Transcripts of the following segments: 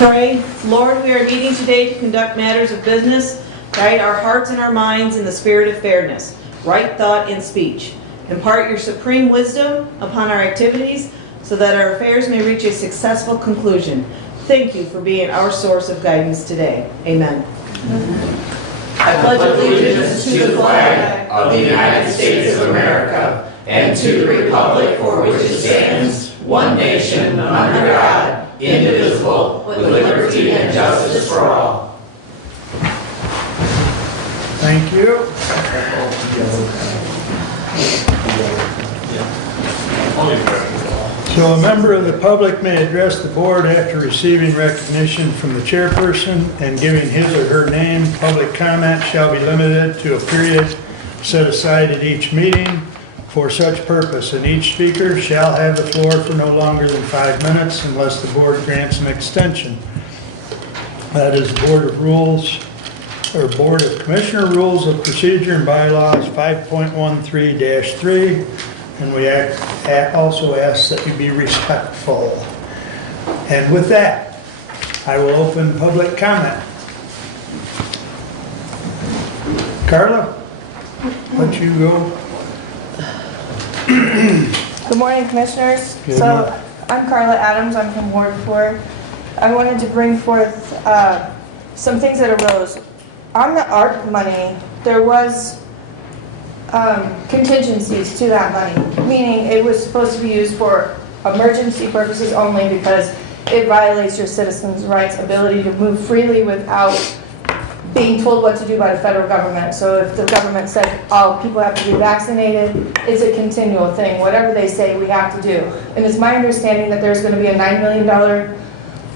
Pray. Lord, we are meeting today to conduct matters of business, guide our hearts and our minds in the spirit of fairness, right thought and speech. Impart your supreme wisdom upon our activities so that our affairs may reach a successful conclusion. Thank you for being our source of guidance today. Amen. I pledge allegiance to the flag of the United States of America and to the republic for which it stands, one nation, under God, indivisible, with liberty and justice for all. Thank you. So a member of the public may address the board after receiving recognition from the chairperson and giving his or her name. Public comment shall be limited to a period set aside at each meeting for such purpose, and each speaker shall have the floor for no longer than 5 minutes unless the board grants an extension. That is Board of Rules, or Board of Commissioner Rules of Procedure and Bylaws 5.13-3, and we also ask that you be respectful. And with that, I will open public comment. Carla, let you go. Good morning, Commissioners. Good morning. I'm Carla Adams. I'm from Ward 4. I wanted to bring forth some things that arose. On the ARP money, there was contingencies to that money, meaning it was supposed to be used for emergency purposes only because it violates your citizens' rights, ability to move freely without being told what to do by the federal government. So if the government said, oh, people have to be vaccinated, it's a continual thing. Whatever they say, we have to do. And it's my understanding that there's going to be a $9 million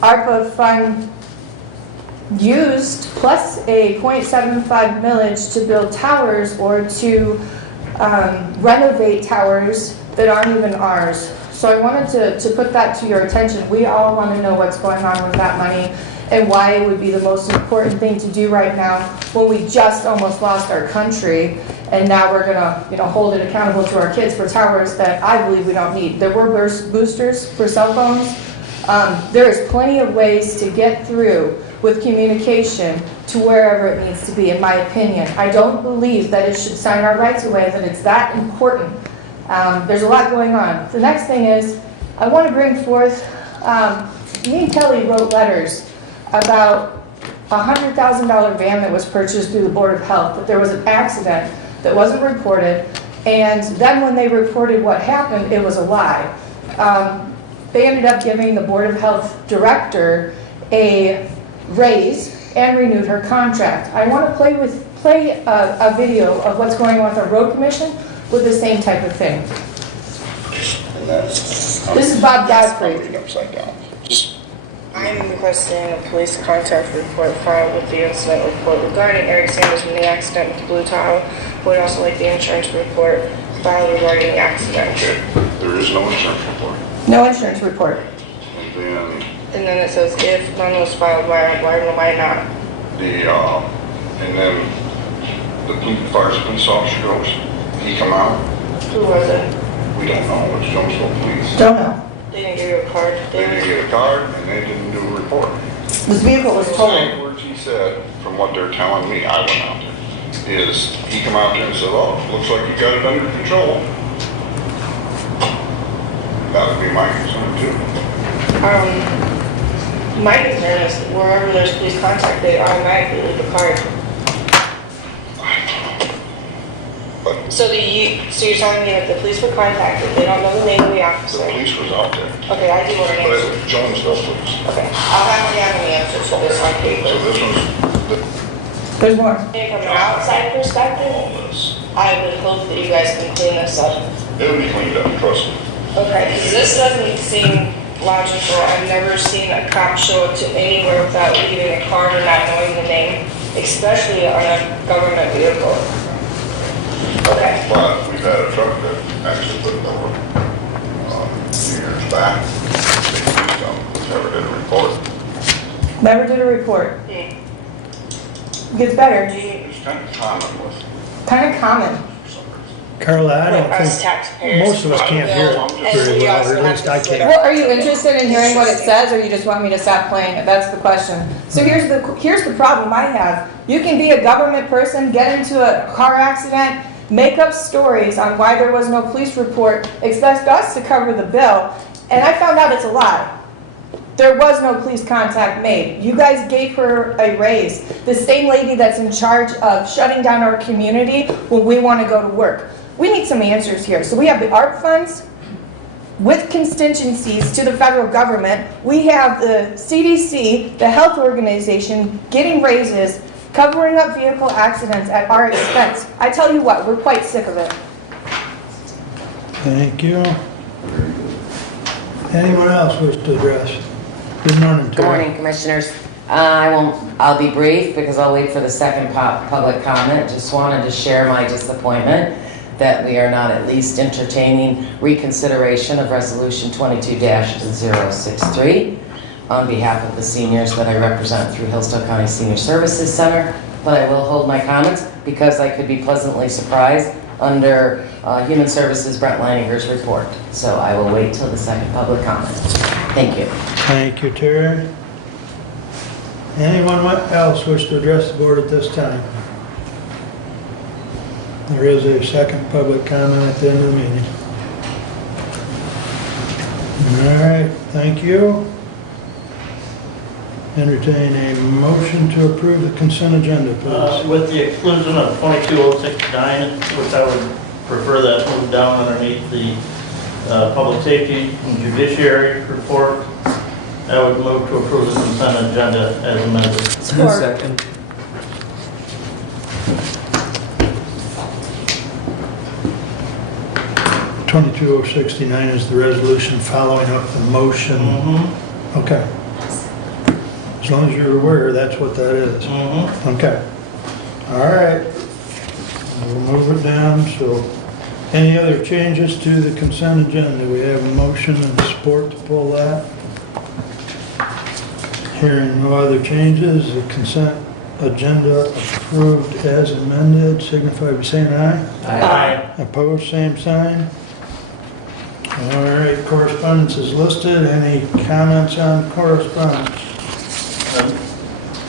ARPA fund used, plus a 0.75 millage to build towers or to renovate towers that aren't even ours. So I wanted to put that to your attention. We all want to know what's going on with that money and why it would be the most important thing to do right now when we just almost lost our country, and now we're gonna, hold it accountable to our kids for towers that I believe we don't need. There were boosters for cell phones. There is plenty of ways to get through with communication to wherever it needs to be, in my opinion. I don't believe that it should sign our rights away, that it's that important. There's a lot going on. The next thing is, I want to bring forth, me and Kelly wrote letters about a $100,000 van that was purchased through the Board of Health, that there was an accident that wasn't reported, and then when they reported what happened, it was a lie. They ended up giving the Board of Health director a raise and renewed her contract. I want to play a video of what's going on with our road commission with the same type of thing. This is Bob Godfrey. Upside down. I'm requesting a police contact report filed with the incident report regarding Eric Sanders and the accident with the blue tile. Would also like the insurance report filed regarding the accident. Okay, there is no insurance report. No insurance report. And then it says if none was filed, why not? And then the fire police officer goes, he come out, Who was it? we don't know, it's Jonesville Police. Don't know. They didn't give you a card. They didn't get a card and they didn't do a report. This vehicle was The totaled. same words he said, from what they're telling me, I went out there, is he come out there and said, oh, looks like you got it under control. That would be my concern too. My concern is that wherever there's police contact, they automatically leave a card. But So you're telling me that the police were contacted, they don't know the name of the the officer? police was out there, Okay, I do want an but it answer. was Jonesville Police. Okay, I'll have to have an answer to this on So paper. this was There's more. From an outside perspective, all this. I would hope that you guys can clean this up. It'll be cleaned up, trust me. Okay, because this doesn't seem logical. I've never seen a cop show up to anywhere without leaving a card or not knowing the name, especially on a government vehicle. Okay. But we've had a truck that actually put it over a few years back. They used them, never did a report. Never did a report. Gets better. It's kind of common with Kind of common. some reason. Carla, I don't us think, taxpayers. most of us can't hear it very well, or at least I can't. Well, are you interested in hearing what it says, or you just want me to stop playing it? That's the question. So here's the problem I have. You can be a government person, get into a car accident, make up stories on why there was no police report, expect us to cover the bill, and I found out it's a lie. There was no police contact made. You guys gave her a raise. The same lady that's in charge of shutting down our community when we want to go to work. We need some answers here. So we have the ARP funds with contingencies to the federal government. We have the CDC, the health organization, getting raises, covering up vehicle accidents at our expense. I tell you what, we're quite sick of it. Thank you. Anyone else wish to address? Good morning, Good Terry. morning, Commissioners. I'll be brief because I'll wait for the second public comment. Just wanted to share my disappointment that we are not at least entertaining reconsideration of Resolution 22-063 on behalf of the seniors that I represent through Hillsdale County Senior Services Center. But I will hold my comments because I could be pleasantly surprised under Human Services Brent Leininger's report. So I will wait till the second public comment. Thank you. Thank you, Terry. Anyone else wish to address the board at this time? There is a second public comment at the end of the meeting. All right, thank you. Entertain a motion to approve the consent agenda, please. With the exclusion of 22069, which I would prefer that moved down underneath the public safety and judiciary report, I would move to approve the consent agenda as amended. Support. 22069 is the resolution following up the motion. Okay. As long as you're aware, that's what that is. Okay. All right. We'll move it down. So any other changes to the consent agenda? We have a motion and support to pull that. Hearing no other changes, the consent agenda approved as amended, signify by saying aye. Aye. Opposed, same sign. All right, correspondence is listed. Any comments on correspondence?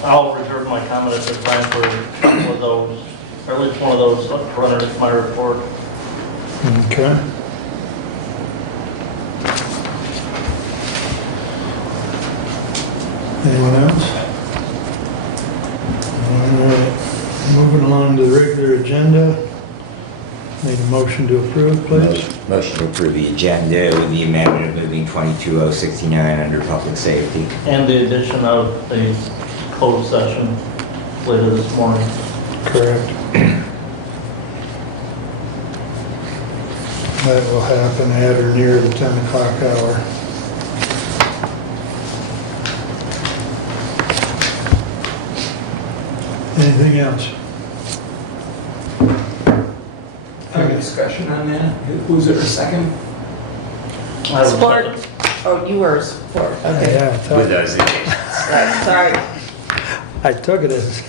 I'll reserve my comment at this time for a couple of those, or at least one of those run underneath my report. Okay. Anyone else? All right, moving along to the regular agenda. Need a motion to approve, please. Motion to approve the agenda with the amendment of moving 22069 under public safety. And the addition of a closed session later this morning. Correct. That will happen at or near the 10 o'clock hour. Anything else? Any discussion on that? Who's there a second? I will Support. second. Oh, you were support, okay. Yeah, I With thought, those additions. Right, sorry. I took it as,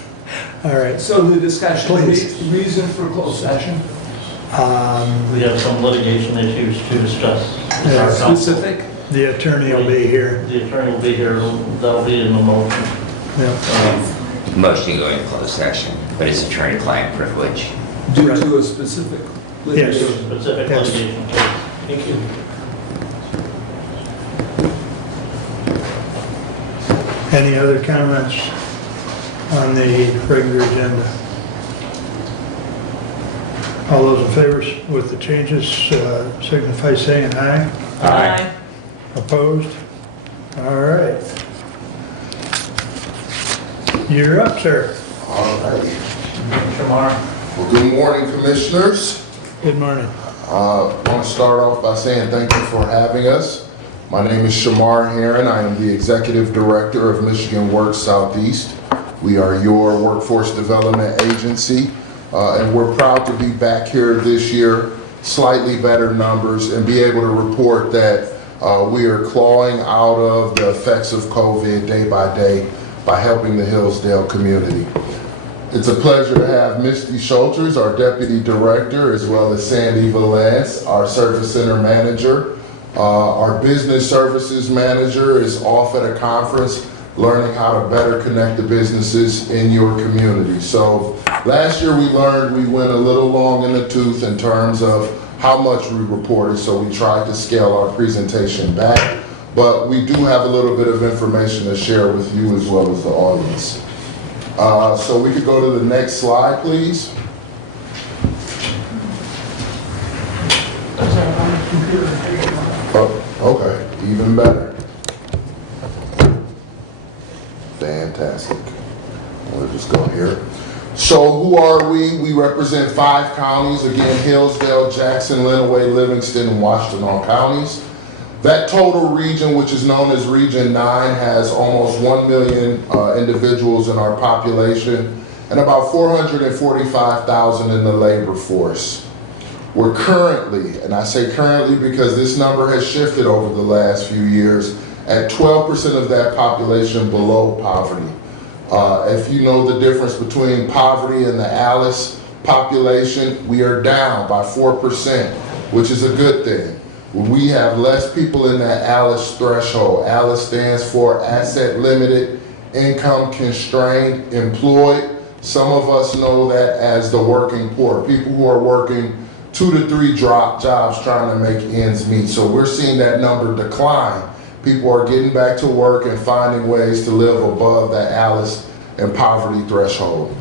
all right. So the discussion, Please. reason for closed session? We have some litigation issues to discuss. Yeah. Specific? The attorney will be here. The attorney will be here, that'll be in the motion. Yeah. Motion to go into closed session, but it's attorney-client privilege. Due Right. to a specific Yes. litigation? Specific Yes. litigation case. Thank you. Any other comments on the regular agenda? All those in favor with the changes signify saying aye. Aye. Opposed? All right. You're up, sir. All right. Shamar? Well, good morning, Commissioners. Good morning. I want to start off by saying thank you for having us. My name is Shamar Heron. I am the Executive Director of Michigan Works Southeast. We are your workforce development agency, and we're proud to be back here this year, slightly better numbers, and be able to report that we are clawing out of the effects of COVID day by day by helping the Hillsdale community. It's a pleasure to have Misty Schulters, our Deputy Director, as well as Sandy Valance, our Service Center Manager. Our Business Services Manager is off at a conference learning how to better connect the businesses in your community. So last year we learned we went a little long in the tooth in terms of how much we reported, so we tried to scale our presentation back. But we do have a little bit of information to share with you as well as the audience. So we could go to the next slide, please. Oh, okay, even better. Fantastic. We'll just go here. So who are we? We represent 5 counties. Again, Hillsdale, Jackson, Lenawee, Livingston, and Washtenaw counties. That total region, which is known as Region 9, has almost 1 million individuals in our population and about 445,000 in the labor force. We're currently, and I say currently because this number has shifted over the last few years, at 12% of that population below poverty. If you know the difference between poverty and the ALICE population, we are down by 4%, which is a good thing. We have less people in that ALICE threshold. ALICE stands for Asset Limited, Income Constrained, Employed. Some of us know that as the working poor, people who are working 2 to 3 jobs trying to make ends meet. So we're seeing that number decline. People are getting back to work and finding ways to live above that ALICE and poverty threshold.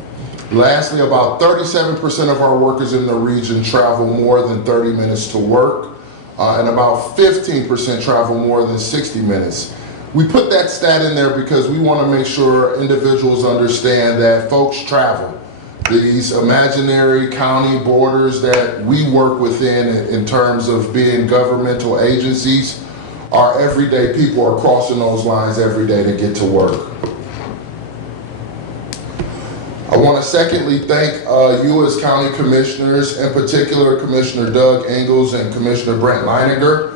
Lastly, about 37% of our workers in the region travel more than 30 minutes to work. And about 15% travel more than 60 minutes. We put that stat in there because we want to make sure individuals understand that folks travel. These imaginary county borders that we work within in terms of being governmental agencies, our everyday people are crossing those lines every day to get to work. I want to secondly thank you as county commissioners, in particular Commissioner Doug Engels and Commissioner Brent Leininger.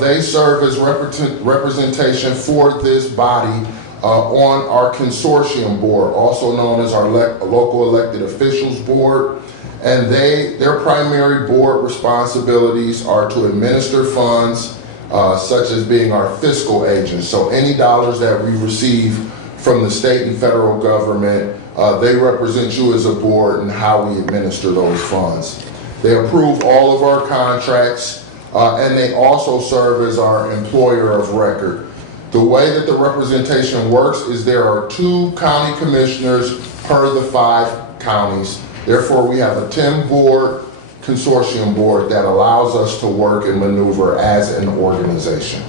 They serve as representation for this body on our consortium board, also known as our local elected officials board. And their primary board responsibilities are to administer funds, such as being our fiscal agents. So any dollars that we receive from the state and federal government, they represent you as a board and how we administer those funds. They approve all of our contracts, and they also serve as our employer of record. The way that the representation works is there are 2 county commissioners per the 5 counties. Therefore, we have a 10-board consortium board that allows us to work and maneuver as an organization.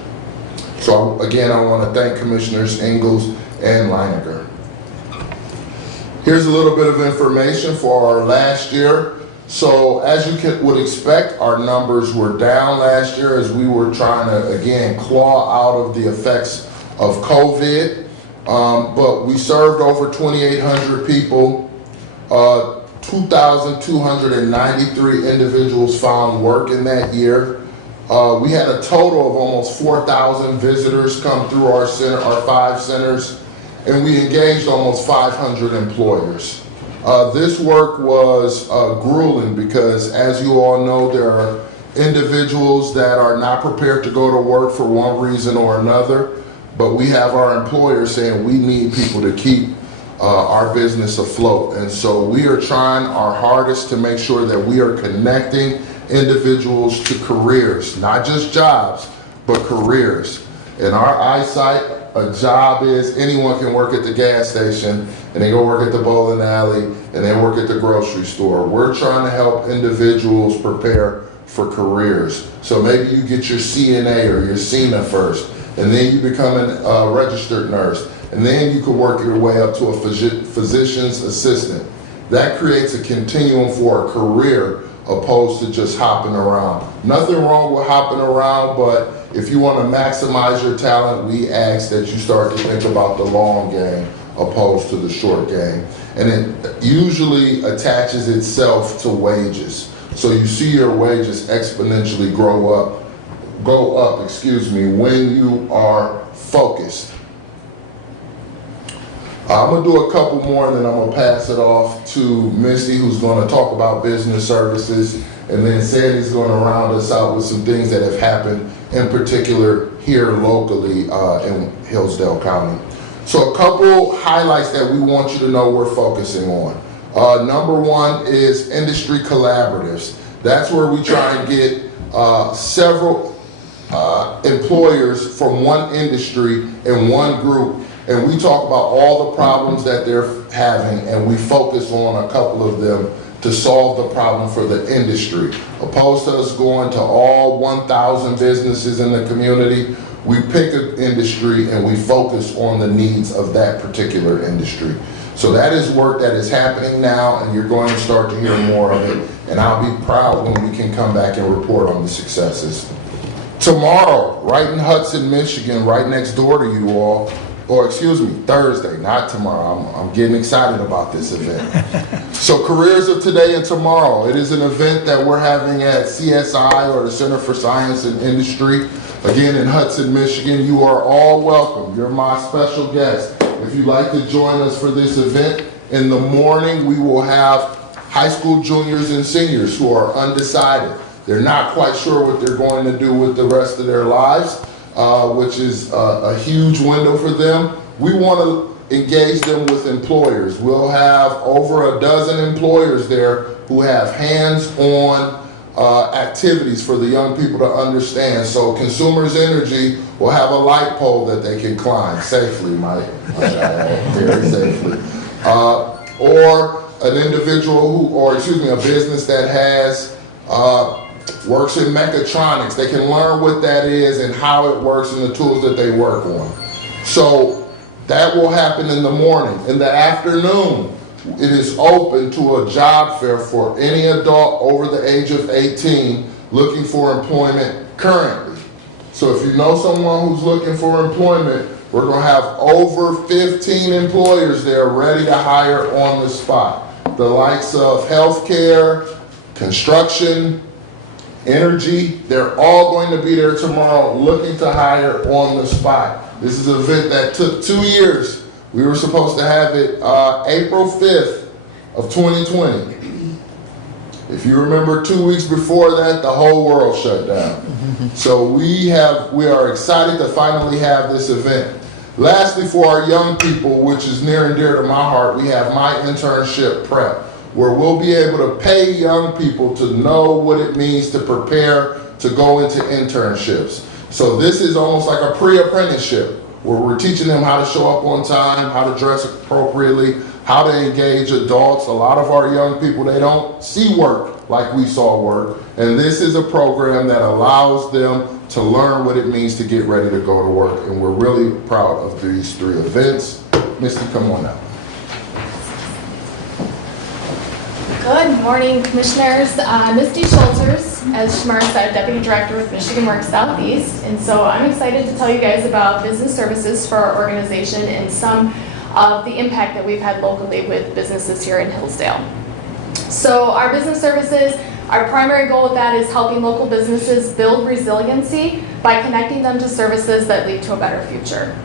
So again, I want to thank Commissioners Engels and Leininger. Here's a little bit of information for our last year. So as you would expect, our numbers were down last year as we were trying to, again, claw out of the effects of COVID. But we served over 2,800 people. 2,293 individuals found work in that year. We had a total of almost 4,000 visitors come through our center, our 5 centers, and we engaged almost 500 employers. This work was grueling because, as you all know, there are individuals that are not prepared to go to work for one reason or another, but we have our employers saying we need people to keep our business afloat. And so we are trying our hardest to make sure that we are connecting individuals to careers, not just jobs, but careers. In our eyesight, a job is anyone can work at the gas station and they go work at the bowling alley and they work at the grocery store. We're trying to help individuals prepare for careers. So maybe you get your CNA or your CNA first, and then you become a registered nurse, and then you can work your way up to a physician's assistant. That creates a continuum for a career opposed to just hopping around. Nothing wrong with hopping around, but if you want to maximize your talent, we ask that you start to think about the long game opposed to the short game. And it usually attaches itself to wages. So you see your wages exponentially go up, when you are focused. I'm gonna do a couple more and then I'm gonna pass it off to Misty, who's gonna talk about business services, and then Sandy's gonna round us out with some things that have happened in particular here locally in Hillsdale County. So a couple highlights that we want you to know we're focusing on. Number one is industry collaboratives. That's where we try and get several employers from one industry in one group, and we talk about all the problems that they're having, and we focus on a couple of them to solve the problem for the industry. Opposed to us going to all 1,000 businesses in the community, we pick an industry and we focus on the needs of that particular industry. So that is work that is happening now, and you're going to start to hear more of it, and I'll be proud when we can come back and report on the successes. Tomorrow, right in Hudson, Michigan, right next door to you all, or excuse me, Thursday, not tomorrow. I'm getting excited about this event. So Careers of Today and Tomorrow. It is an event that we're having at CSI, or the Center for Science and Industry, again in Hudson, Michigan. You are all welcome. You're my special guest. If you'd like to join us for this event, in the morning we will have high school juniors and seniors who are undecided. They're not quite sure what they're going to do with the rest of their lives, which is a huge window for them. We want to engage them with employers. We'll have over a dozen employers there who have hands-on activities for the young people to understand. So Consumers Energy will have a light pole that they can climb safely, very safely. Or an individual a business that has works in mechatronics. They can learn what that is and how it works and the tools that they work on. So that will happen in the morning. In the afternoon, it is open to a job fair for any adult over the age of 18 looking for employment currently. So if you know someone who's looking for employment, we're going to have over 15 employers there ready to hire on the spot. The likes of healthcare, construction, energy, they're all going to be there tomorrow looking to hire on the spot. This is an event that took 2 years. We were supposed to have it April 5th of 2020. If you remember 2 weeks before that, the whole world shut down. So we are excited to finally have this event. Lastly, for our young people, which is near and dear to my heart, we have my Internship Prep, where we'll be able to pay young people to know what it means to prepare to go into internships. So this is almost like a pre-apprenticeship, where we're teaching them how to show up on time, how to dress appropriately, how to engage adults. A lot of our young people, they don't see work like we saw work. And this is a program that allows them to learn what it means to get ready to go to work. And we're really proud of these 3 events. Misty, come on out. Good morning, Commissioners. Misty Schulters, as Shamar said, Deputy Director with Michigan Works Southeast. And so I'm excited to tell you guys about business services for our organization and some of the impact that we've had locally with businesses here in Hillsdale. So our business services, our primary goal with that is helping local businesses build resiliency by connecting them to services that lead to a better future.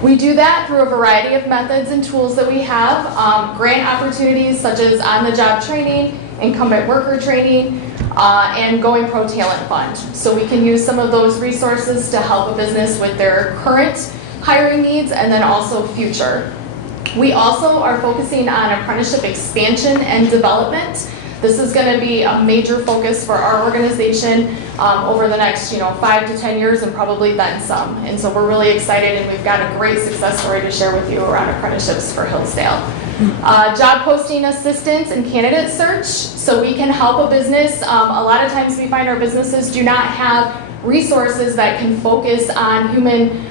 We do that through a variety of methods and tools that we have, grant opportunities such as on-the-job training, incumbent worker training, and Going Pro Talent Fund. So we can use some of those resources to help a business with their current hiring needs and then also future. We also are focusing on apprenticeship expansion and development. This is going to be a major focus for our organization over the next 5 to 10 years and probably then some. And so we're really excited, and we've got a great success story to share with you around apprenticeships for Hillsdale. Job posting assistance and candidate search, so we can help a business. A lot of times we find our businesses do not have resources that can focus on human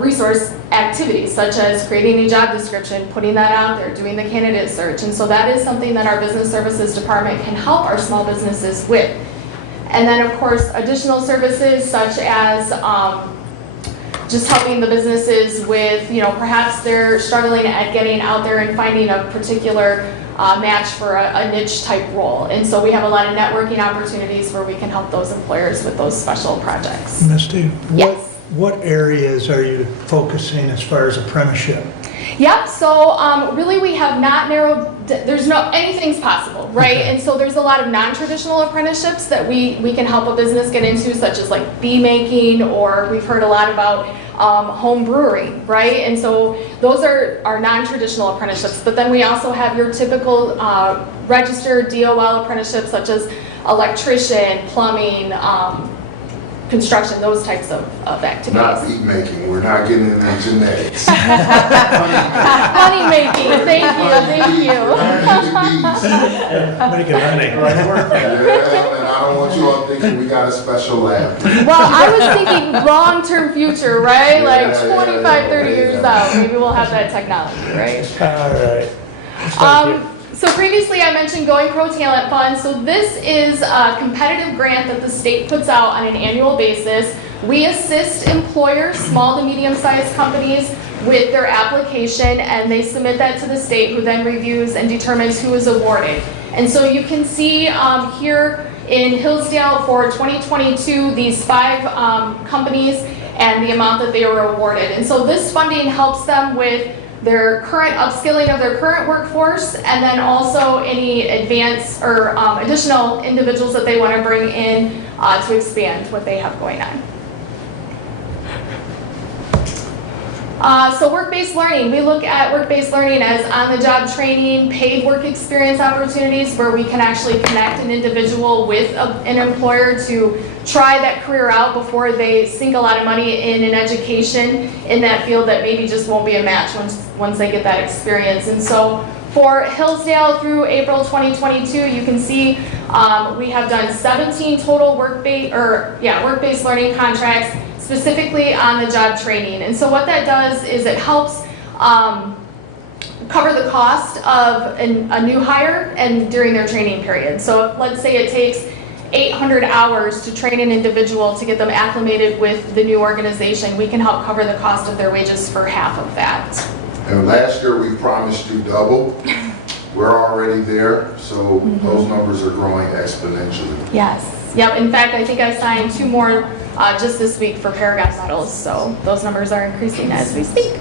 resource activities, such as creating a job description, putting that out there, doing the candidate search. And so that is something that our business services department can help our small businesses with. And then of course, additional services such as just helping the businesses with, perhaps they're struggling at getting out there and finding a particular match for a niche type role. And so we have a lot of networking opportunities where we can help those employers with those special projects. Misty, Yes. what areas are you focusing as far as apprenticeship? Yep, so really we have not anything's possible, right? Okay. And so there's a lot of non-traditional apprenticeships that we can help a business get into, such as like bee making, or we've heard a lot about home brewing, right? And so those are our non-traditional apprenticeships. But then we also have your typical registered DOL apprenticeships, such as electrician, plumbing, construction, those types of activities. Not beat making, we're not getting into genetics. Honey making, thank you. Make it honey. Yeah, and I don't want you all thinking we got a special lab. Well, I was thinking long-term future, right? Like Yeah, 25, 30 years yeah. out, maybe we'll have that technology, right? All right. Thank you. So previously I mentioned Going Pro Talent Fund. So this is a competitive grant that the state puts out on an annual basis. We assist employers, small to medium-sized companies, with their application, and they submit that to the state, who then reviews and determines who is awarded. And so you can see here in Hillsdale for 2022, these 5 companies and the amount that they were awarded. And so this funding helps them with their current upskilling of their current workforce, and then also any advanced or additional individuals that they want to bring in to expand what they have going on. So work-based learning, we look at work-based learning as on-the-job training, paid work experience opportunities where we can actually connect an individual with an employer to try that career out before they sink a lot of money in an education in that field that maybe just won't be a match once they get that experience. And so for Hillsdale through April 2022, you can see we have done 17 total work-based learning contracts, specifically on the job training. And so what that does is it helps cover the cost of a new hire and during their training period. So if, let's say it takes 800 hours to train an individual to get them acclimated with the new organization, we can help cover the cost of their wages for half of that. And last year, we promised you double. We're already there, so those numbers are growing exponentially. Yes. Yep. In fact, I think I signed 2 more just this week for Paragon Metals, so those numbers are increasing as we speak.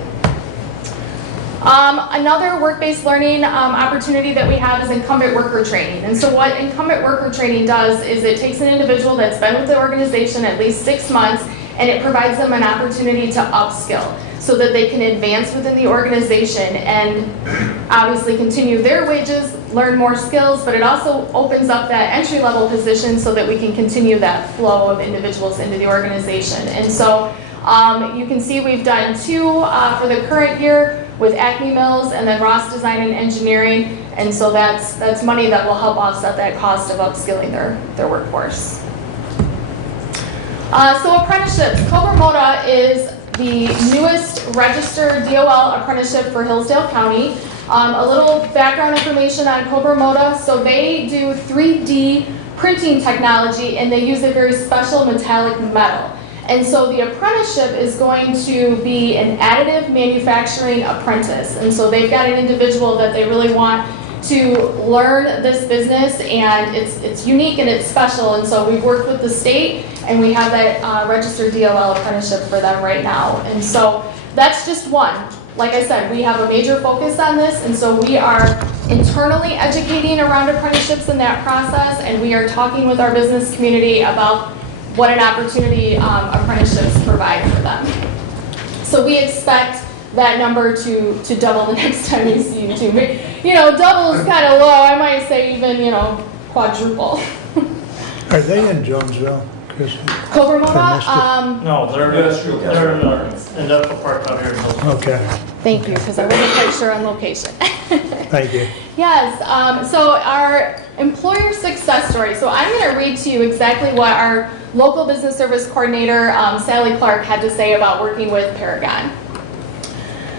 Another work-based learning opportunity that we have is incumbent worker training. And so what incumbent worker training does is it takes an individual that's been with the organization at least 6 months, and it provides them an opportunity to upskill so that they can advance within the organization and obviously continue their wages, learn more skills, but it also opens up that entry-level position so that we can continue that flow of individuals into the organization. And so you can see we've done 2 for the current year with Acme Mills and then Ross Design and Engineering. And so that's money that will help offset that cost of upskilling their workforce. So apprenticeships. Cobra Moda is the newest registered DOL apprenticeship for Hillsdale County. A little background information on Cobra Moda. So they do 3D printing technology, and they use a very special metallic metal. And so the apprenticeship is going to be an additive manufacturing apprentice. And so they've got an individual that they really want to learn this business, and it's unique and it's special. And so we've worked with the state, and we have that registered DOL apprenticeship for them right now. And so that's just one. Like I said, we have a major focus on this, and so we are internally educating around apprenticeships in that process, and we are talking with our business community about what an opportunity apprenticeships provide for them. So we expect that number to double the next time we see you too. You know, double is kind of low. I might say even, quadruple. Are they in Jonesville, Chris? Cobra I missed Moda, No, they're in the industrial park out here in Hillsdale. Okay, thank you, because I wasn't quite sure on location. thank you. Yes, so our employer success story. So I'm going to read to you exactly what our local business service coordinator, Sally Clark, had to say about working with Paragon.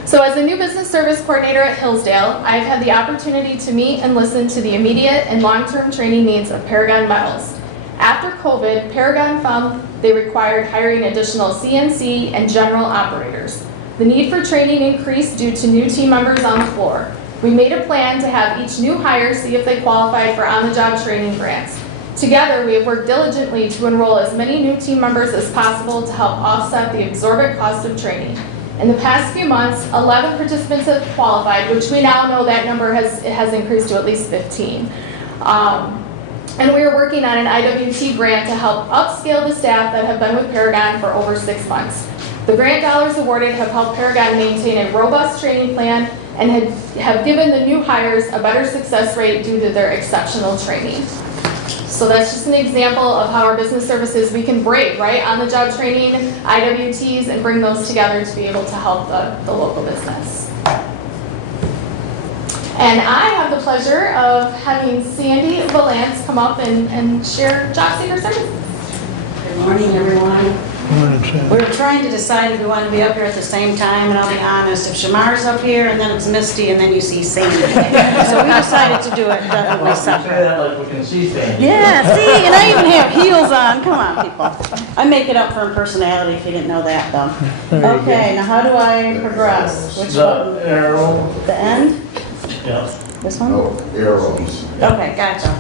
So as a new business service coordinator at Hillsdale, I've had the opportunity to meet and listen to the immediate and long-term training needs of Paragon Metals. After COVID, Paragon found they required hiring additional CNC and general operators. The need for training increased due to new team members on the floor. We made a plan to have each new hire see if they qualified for on-the-job training grants. Together, we have worked diligently to enroll as many new team members as possible to help offset the exorbitant cost of training. In the past few months, 11 participants have qualified, which we now know that number has increased to at least 15. And we are working on an IWT grant to help upscale the staff that have been with Paragon for over 6 months. The grant dollars awarded have helped Paragon maintain a robust training plan and have given the new hires a better success rate due to their exceptional training. So that's just an example of how our business services, we can break, right, on the job training, IWTs, and bring those together to be able to help the local business. And I have the pleasure of having Sandy Valance come up and share job seeker services. Good morning, everyone. Morning, Sam. We were trying to decide if we wanted to be up here at the same time, and I'll be honest, if Shamar's up here and then it's Misty and then you see Sandy. So we decided to do it definitely Well, you say separate. that like we can see things. Yeah, see, and I even have heels on. Come on, people. I make it up for impersonality if you didn't know that, though. There you Okay, now how do I progress? Which button? The arrow, The end? yeah. This one? No, arrows. Okay, gotcha.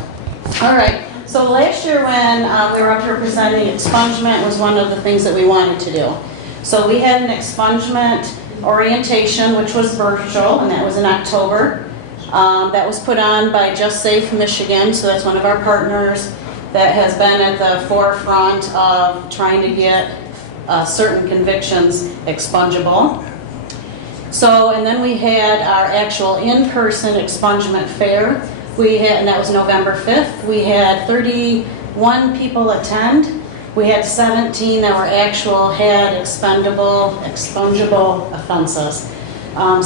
All right, so last year when we were up here presenting, expungement was one of the things that we wanted to do. So we had an expungement orientation, which was virtual, and that was in October. That was put on by Just Safe Michigan, so that's one of our partners that has been at the forefront of trying to get certain convictions expungible. So, and then we had our actual in-person expungement fair. We had, and that was November 5th. We had 31 people attend. We had 17 that were had expungible offenses.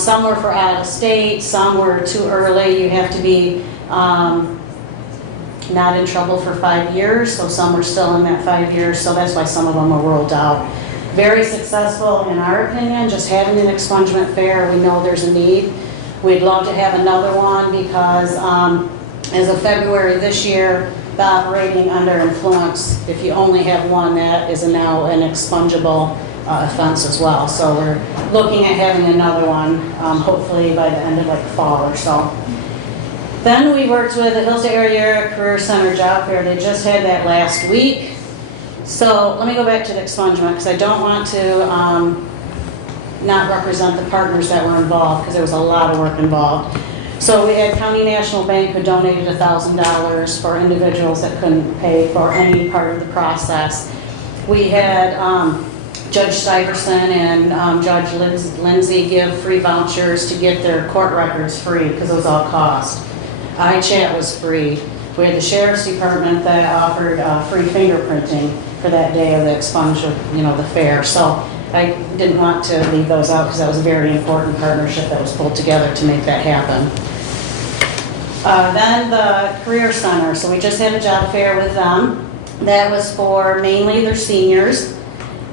Some were for out of state, some were too early. You have to be not in trouble for 5 years, so some were still in that 5 years, so that's why some of them were ruled out. Very successful in our opinion, just having an expungement fair. We know there's a need. We'd love to have another one because as of February this year, the operating under influence, if you only have one, that is now an expungible offense as well. So we're looking at having another one, hopefully by the end of like fall or so. Then we worked with the Hillsdale Area Career Center Job Fair. They just had that last week. So let me go back to the expungement because I don't want to not represent the partners that were involved because there was a lot of work involved. So we had County National Bank who donated $1,000 for individuals that couldn't pay for any part of the process. We had Judge Stiverson and Judge Lindsay give free vouchers to get their court records free because it was all cost. iChat was free. We had the Sheriff's Department that offered free fingerprinting for that day of the the fair. So I didn't want to leave those out because that was a very important partnership that was pulled together to make that happen. Then the Career Center. So we just had a job fair with them. That was for mainly their seniors.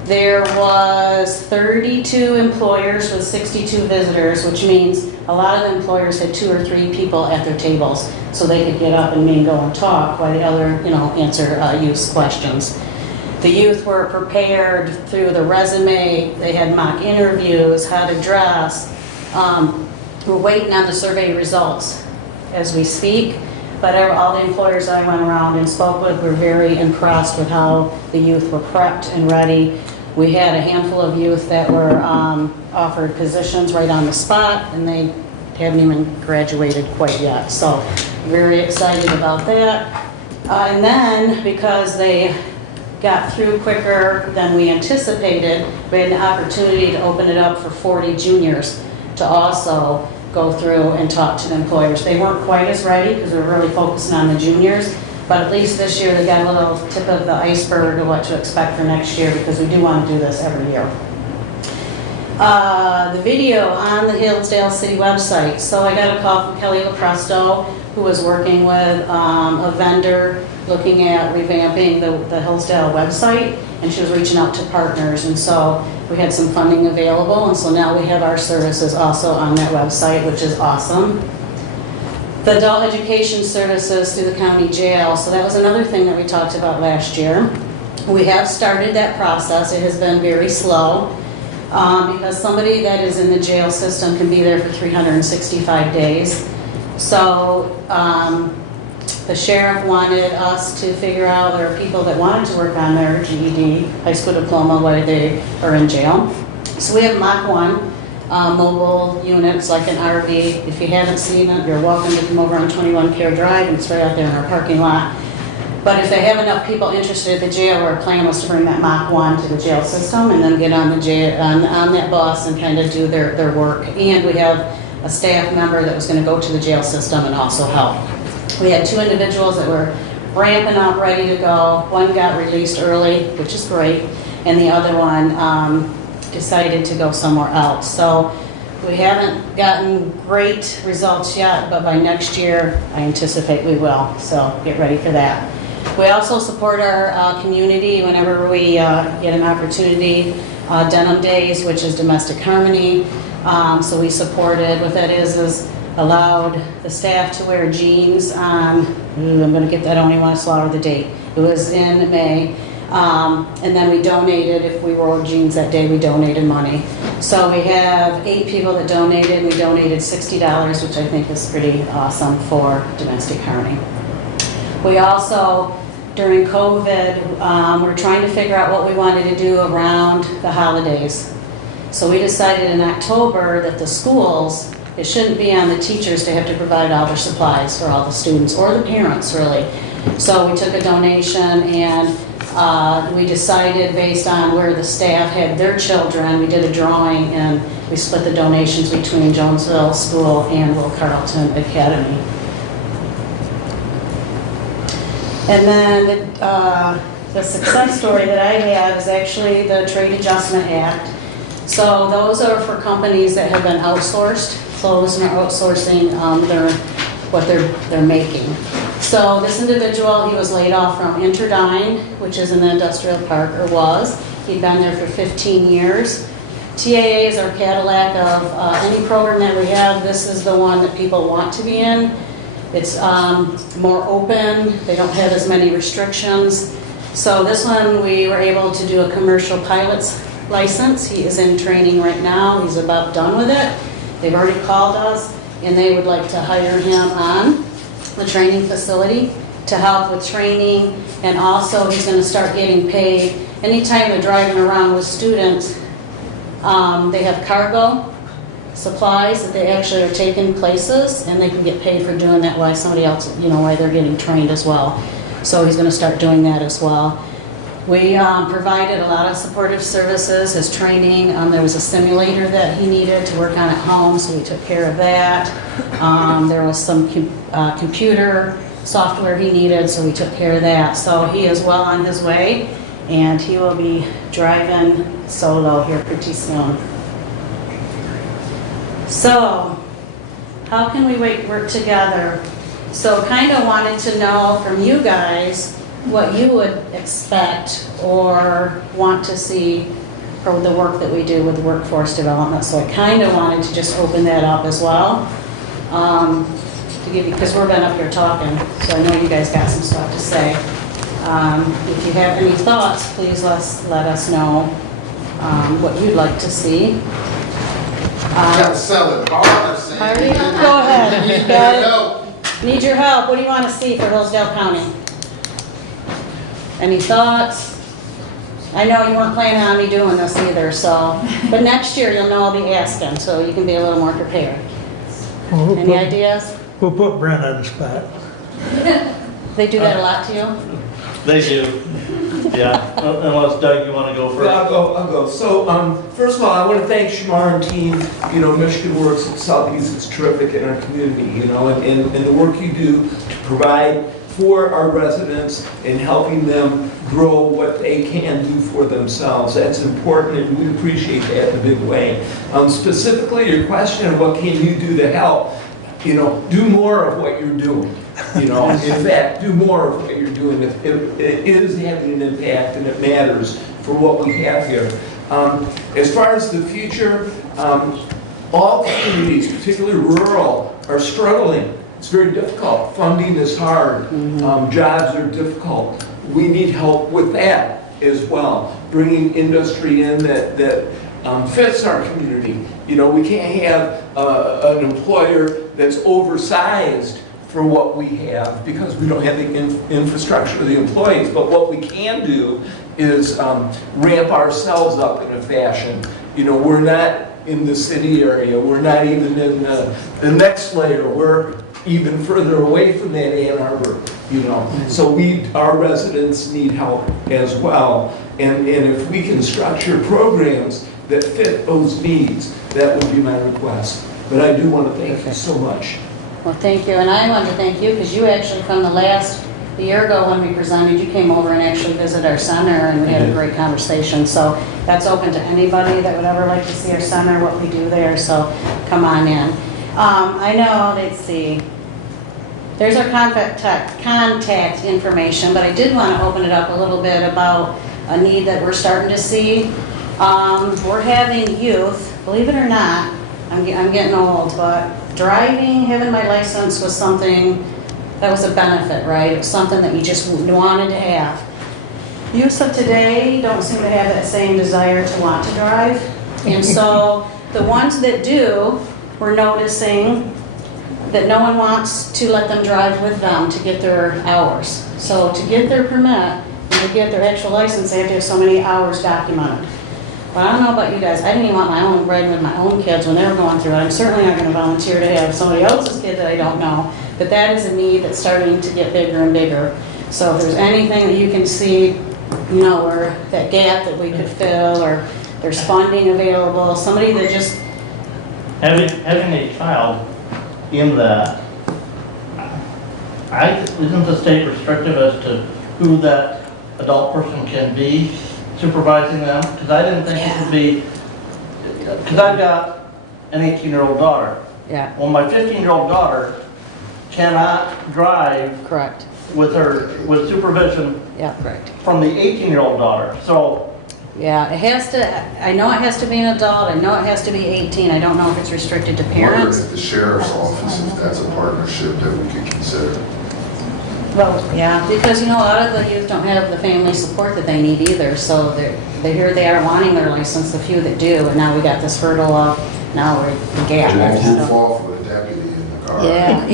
There was 32 employers with 62 visitors, which means a lot of the employers had 2 or 3 people at their tables, so they could get up and mingle and talk while the other, answer youth questions. The youth were prepared through the resume. They had mock interviews, how to dress. We're waiting on the survey results as we speak, but all the employers I went around and spoke with were very impressed with how the youth were prepped and ready. We had a handful of youth that were offered positions right on the spot, and they haven't even graduated quite yet. So very excited about that. And then, because they got through quicker than we anticipated, we had an opportunity to open it up for 40 juniors to also go through and talk to the employers. They weren't quite as ready because we were really focusing on the juniors, but at least this year they got a little tip of the iceberg of what to expect for next year because we do want to do this every year. The video on the Hillsdale City website. So I got a call from Kelly LaPresto, who was working with a vendor looking at revamping the Hillsdale website, and she was reaching out to partners, and so we had some funding available, and so now we have our services also on that website, which is awesome. The adult education services through the county jail, so that was another thing that we talked about last year. We have started that process. It has been very slow because somebody that is in the jail system can be there for 365 days. So the sheriff wanted us to figure out there are people that wanted to work on their GED, high school diploma, while they are in jail. So we have Mach 1 mobile units like an RV. If you haven't seen it, you're welcome to come over on 21 Pier Drive, and it's right out there in our parking lot. But if they have enough people interested at the jail, our plan was to bring that Mach 1 to the jail system and then get on the jail, on that bus and kind of do their work. And we have a staff member that was going to go to the jail system and also help. We had 2 individuals that were ramping up, ready to go. One got released early, which is great, and the other one decided to go somewhere else. So we haven't gotten great results yet, but by next year, I anticipate we will. So get ready for that. We also support our community whenever we get an opportunity. Denim Days, which is domestic harmony. So we supported, what that is allowed the staff to wear jeans on, I'm going to get that, I don't even want to slaughter the date. It was in May. And then we donated, if we wore jeans that day, we donated money. So we have 8 people that donated. We donated $60, which I think is pretty awesome for domestic harmony. We also, during COVID, we're trying to figure out what we wanted to do around the holidays. So we decided in October that the schools, it shouldn't be on the teachers to have to provide all their supplies for all the students, or the parents, really. So we took a donation, and we decided based on where the staff had their children, we did a drawing, and we split the donations between Jonesville School and Will Carleton Academy. And then the success story that I have is actually the Trade Adjustment Act. So those are for companies that have been outsourced, closed, and are outsourcing what they're making. So this individual, he was laid off from Interdyne, which is in the industrial park, or was. He'd been there for 15 years. TAA is our Cadillac of any program that we have. This is the one that people want to be in. It's more open. They don't have as many restrictions. So this one, we were able to do a commercial pilot's license. He is in training right now. He's about done with it. They've already called us, and they would like to hire him on the training facility to help with training, and also he's going to start getting paid. Anytime they're driving around with students, they have cargo supplies that they actually are taking places, and they can get paid for doing that while somebody else, while they're getting trained as well. So he's going to start doing that as well. We provided a lot of supportive services, his training. There was a simulator that he needed to work on at home, so we took care of that. There was some computer software he needed, so we took care of that. So he is well on his way, and he will be driving solo here pretty soon. So, how can we work together? So kind of wanted to know from you guys what you would expect or want to see for the work that we do with workforce development. So I kind of wanted to just open that up as well, to give you, because we've been up here talking, so I know you guys got some stuff to say. If you have any thoughts, please let us know what you'd like to see. Gotta sell it harder, Sandy. Go ahead. Need your help. What do you want to see for Hillsdale County? Any thoughts? I know you weren't planning on me doing this either, so, but next year you'll know I'll be asking, so you can be a little more prepared. Any ideas? We'll put Brent on the spot. They do that a lot to you? They do. Yeah, unless Doug, you want to go first? Yeah, I'll go. So, first of all, I want to thank Shamar and team. Michigan Works at Southeast is terrific in our community, and the work you do to provide for our residents and helping them grow what they can do for themselves. That's important, and we appreciate that in a big way. Specifically, your question of what can you do to help, do more of what you're doing. In fact, do more of what you're doing. It is having an impact, and it matters for what we have here. As far as the future, all communities, particularly rural, are struggling. It's very difficult. Funding is hard. Jobs are difficult. We need help with that as well. Bringing industry in that fits our community. We can't have an employer that's oversized for what we have because we don't have the infrastructure of the employees. But what we can do is ramp ourselves up in a fashion, we're not in the city area, we're not even in the next layer, we're even further away from that Ann Arbor, So our residents need help as well. And if we can structure programs that fit those needs, that would be my request. But I do want to thank you so much. Well, thank you, and I want to thank you because you actually, from a year ago when we presented, you came over and actually visited our center, and we had a great conversation. So that's open to anybody that would ever like to see our center, what we do there, so come on in. I know, let's see, there's our contact information, but I did want to open it up a little bit about a need that we're starting to see. We're having youth, believe it or not, I'm getting old, but having my license was something that was a benefit, right? It was something that you just wanted to have. Youth of today don't seem to have that same desire to want to drive. And so the ones that do, we're noticing that no one wants to let them drive with them to get their hours. So to get their permit and to get their actual license, they have to have so many hours documented. But I don't know about you guys, I didn't even want my own riding with my own kids when they were going through it. I'm certainly not going to volunteer to have somebody else's kid that I don't know. But that is a need that's starting to get bigger and bigger. So if there's anything that you can see, or that gap that we could fill, or there's funding available, somebody that just... Having a child in that, isn't the state restrictive as to who that adult person can be supervising them? Because I didn't think it would be, because I've got an 18-year-old daughter. Yeah. Well, my 15-year-old daughter cannot drive. Correct. With supervision. Yeah, correct. From the 18-year-old daughter. So. Yeah, it has to, I know it has to be an adult, I know it has to be 18, I don't know if it's restricted to I wonder parents. if the sheriff's office, if that's a partnership that we could consider. Well, yeah, because a lot of the youth don't have the family support that they need either, so here they are wanting their license, the few that do, and now we got this hurdle of, now we're the gap. Don't move off with a deputy in the car. Yeah.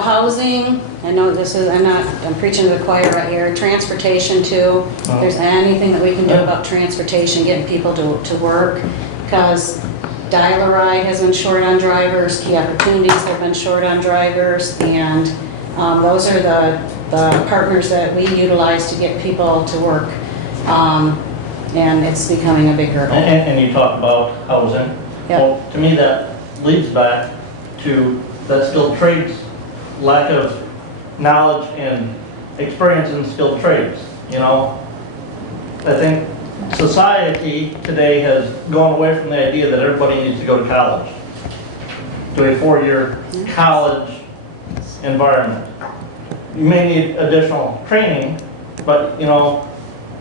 Housing, I know I'm preaching to the choir right here, transportation too. If there's anything that we can do about transportation, getting people to work, because Dial-A-Ride has been short on drivers, Key Opportunities have been short on drivers, and those are the partners that we utilize to get people to work. And it's becoming a big hurdle. And you talk about housing. Yep. Well, to me, that leads back to that skilled trades, lack of knowledge and experience in skilled trades. I think society today has gone away from the idea that everybody needs to go to college, to a 4-year college environment. You may need additional training, but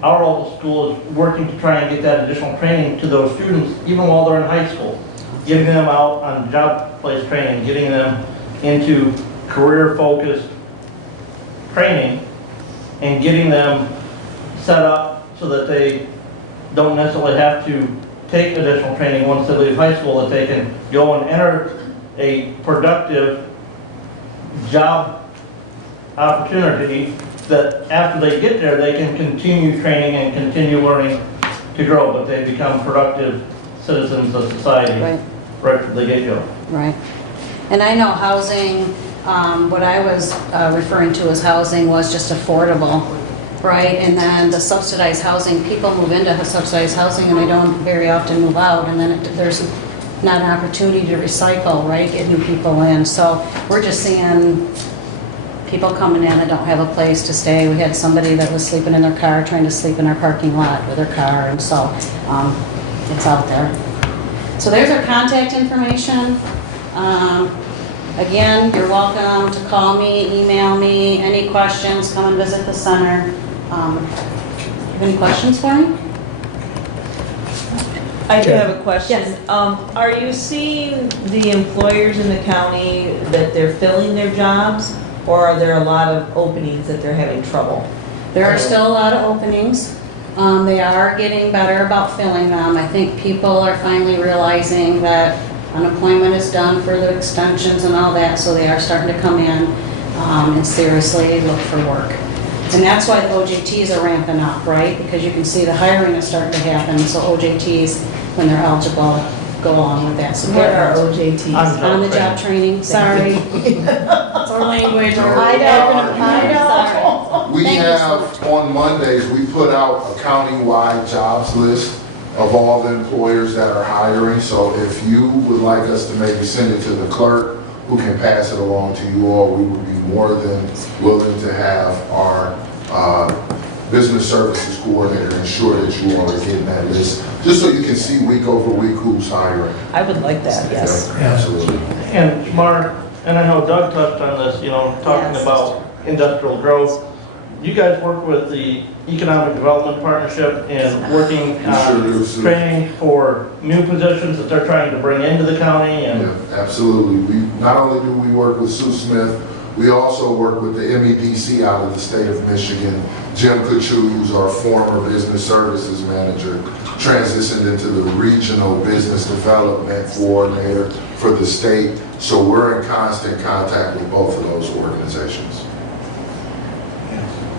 our local school is working to try and get that additional training to those students even while they're in high school, getting them out on job place training, getting them into career-focused training, and getting them set up so that they don't necessarily have to take additional training once they leave high school, that they can go and enter a productive job opportunity, that after they get there, they can continue training and continue learning to grow, but they become productive citizens of society right from the get-go. Right. And I know housing, what I was referring to as housing was just affordable, right? And then the subsidized housing, people move into subsidized housing and they don't very often move out, and then there's not an opportunity to recycle, right? Get new people in. So we're just seeing people coming in that don't have a place to stay. We had somebody that was sleeping in their car, trying to sleep in our parking lot with their car, and so it's out there. So there's our contact information. Again, you're welcome to call me, email me, any questions, come and visit the center. Have any questions for me? I do have a question. Yes. Are you seeing the employers in the county that they're filling their jobs, or are there a lot of openings that they're having trouble? There are still a lot of openings. They are getting better about filling them. I think people are finally realizing that unemployment is done for the extensions and all that, so they are starting to come in and seriously look for work. And that's why the OJTs are ramping up, right? Because you can see the hiring is starting to happen, so OJTs, when they're eligible, go along with that. So What are OJTs? on the job training, sorry. It's our language, our I know. We Thank you so have, on Mondays, we put out a countywide jobs list of all the employers that are hiring. So if you would like us to maybe send it to the clerk, who can pass it along to you all, we would be more than willing to have our business services coordinator ensure that you all are getting that list, just so you can see week over week who's hiring. I would like that, yes. Okay, absolutely. And Shamar, and I know Doug touched on this, talking Yes. about industrial growth. You guys work with the Economic Development Partnership and working on We sure do. training for new positions that they're trying to bring into the county and Yeah, absolutely. We, not only do we work with Sue Smith, we also work with the MEDC out of the state of Michigan. Jim Kachu, who's our former business services manager, transitioned into the regional business development coordinator for the state. So we're in constant contact with both of those organizations.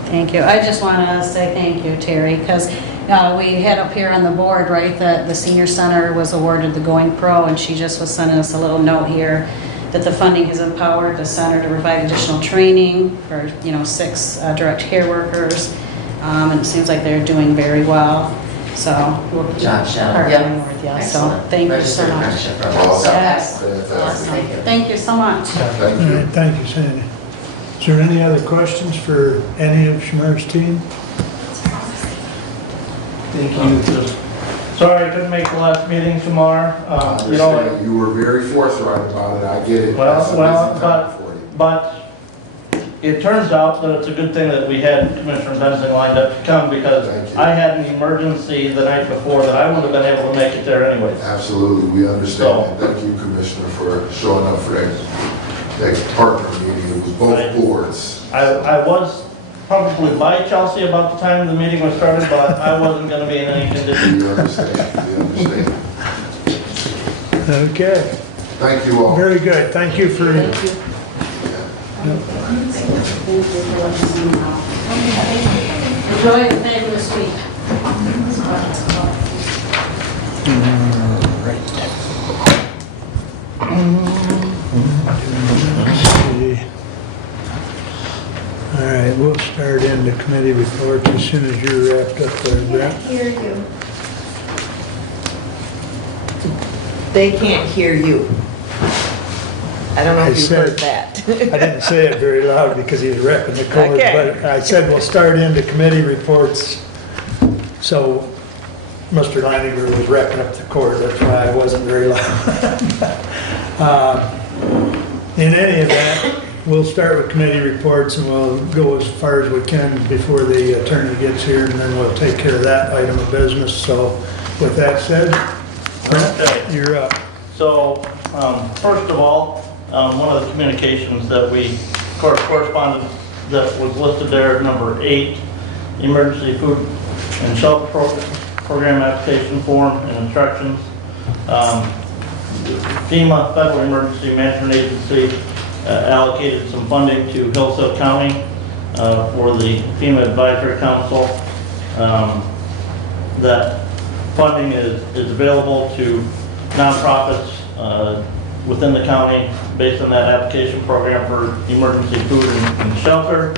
Thank you. I just want to say thank you, Terry, because we had up here on the board, right, that the senior center was awarded the Going Pro, and she just was sending us a little note here that the funding has empowered the center to provide additional training for, 6 direct care workers, and it seems like they're doing very well. So we'll keep partnering with you. So thank you so much. Awesome. Yes. Fantastic. Thank you so much. Thank All you. right, thank you, Sandy. Is there any other questions for any of Shamar's team? thank you. Sorry I couldn't make the last meeting tomorrow. I understand. You were very forthright about it. I get it. Well, That's a well, busy time for you. But it turns out that it's a good thing that we had Commissioner Bensing lined up to come because Thank you. I had an emergency the night before that I wouldn't have been able to make it there anyways. Absolutely, we understand. And thank you, Commissioner, for showing up for that partner meeting. It was both Right. boards. I was probably by Chelsea about the time the meeting was started, but I wasn't going to be in any condition. We understand, we understand. Okay, Thank you all. very good. Thank you for, Thank you for letting us know. Enjoy the fabulous week. let's see. All right, we'll start into committee reports as soon as you're wrapped up there, Brent. Hear you. They can't hear you. I don't know I if you said- heard that. I didn't say it very loud because he was wrapping the cord, Okay. but I said we'll start into committee reports. So Mr. Leininger was wrapping up the cord, that's why I wasn't very loud. In any event, we'll start with committee reports and we'll go as far as we can before the attorney gets here, and then we'll take care of that item of business. So with that said, Okay. Brent, you're up. So, first of all, one of the communications that we, correspondence that was listed there, number 8, emergency food and shelter program application form and instructions. FEMA, Federal Emergency Management Agency, allocated some funding to Hillsdale County for the FEMA Advisory Council. That funding is available to nonprofits within the county based on that application program for emergency food and shelter.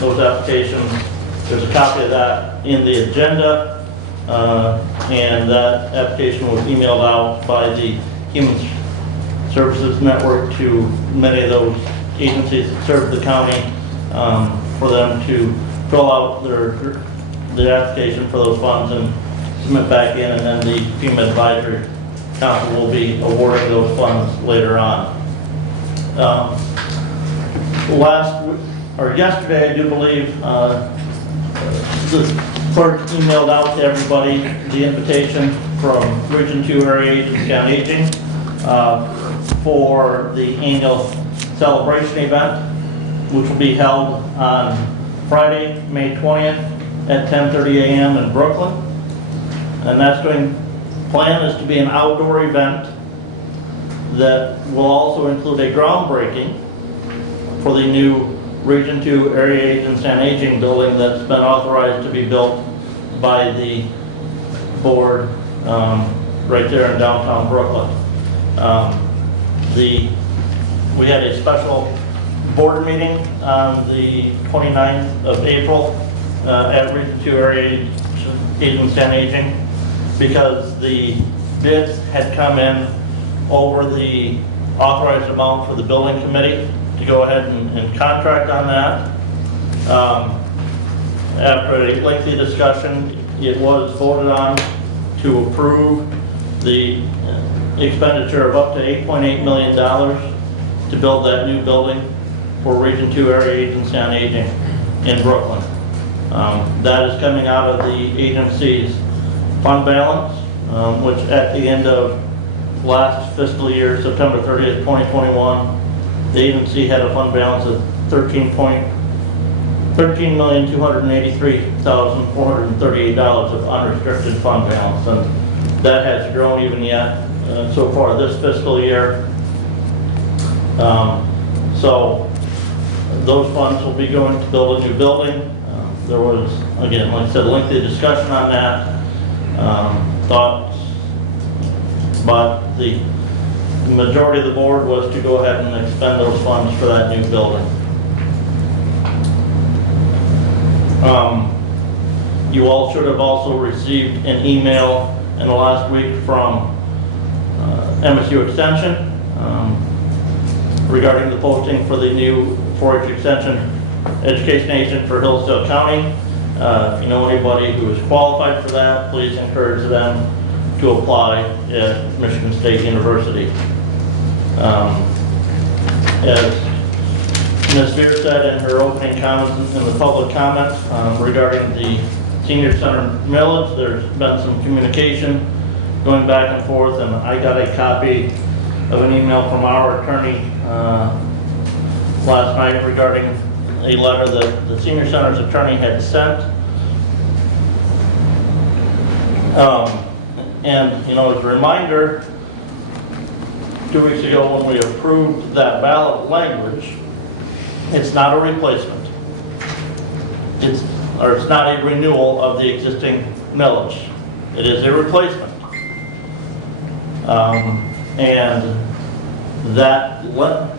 Those applications, there's a copy of that in the agenda, and that application was emailed out by the Human Services Network to many of those agencies that serve the county for them to fill out their application for those funds and submit back in, and then the FEMA Advisory Council will be awarding those funds later on. Yesterday, I do believe, the clerk emailed out to everybody the invitation from Region 2 Area Agency on Aging for the annual celebration event, which will be held on Friday, May 20th at 10:30 a.m. in Brooklyn. And plan is to be an outdoor event that will also include a groundbreaking for the new Region 2 Area Agents and Aging building that's been authorized to be built by the board right there in downtown Brooklyn. We had a special board meeting on the 29th of April at Region 2 Area Agents and Aging because the bids had come in over the authorized amount for the building committee to go ahead and contract on that. After a lengthy discussion, it was voted on to approve the expenditure of up to $8.8 million to build that new building for Region 2 Area Agency on Aging in Brooklyn. That is coming out of the agency's fund balance, which at the end of last fiscal year, September 30th, 2021, the agency had a fund balance of $13,283,438 of unrestricted fund balance, and that has grown even yet so far this fiscal year. So those funds will be going to build a new building. There was, again, like I said, a lengthy discussion on that. Thoughts, but the majority of the board was to go ahead and expend those funds for that new building. You all should have also received an email in the last week from MSU Extension regarding the posting for the new 4-H Extension Education Agent for Hillsdale County. If you know anybody who is qualified for that, please encourage them to apply at Michigan State University. As Ms. Veer said in her opening comments in the public comments regarding the senior center millage, there's been some communication going back and forth, and I got a copy of an email from our attorney last night regarding a letter that the senior center's attorney had sent. And, you know, as a reminder, 2 weeks ago when we approved that ballot language, it's not a replacement. It's not a renewal of the existing millage. It is a replacement. And that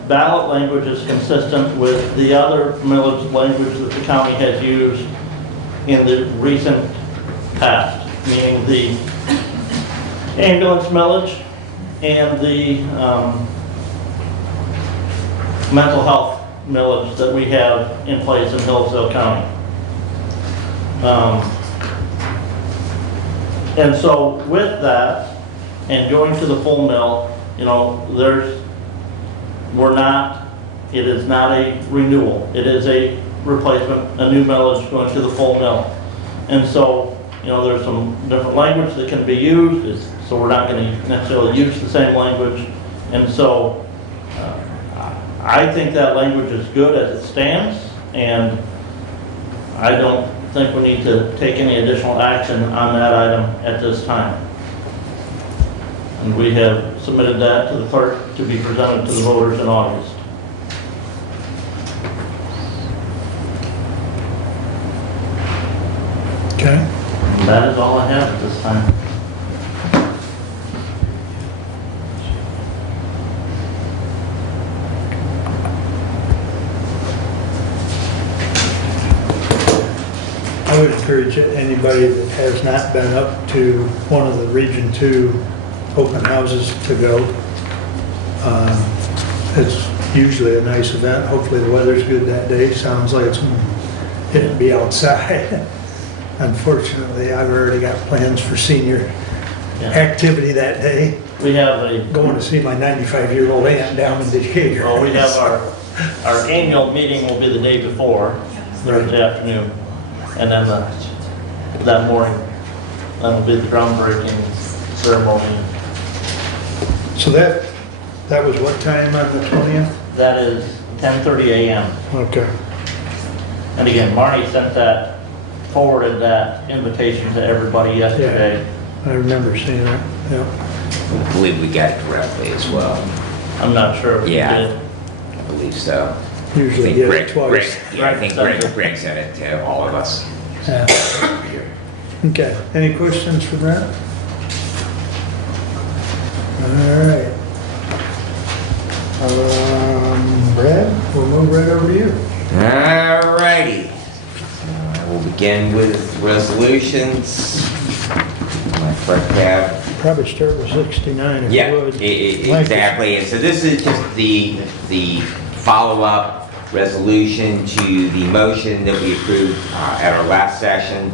ballot language is consistent with the other millage language that the county has used in the recent past, meaning the ambulance millage and the mental health millage that we have in place in Hillsdale County. And so with that, and going to the full mill, you know, it is not a renewal. It is a replacement, a new millage going to the full mill. And so, you know, there's some different language that can be used, so we're not going to necessarily use the same language. And so I think that language is good as it stands, and I don't think we need to take any additional action on that item at this time. And we have submitted that to the clerk to be presented to the voters in August. Okay. And that is all I have at this time. I would encourage anybody that has not been up to one of the Region 2 open houses to go. It's usually a nice event. Hopefully the weather's good that day. Sounds like it'll be outside. Unfortunately, I've already got plans for senior activity that day. We have Going to see my 95-year-old aunt down in Decatur. well, we have our annual meeting will be the day before, Thursday afternoon. And then that morning, that'll be the groundbreaking ceremony. So that was what time on the 20th? That is 10:30 a.m. Okay. And again, Marnie forwarded that invitation to everybody yesterday. I remember seeing that, yeah. I believe we got it correctly as well. I'm not sure if we Yeah. did. I believe so. usually get it twice. Yeah, I think Greg said it to all of us. Yeah. Okay, any questions for Brad? All right. Brad, we'll move right over to you. All righty. We'll begin with resolutions. My clerk tab. Probably start with 69 if you would. Exactly. And so this is just the follow-up resolution to the motion that we approved at our last session.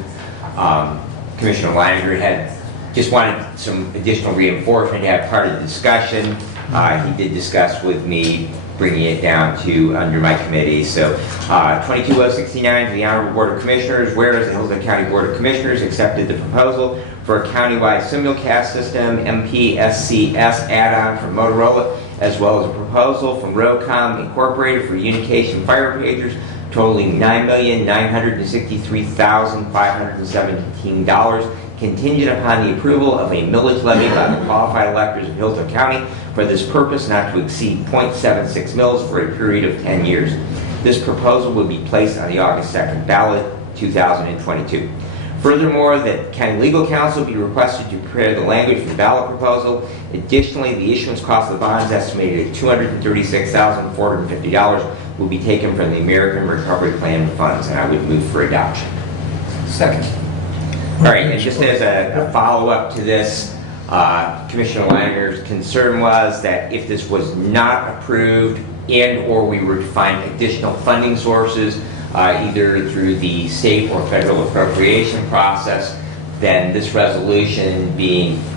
Commissioner Leininger had just wanted some additional reinforcement to have part of the discussion. He did discuss with me bringing it down to under my committee. So 22069 to the Honorable Board of Commissioners, whereas the Hillsdale County Board of Commissioners accepted the proposal for a countywide simulcast system MPSCS add-on from Motorola, as well as a proposal from Rocom Incorporated for unification fire pagers totaling $9,963,517, contingent upon the approval of a millage levy by the qualified electors of Hillsdale County for this purpose not to exceed .76 mils for a period of 10 years. This proposal will be placed on the August 2nd ballot, 2022. Furthermore, that County Legal Counsel be requested to prepare the language for the ballot proposal. Additionally, the issuance cost of the bonds, estimated at $236,450, will be taken from the American Recovery Plan funds, and I would move for adoption. Second. All right, and just as a follow-up to this, Commissioner Leininger's concern was that if this was not approved and/or we were to find additional funding sources, either through the state or federal appropriation process, then this resolution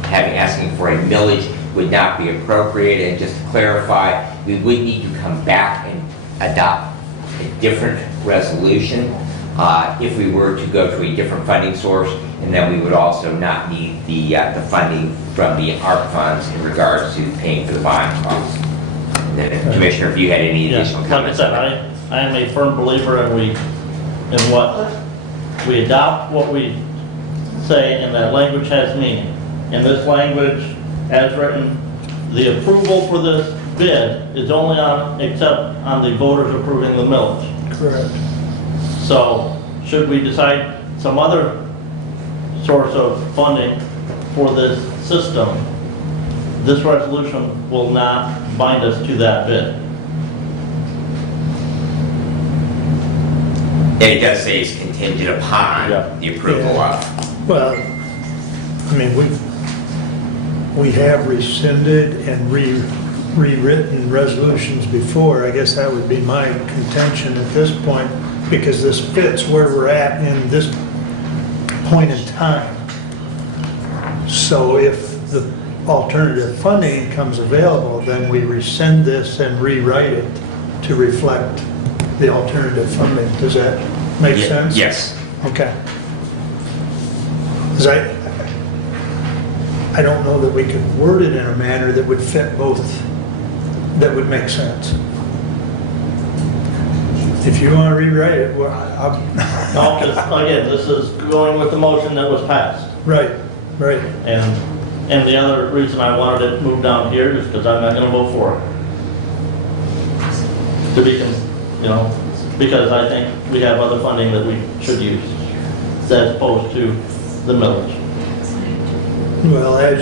asking for a millage would not be appropriate. And just to clarify, we would need to come back and adopt a different resolution if we were to go to a different funding source, and then we would also not need the funding from the ARP funds in regards to paying for the bond costs. And then, Commissioner, if you had any additional comments. Like I said, I am a firm believer in what we adopt, what we say, and that language has meaning. And this language, as written, the approval for this bid is only except on the voters approving the millage. Correct. So, should we decide some other source of funding for this system, this resolution will not bind us to that bid. It does say it's contingent upon the approval of. Well, I mean, we have rescinded and rewritten resolutions before. I guess that would be my contention at this point, because this fits where we're at in this point in time. So if the alternative funding becomes available, then we rescind this and rewrite it to reflect the alternative funding. Does that make sense? Yes. Okay. 'Cause I don't know that we could word it in a manner that would fit both, that would make sense. If you want to rewrite it, well, No, just, again, this is going with the motion that was passed. Right, right. And the other reason I wanted it moved down here is because I'm not gonna vote for it. Because I think we have other funding that we should use, as opposed to the millage. Well, as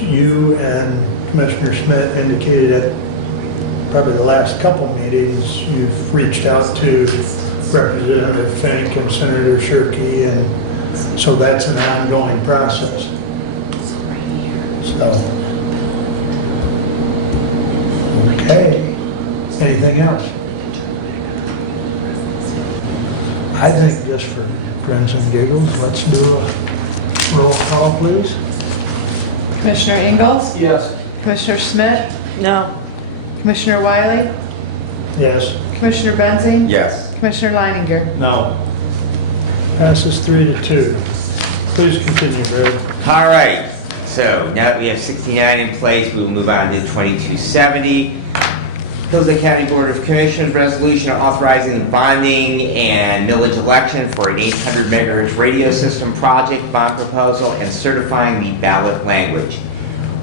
you and Commissioner Smith indicated at probably the last couple meetings, you've reached out to Representative Fink and Senator Shirkey, and so that's an ongoing process. So, okay. Anything else? I think just for grins and giggles, let's do a roll call, please. Commissioner Ingalls? Yes. Commissioner Schmidt? No. Commissioner Wiley? Yes. Commissioner Benzing? Yes. Commissioner Leininger? No. Passes 3-2. Please continue, Brad. All right. So now that we have 69 in place, we will move on to 2270. Hillsdale County Board of Commissioners resolution authorizing the bonding and millage election for an 800 megahertz radio system project bond proposal and certifying the ballot language.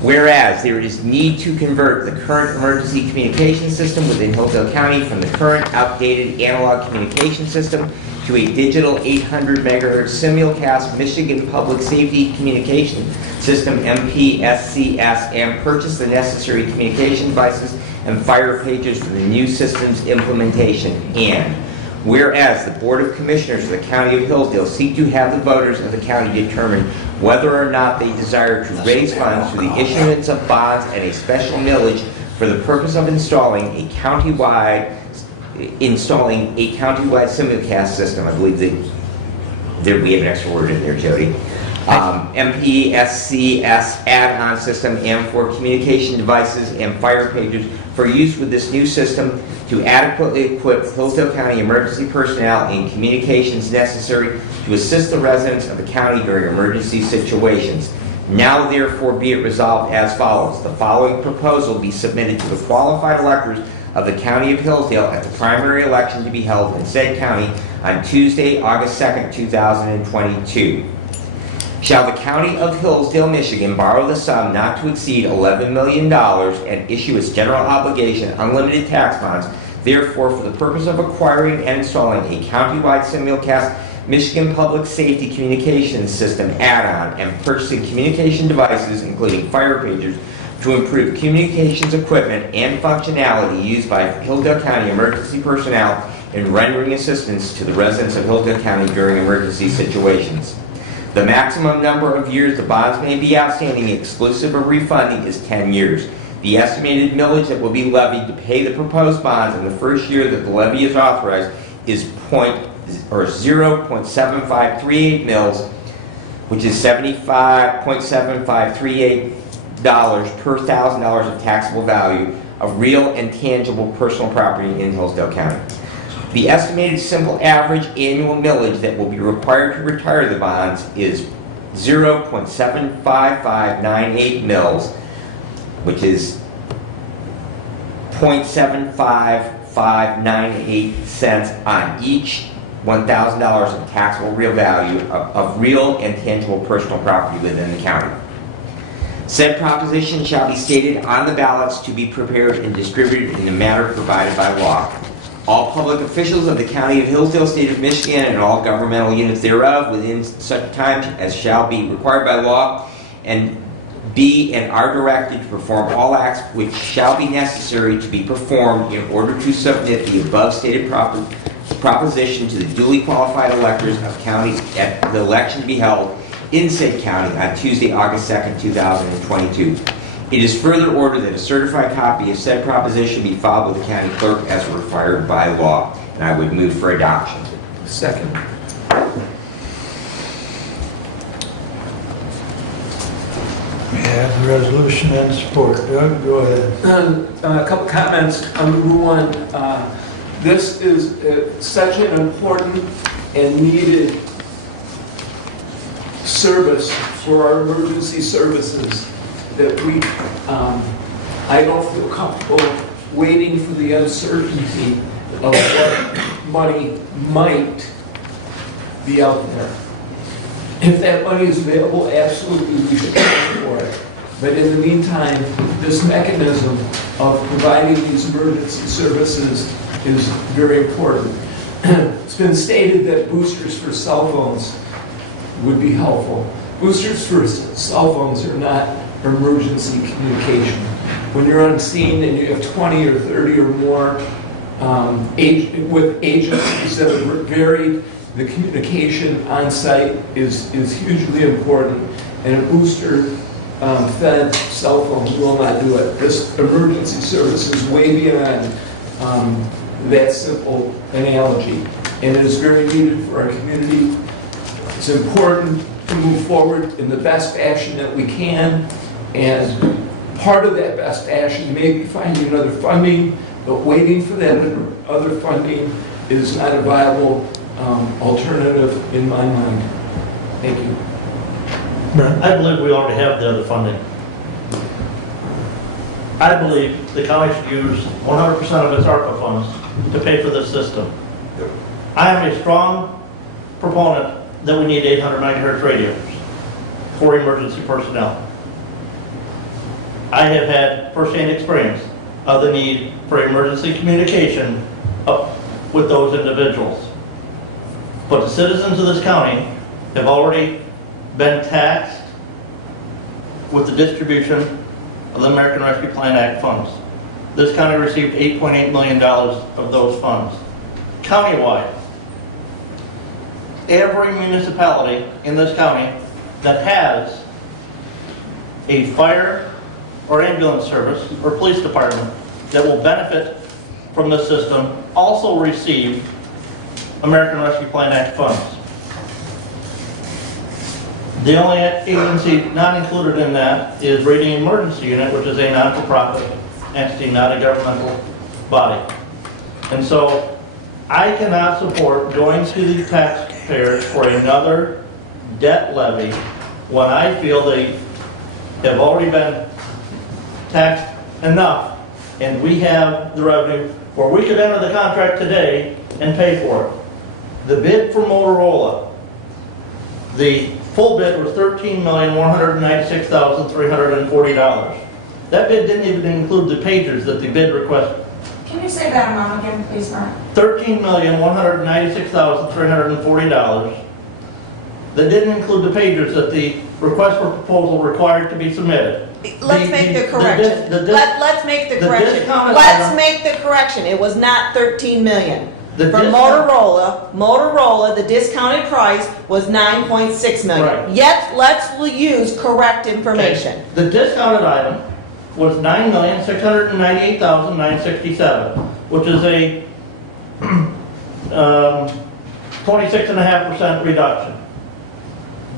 Whereas there is need to convert the current emergency communication system within Hillsdale County from the current outdated analog communication system to a digital 800 megahertz simulcast Michigan Public Safety Communication System, MPSCS, and purchase the necessary communication devices and fire pages for the new system's implementation. And whereas the Board of Commissioners of the County of Hillsdale seek to have the voters of the county determine whether or not they desire to raise funds through the issuance of bonds and a special millage for the purpose of installing a countywide simulcast system. I believe that we have an extra word in there, Jody. MPSCS add-on system and for communication devices and fire pages for use with this new system to adequately equip Hillsdale County emergency personnel in communications necessary to assist the residents of the county during emergency situations. Now therefore be it resolved as follows. The following proposal be submitted to the qualified electors of the County of Hillsdale at the primary election to be held in said county on Tuesday, August 2nd, 2022. Shall the County of Hillsdale, Michigan borrow the sum not to exceed $11 million and issue its general obligation unlimited tax bonds, therefore for the purpose of acquiring and installing a countywide simulcast Michigan Public Safety Communications System add-on and purchasing communication devices including fire pagers to improve communications equipment and functionality used by Hillsdale County emergency personnel in rendering assistance to the residents of Hillsdale County during emergency situations. The maximum number of years the bonds may be outstanding exclusive of refunding is 10 years. The estimated millage that will be levied to pay the proposed bonds in the first year that the levy is authorized is 0.7538 mils, which is $75.7538 per $1,000 of taxable value of real and tangible personal property in Hillsdale County. The estimated simple average annual millage that will be required to retire the bonds is 0.75598 mils, which is 0.75598 cents on each $1,000 of taxable real value of real and tangible personal property within the county. Said proposition shall be stated on the ballots to be prepared and distributed in the manner provided by law. All public officials of the County of Hillsdale, State of Michigan, and all governmental units thereof within such time as shall be required by law and be and are directed to perform all acts which shall be necessary to be performed in order to submit the above stated proposition to the duly qualified electors of county at the election to be held in said county on Tuesday, August 2nd, 2022. It is further ordered that a certified copy of said proposition be filed with the county clerk as required by law, and I would move for adoption. Second. We have the resolution and support. Doug, go ahead. A couple comments. Number one, this is such an important and needed service for our emergency services that I don't feel comfortable waiting for the uncertainty of what money might be out there. If that money is available, absolutely we should pay for it. But in the meantime, this mechanism of providing these emergency services is very important. It's been stated that boosters for cell phones would be helpful. Boosters for cell phones are not emergency communication. When you're on scene and you have 20 or 30 or more with agencies that are varied, the communication on site is hugely important, and a booster fed cell phone will not do it. This emergency service is way beyond that simple analogy, and it is very needed for our community. It's important to move forward in the best fashion that we can, and part of that best fashion may be finding other funding, but waiting for that other funding is not a viable alternative in my mind. Thank you. I believe we already have the other funding. I believe the county should use 100% of its ARPA funds to pay for this system. I am a strong proponent that we need 800 megahertz radios for emergency personnel. I have had firsthand experience of the need for emergency communication up with those individuals. But the citizens of this county have already been taxed with the distribution of the American Rescue Plan Act funds. This county received $8.8 million of those funds. Countywide, every municipality in this county that has a fire or ambulance service or police department that will benefit from this system also receive American Rescue Plan Act funds. The only agency not included in that is Rating Emergency Unit, which is a non-for-profit entity, not a governmental body. And so I cannot support going to the taxpayers for another debt levy when I feel they have already been taxed enough and we have the revenue where we could enter the contract today and pay for it. The bid for Motorola, the full bid was $13,196,340. That bid didn't even include the pagers that the bid requested. Can you say that amount again, please, Mark? $13,196,340. That didn't include the pagers that the request for proposal required to be submitted. Let's make the correction. Let's make the correction. discounted Let's item- make the correction. It was not 13 million. The For discount- Motorola, the discounted price was 9.6 million. Right. Yet, let's use correct information. The discounted item was $9,698,967, which is a 26.5% reduction.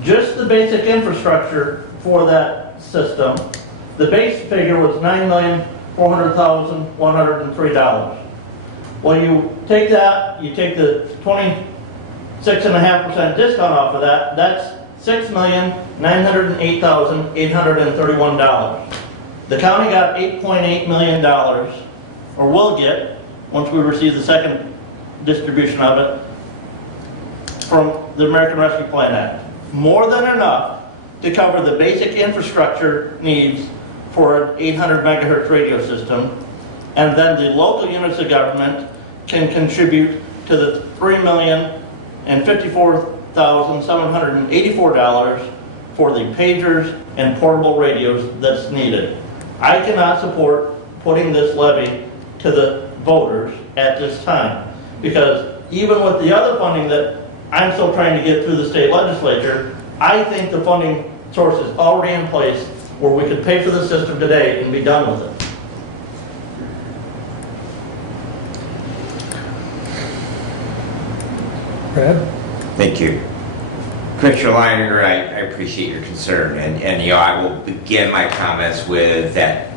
Just the basic infrastructure for that system, the base figure was $9,400,103. Well, you take that, you take the 26.5% discount off of that, that's $6,908,831. The county got $8.8 million, or will get, once we receive the second distribution of it, from the American Rescue Plan Act. More than enough to cover the basic infrastructure needs for an 800 megahertz radio system, and then the local units of government can contribute to the $3,054,784 for the pagers and portable radios that's needed. I cannot support putting this levy to the voters at this time, because even with the other funding that I'm still trying to get through the state legislature, I think the funding source is already in place where we could pay for the system today and be done with it. Brad? Thank you. Commissioner Leiner, I appreciate your concern, and I will begin my comments with that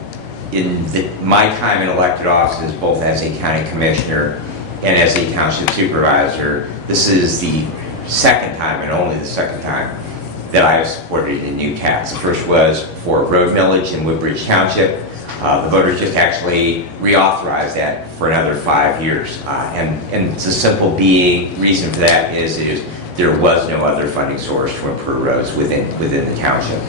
in my time in elected offices, both as a county commissioner and as a township supervisor, this is the second time, and only the second time, that I have supported a new tax. The first was for road millage in Woodbridge Township. The voters just actually reauthorized that for another 5 years. And the simple reason for that is there was no other funding source to improve roads within the township.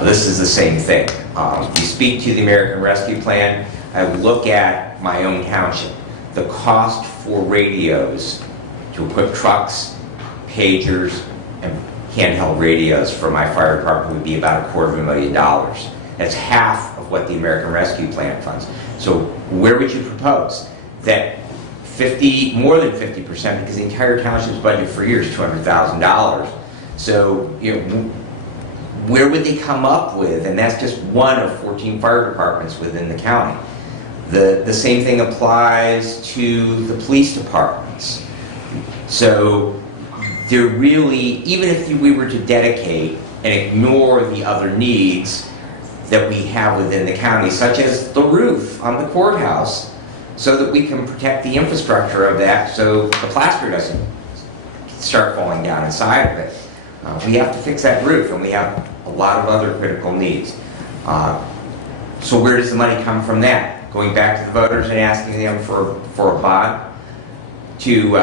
This is the same thing. You speak to the American Rescue Plan, I look at my own township. The cost for radios to equip trucks, pagers, and handheld radios for my fire department would be about $250,000. That's half of what the American Rescue Plan funds. So where would you propose that more than 50%, because the entire township's budget for years is $200,000. So, where would they come up with? And that's just one of 14 fire departments within the county. The same thing applies to the police departments. So they're really, even if we were to dedicate and ignore the other needs that we have within the county, such as the roof on the courthouse, so that we can protect the infrastructure of that so the plaster doesn't start falling down inside of it. We have to fix that roof, and we have a lot of other critical needs. So where does the money come from that? Going back to the voters and asking them for a bond to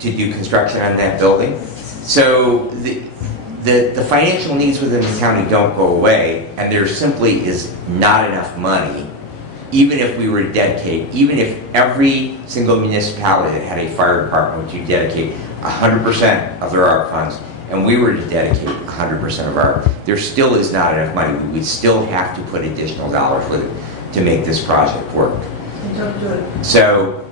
do construction on that building? So the financial needs within the county don't go away, and there simply is not enough money, even if we were to dedicate, even if every single municipality that had a fire department were to dedicate 100% of their ARP funds, and we were to dedicate 100% of our, there still is not enough money. We would still have to put additional dollars with it to make this project work. So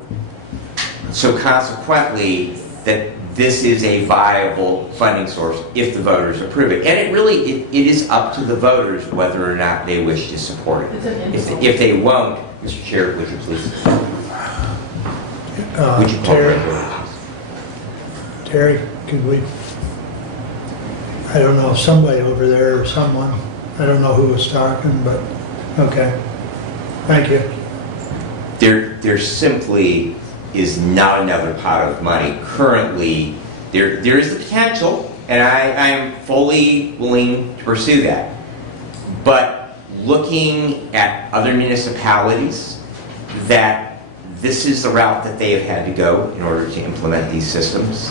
consequently, that this is a viable funding source if the voters approve it. And it is up to the voters whether or not they wish to support it. If they won't, Mr. Chair, would you please? Would you call Terry, could we, I don't know, somebody over there or someone, I don't know who was talking, but, okay. Thank you. There simply is not another pot of money. Currently, there is the potential, and I am fully willing to pursue that. But looking at other municipalities, that this is the route that they have had to go in order to implement these systems.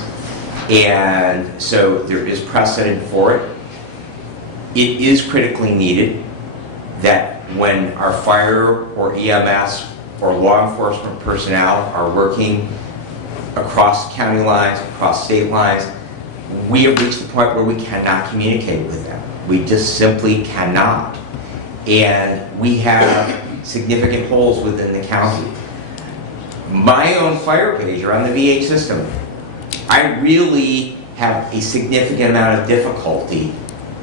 And so there is precedent for it. It is critically needed that when our fire or EMS or law enforcement personnel are working across county lines, across state lines, we have reached the point where we cannot communicate with them. We just simply cannot. And we have significant holes within the county. My own fire pager on the VA system, I really have a significant amount of difficulty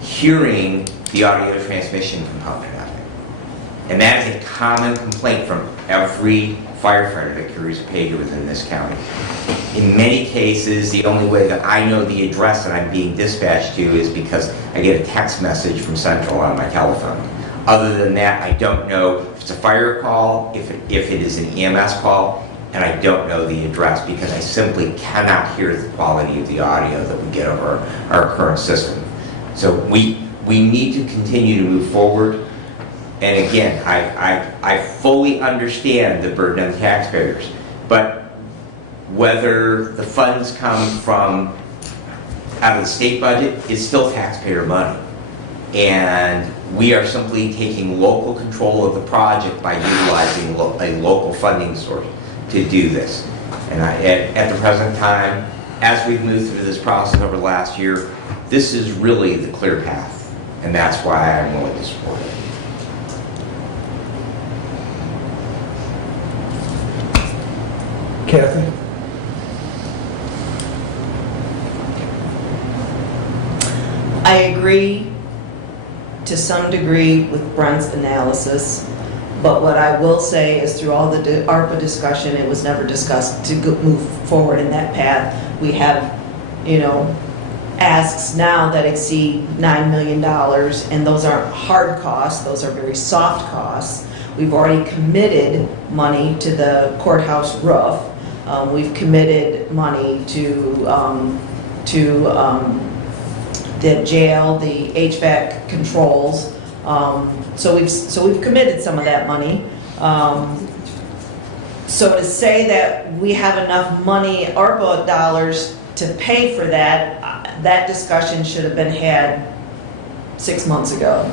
hearing the audio transmission component of it. And that is a common complaint from every firefighter that carries a pager within this county. In many cases, the only way that I know the address that I'm being dispatched to is because I get a text message from Central on my telephone. Other than that, I don't know if it's a fire call, if it is an EMS call, and I don't know the address because I simply cannot hear the quality of the audio that we get over our current system. So we need to continue to move forward. And again, I fully understand the burden on taxpayers, but whether the funds come from out of the state budget, it's still taxpayer money. And we are simply taking local control of the project by utilizing a local funding source to do this. And at the present time, as we've moved through this process over the last year, this is really the clear path. And that's why I'm willing to support it. Kathy? I agree to some degree with Brent's analysis, but what I will say is through all the ARPA discussion, it was never discussed to move forward in that path. We have, asks now that exceed $9 million, and those aren't hard costs, those are very soft costs. We've already committed money to the courthouse roof. We've committed money to the jail, the HVAC controls. So we've committed some of that money. So to say that we have enough money, ARPA dollars, to pay for that, that discussion should have been had 6 months ago.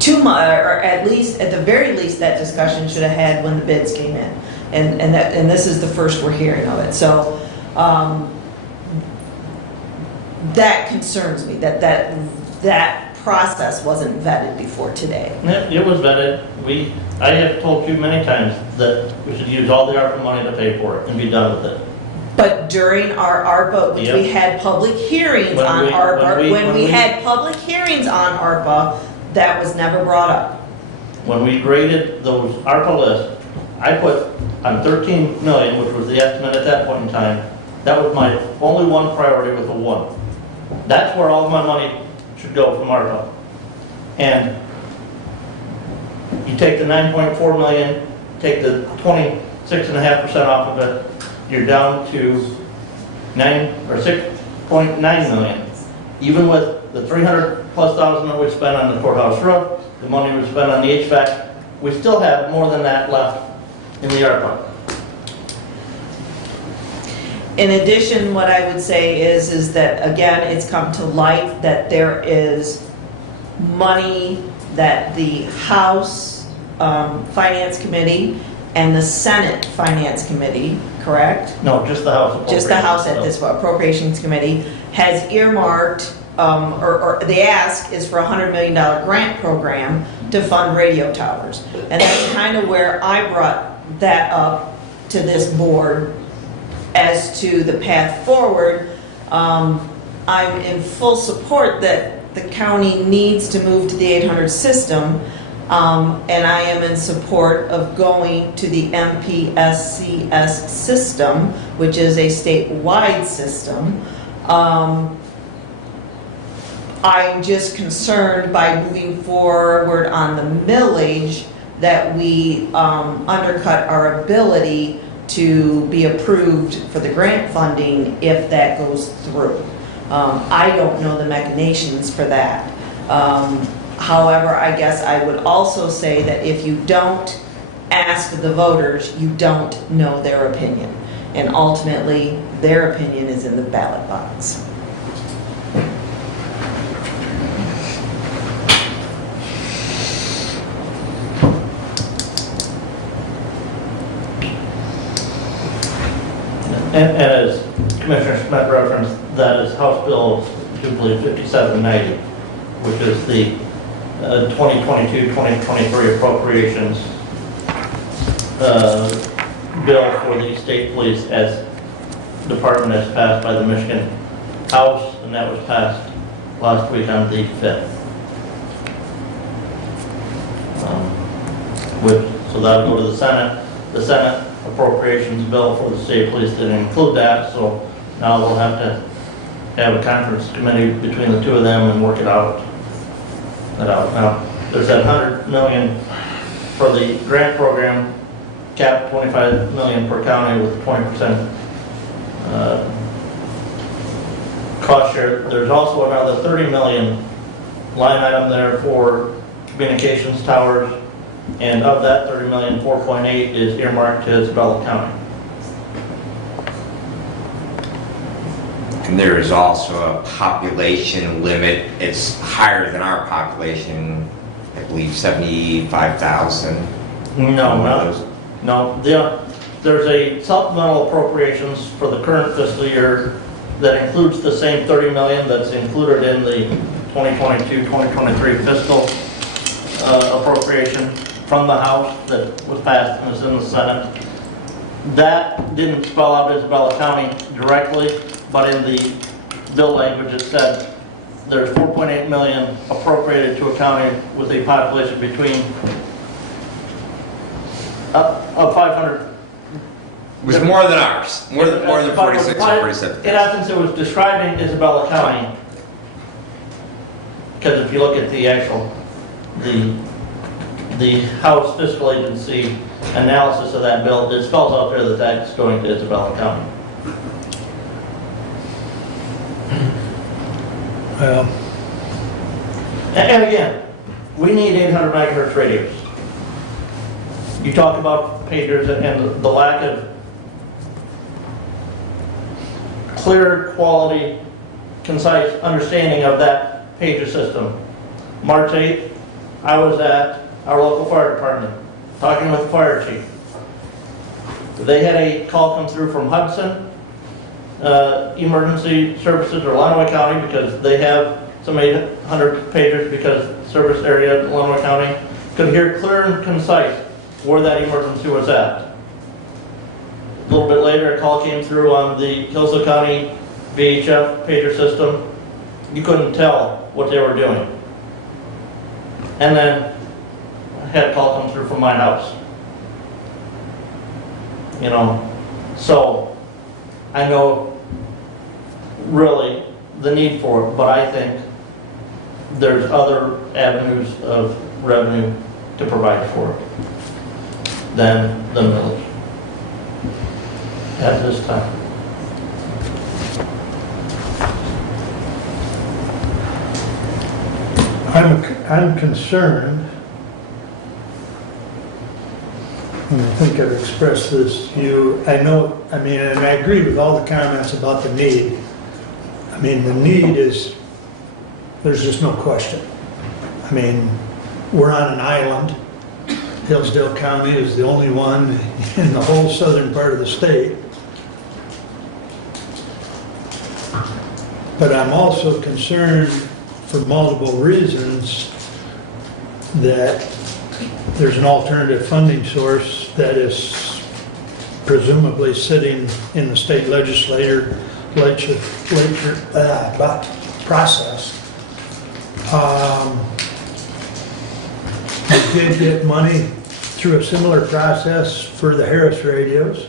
2 months, or at the very least, that discussion should have had when the bids came in. And this is the first we're hearing of it. So that concerns me, that process wasn't vetted before today. It was vetted. I have told you many times that we should use all the ARPA money to pay for it and be done with it. But during our ARPA, which we had public hearings on ARPA, when we had public hearings on ARPA, that was never brought up. When we graded those ARPA lists, I put on 13 million, which was the estimate at that point in time. That was my only one priority with a 1. That's where all of my money should go from ARPA. And you take the 9.4 million, take the 26.5% off of it, you're down to 6.9 million. Even with the 300,000+ that we spent on the courthouse roof, the money we spent on the HVAC, we still have more than that left in the ARPA. In addition, what I would say is that, again, it's come to light that there is money that the House Finance Committee and the Senate Finance Committee, correct? No, just the House. Just the House at this Appropriations Committee has earmarked, or the ask is for a $100 million grant program to fund radio towers. And that's kind of where I brought that up to this board as to the path forward. I'm in full support that the county needs to move to the 800 system, and I am in support of going to the MPSCS system, which is a statewide system. I'm just concerned by moving forward on the millage that we undercut our ability to be approved for the grant funding if that goes through. I don't know the machinations for that. However, I guess I would also say that if you don't ask the voters, you don't know their opinion. And ultimately, their opinion is in the ballot box. And as Commissioner Schmidt referenced, that is House Bill 5790, which is the 2022-2023 appropriations bill for the state police as department as passed by the Michigan House, and that was passed last week on the 5th. So that will go to the Senate. The Senate appropriations bill for the state police didn't include that, so now we'll have to have a conference committee between the two of them and work it out. Now, there's that $100 million for the grant program, capped $25 million per county with 20% cost share. There's also another $30 million line item there for communications towers. And of that 30 million, 4.8 is earmarked to Isabella County. And there is also a population limit. It's higher than our population, I believe 75,000. No. There's a supplemental appropriations for the current fiscal year that includes the same 30 million that's included in the 2022-2023 fiscal appropriation from the House that was passed and is in the Senate. That didn't spell out Isabella County directly, but in the bill language it said there's 4.8 million appropriated to a county with a population between of 500. It was more than ours, more than 46 or 47. In essence, it was describing Isabella County, because if you look at the actual, the House Fiscal Agency analysis of that bill, it spells out there that that's going to Isabella County. Well, And again, we need 800 megahertz radios. You talk about pagers and the lack of clear, quality, concise understanding of that pager system. March 8th, I was at our local fire department, talking with the fire chief. They had a call come through from Hudson Emergency Services or Illinois County, because they have some 800 pagers because service area in Illinois County. Could hear clear and concise where that emergency was at. A little bit later, a call came through on the Hillsdale County VHF pager system. You couldn't tell what they were doing. And then I had a call come through from my house. You know, so I know really the need for it, but I think there's other avenues of revenue to provide for it than the millage at this time. I'm concerned And I think I've expressed this to you. I know, I mean, and I agree with all the comments about the need. I mean, the need is, there's just no question. I mean, we're on an island. Hillsdale County is the only one in the whole southern part of the state. But I'm also concerned for multiple reasons that there's an alternative funding source that is presumably sitting in the state legislature process. We did get money through a similar process for the Harris radios.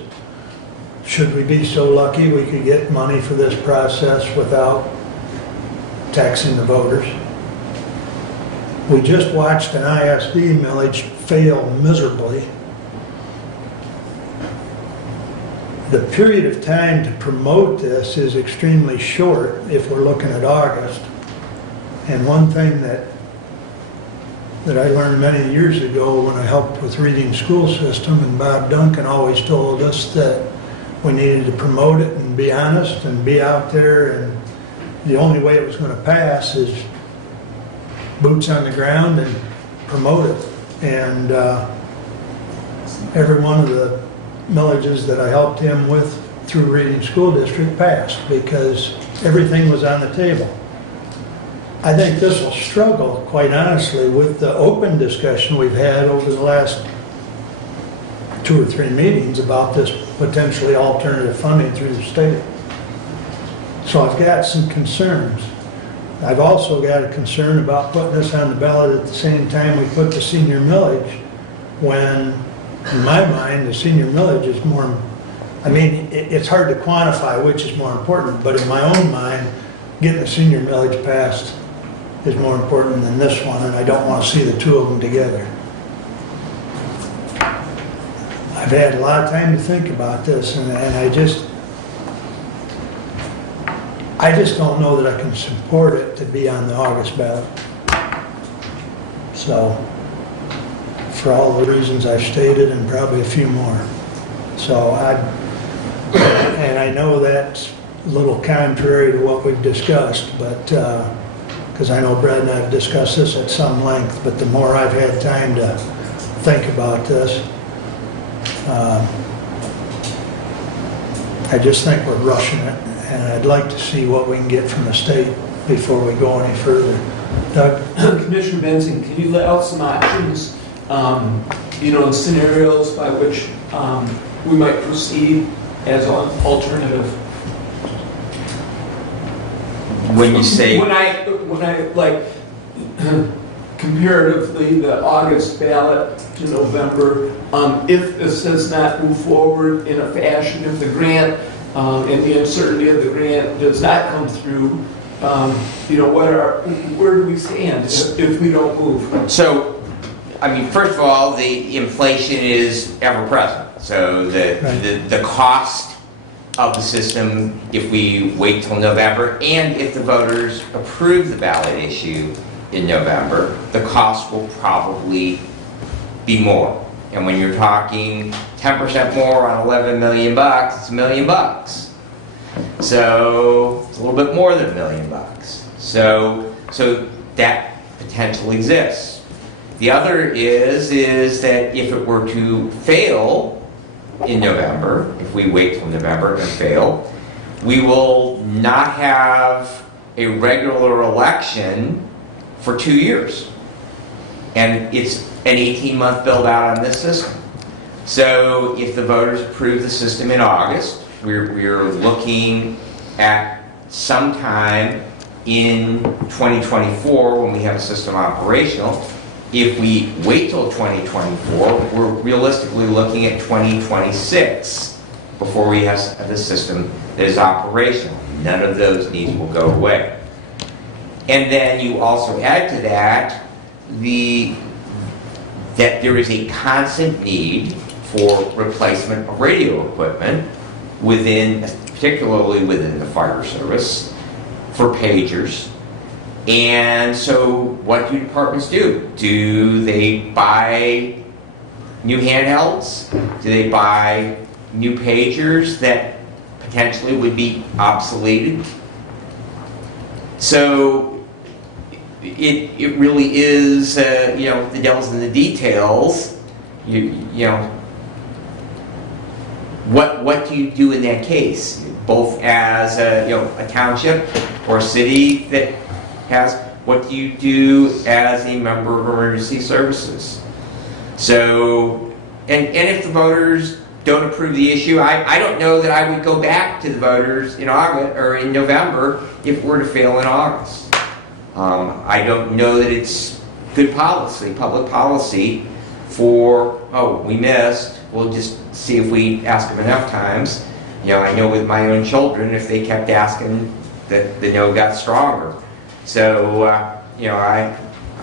Should we be so lucky we could get money for this process without taxing the voters? We just watched an ISD millage fail miserably. The period of time to promote this is extremely short if we're looking at August. And one thing that I learned many years ago when I helped with Reading School System, and Bob Duncan always told us that we needed to promote it and be honest and be out there, and the only way it was going to pass is boots on the ground and promote it. And every one of the millages that I helped him with through Reading School District passed because everything was on the table. I think this will struggle, quite honestly, with the open discussion we've had over the last 2 or 3 meetings about this potentially alternative funding through the state. So I've got some concerns. I've also got a concern about putting this on the ballot at the same time we put the senior millage, when, in my mind, the senior millage is more, I mean, it's hard to quantify which is more important, but in my own mind, getting the senior millage passed is more important than this one, and I don't want to see the two of them together. I've had a lot of time to think about this, and I just don't know that I can support it to be on the August ballot. So, for all the reasons I've stated and probably a few more. So and I know that's a little contrary to what we've discussed, but, because I know Brad and I have discussed this at some length, but the more I've had time to think about this, I just think we're rushing it, and I'd like to see what we can get from the state before we go any further. Doug? Commissioner Benzing, can you lay out some options, and scenarios by which we might proceed as an alternative? When you say... When I like, comparatively, the August ballot to November, if this does not move forward in a fashion, if the grant and the uncertainty of the grant does not come through, where do we stand if we don't move? So, I mean, first of all, the inflation is ever present. So the cost of the system, if we wait till November, and if the voters approve the ballot issue in November, the cost will probably be more. And when you're talking 10% more on $11 million, it's $1 million. So it's a little bit more than $1 million. So that potential exists. The other is that if it were to fail in November, if we wait till November and fail, we will not have a regular election for 2 years. And it's an 18-month build out on this system. So if the voters approve the system in August, we're looking at sometime in 2024 when we have a system operational. If we wait till 2024, we're realistically looking at 2026 before we have the system that is operational. None of those needs will go away. And then you also add to that that there is a constant need for replacement of radio equipment particularly within the fire service, for pagers. And so what do departments do? Do they buy new handhelds? Do they buy new pagers that potentially would be obsoleted? So it really is, the devil's in the details. You know, what do you do in that case? Both as a township or a city that has, what do you do as a member of emergency services? So, and if the voters don't approve the issue, I don't know that I would go back to the voters in August or in November if it were to fail in August. I don't know that it's good policy, public policy for, oh, we missed, we'll just see if we ask them enough times. I know with my own children, if they kept asking, that the no got stronger. So,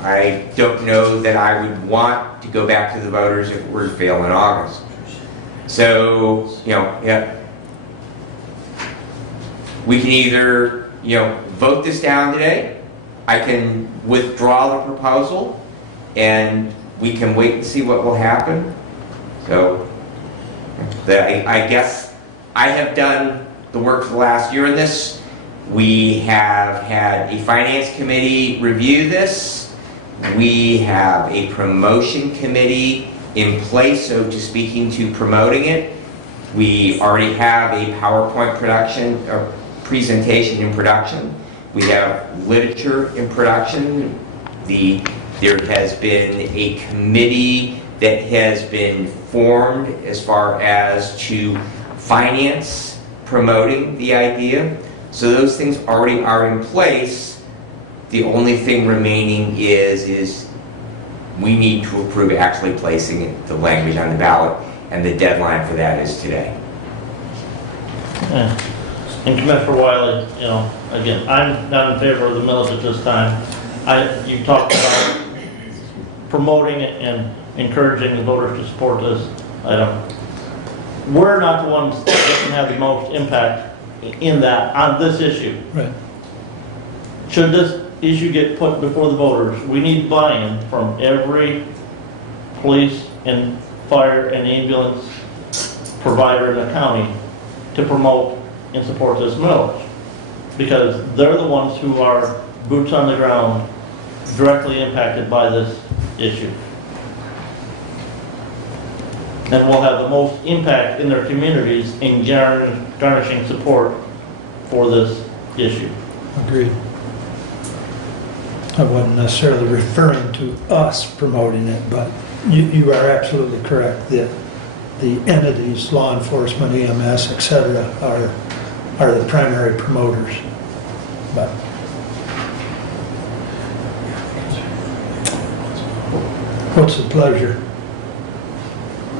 I don't know that I would want to go back to the voters if it were to fail in August. So, we can either, vote this down today. I can withdraw the proposal, and we can wait and see what will happen. So, I guess I have done the work for the last year in this. We have had a finance committee review this. We have a promotion committee in place, so to speaking, to promoting it. We already have a PowerPoint production or presentation in production. We have literature in production. There has been a committee that has been formed as far as to finance promoting the idea. So those things already are in place. The only thing remaining is we need to approve actually placing the language on the ballot, and the deadline for that is today. Yeah. And Commissioner Wiley, again, I'm not in favor of the millage at this time. You talked about promoting it and encouraging the voters to support this item. We're not the ones that can have the most impact in that, on this issue. Right. Should this issue get put before the voters, we need buy-in from every police and fire and ambulance provider in the county to promote and support this millage. Because they're the ones who are boots on the ground, directly impacted by this issue. And will have the most impact in their communities in garnishing support for this issue. Agreed. I wasn't necessarily referring to us promoting it, but you are absolutely correct that the entities, law enforcement, EMS, et cetera, are the primary promoters. But what's the pleasure?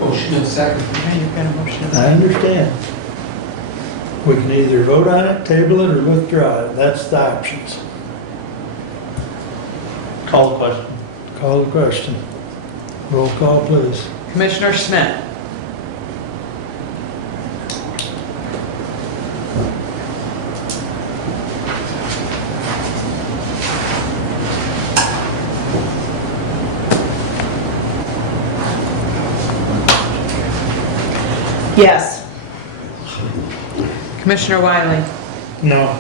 Motion and second. Yeah, you've got a motion. I understand. We can either vote on it, table it, or withdraw it. That's the options. Call the question. Call the question. Roll call, please. Commissioner Schmidt. Yes. Commissioner Wiley. No.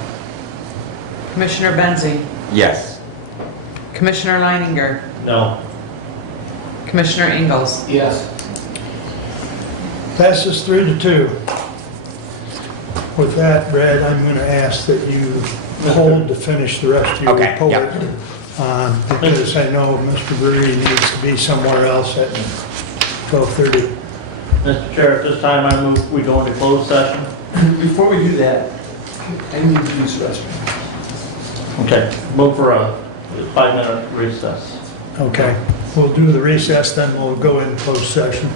Commissioner Benzie. Yes. Commissioner Leininger. No. Commissioner Ingalls. Yes. Passes 3-2. With that, Brad, I'm going to ask that you hold to finish the rest of your Okay, report. yeah. Because I know Mr. Brewery needs to be somewhere else at 12:30. Mr. Chair, at this time I move we go into closed session. Before we do that, I need to use the restroom. Okay, move for a 5-minute recess. Okay, we'll do the recess, then we'll go in closed session.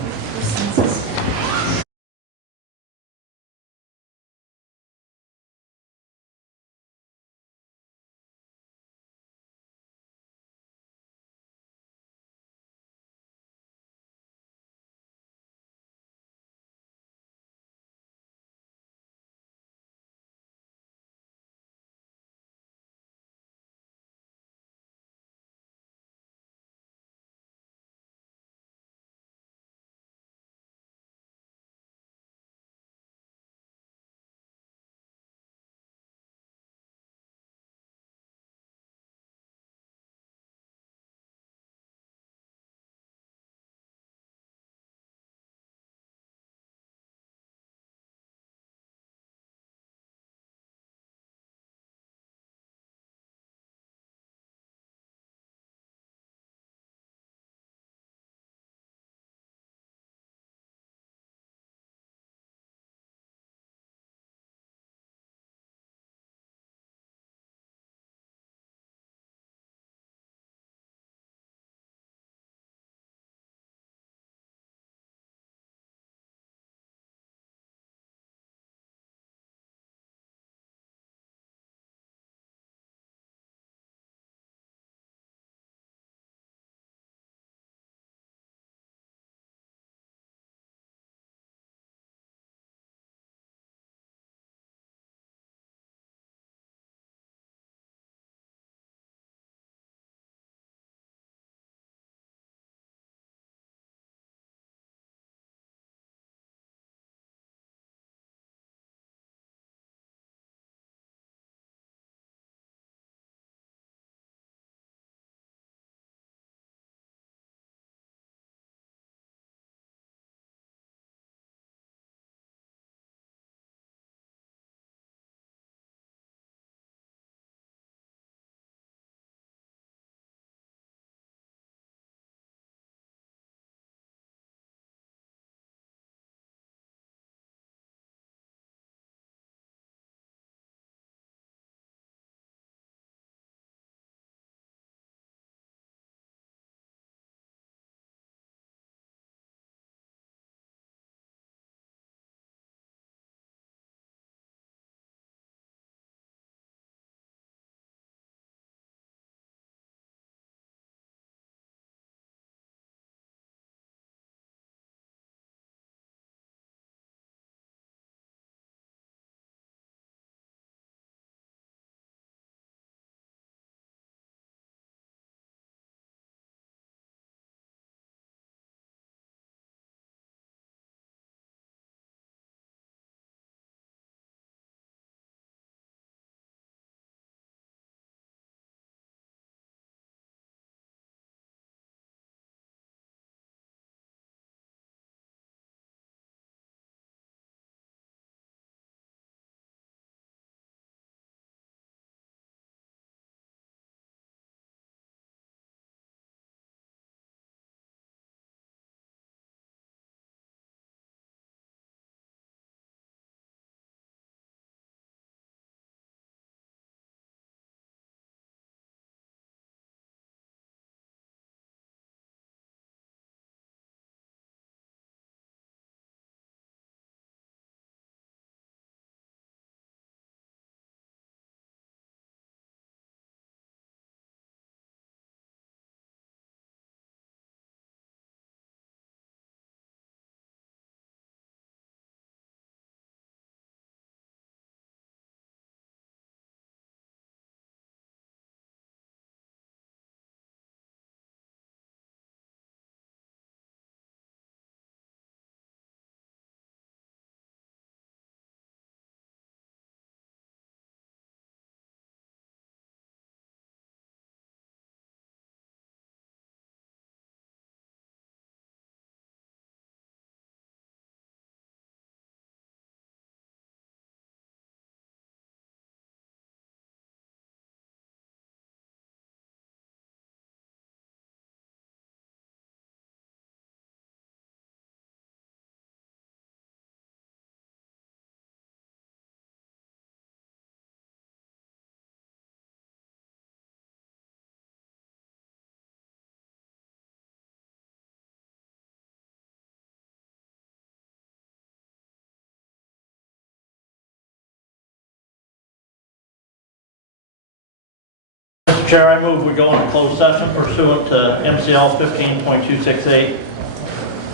Chair, I move we go into closed session pursuant to MCL 15.268,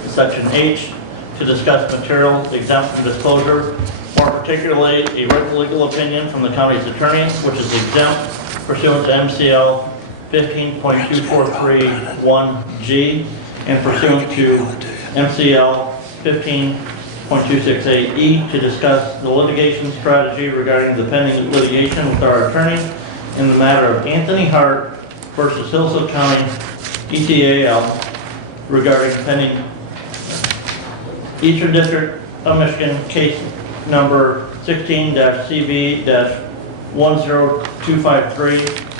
Section H, to discuss material exempt from disclosure, more particularly a written legal opinion from the county's attorney, which is exempt pursuant to MCL 15.2431G and pursuant to MCL 15.268E to discuss the litigation strategy regarding the pending litigation with our attorney in the matter of Anthony Hart versus Hillsdale County ETAL regarding pending Eastern District of Michigan case number 16-CB-10253.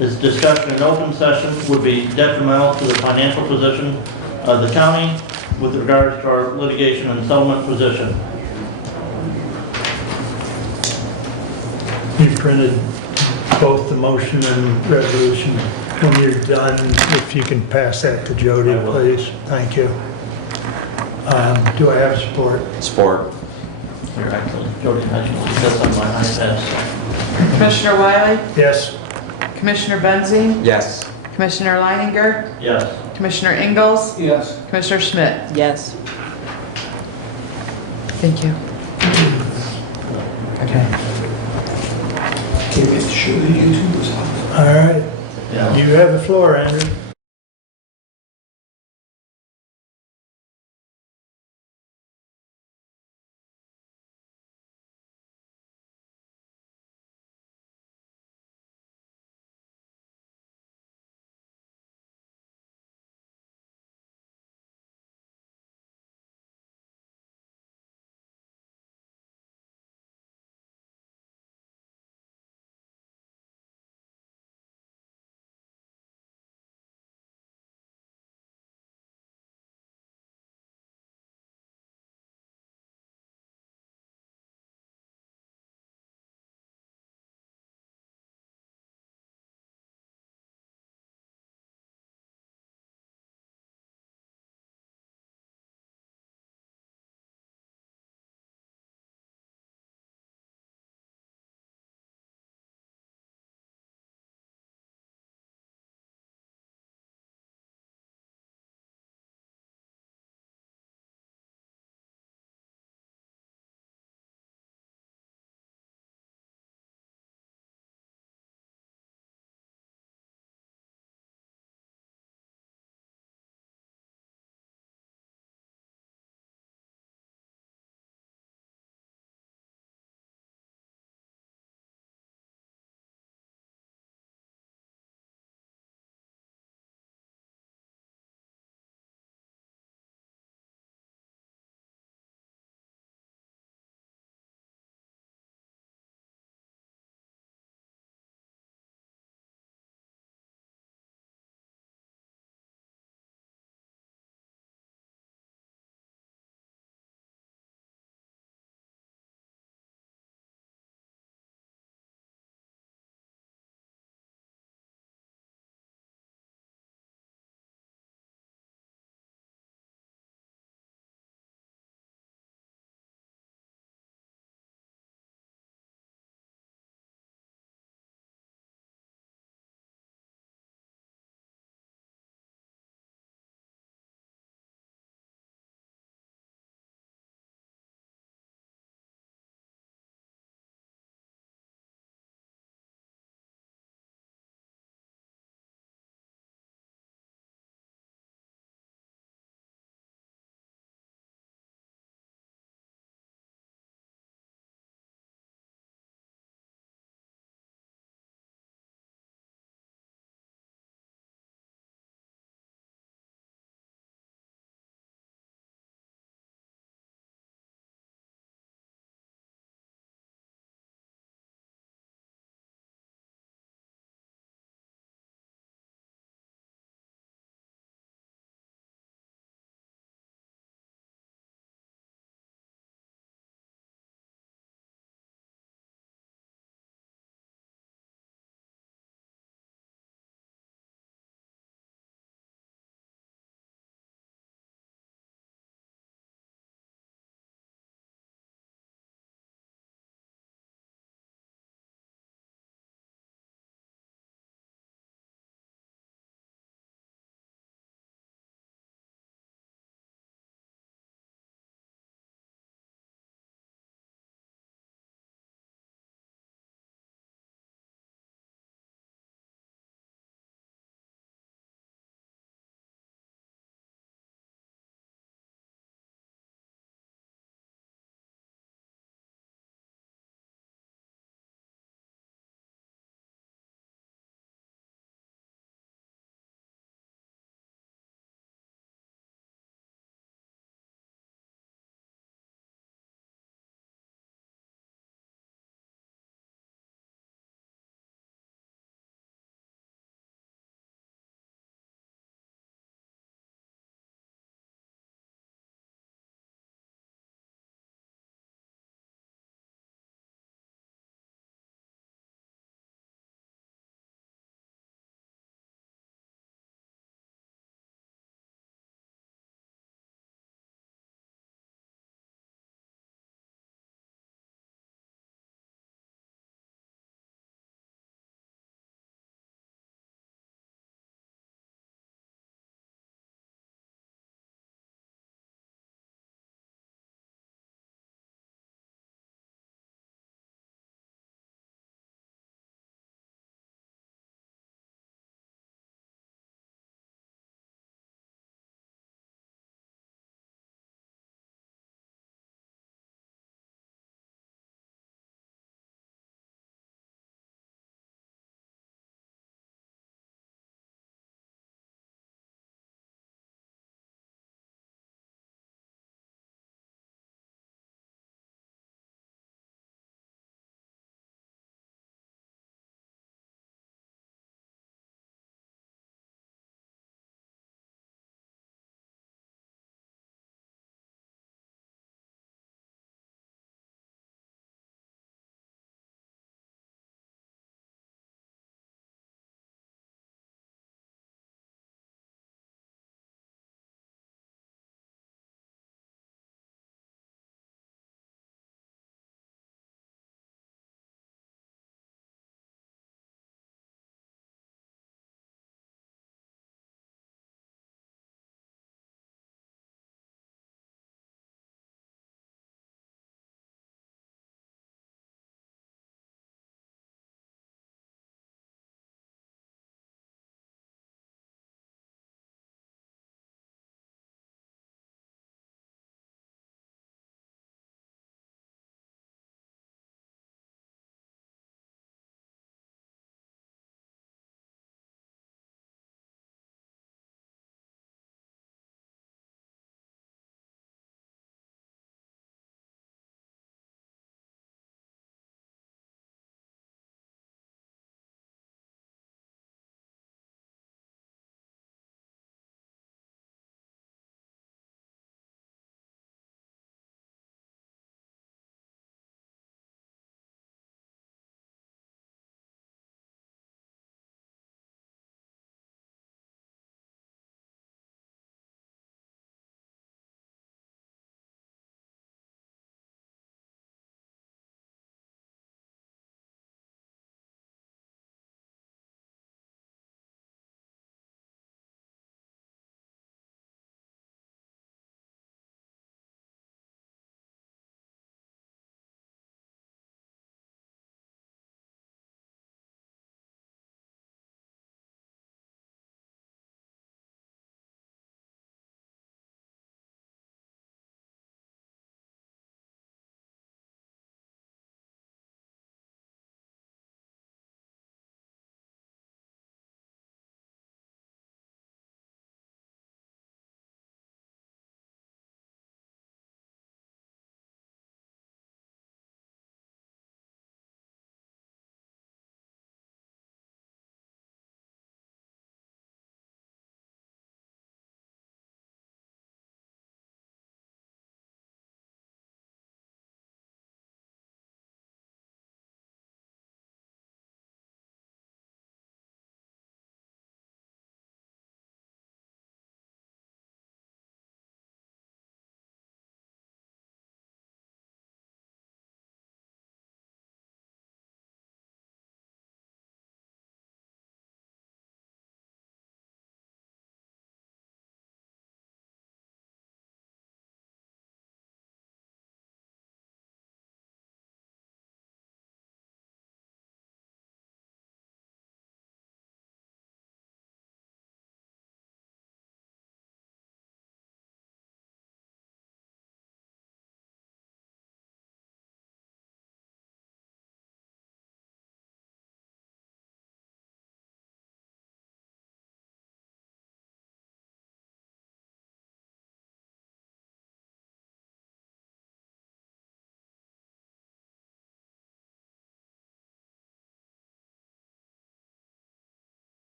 Is discussion in open session would be detrimental to the financial position of the county with regards to our litigation and settlement position. You printed both the motion and resolution. When you're done, if you can pass that to Jody, please. Thank you. Do I have support? Support. Here, actually, Jody, I can see this on my iPad. Commissioner Wiley? Yes. Commissioner Benzine? Yes. Commissioner Leininger? Yes. Commissioner Ingalls? Yes. Commissioner Schmidt? Yes. Thank you. Okay. Okay, make sure the YouTube is on. All right. Yeah. You have the floor, Andrew.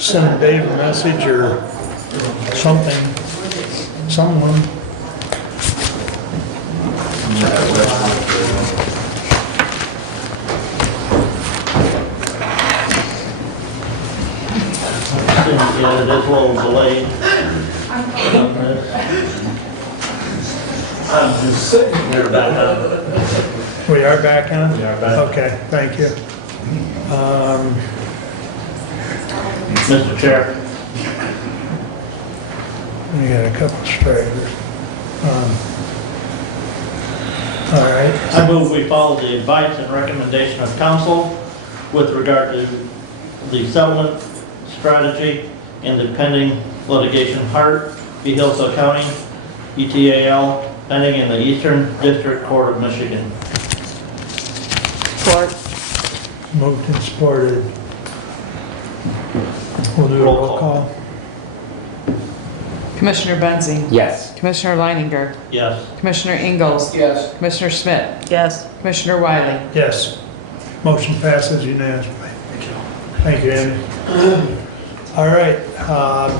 send Dave a message or something, someone. Yeah, it is a little delayed. I'm just sitting here back up. We are back on? We are back. Okay, thank you. Mr. Chair, We got a couple stragglers. All right, I move we follow the advice and recommendation of council with regard to the settlement strategy in the pending litigation Hart v. Hillsdale County, ETAL, pending in the Eastern District Court of Michigan. Support. moved and supported. We'll do a roll call. Commissioner Benzine. Yes. Commissioner Leininger. Yes. Commissioner Ingalls. Yes. Commissioner Schmidt. Yes. Commissioner Wiley. Yes. Motion passes unanimously. Thank you, Andy. All right,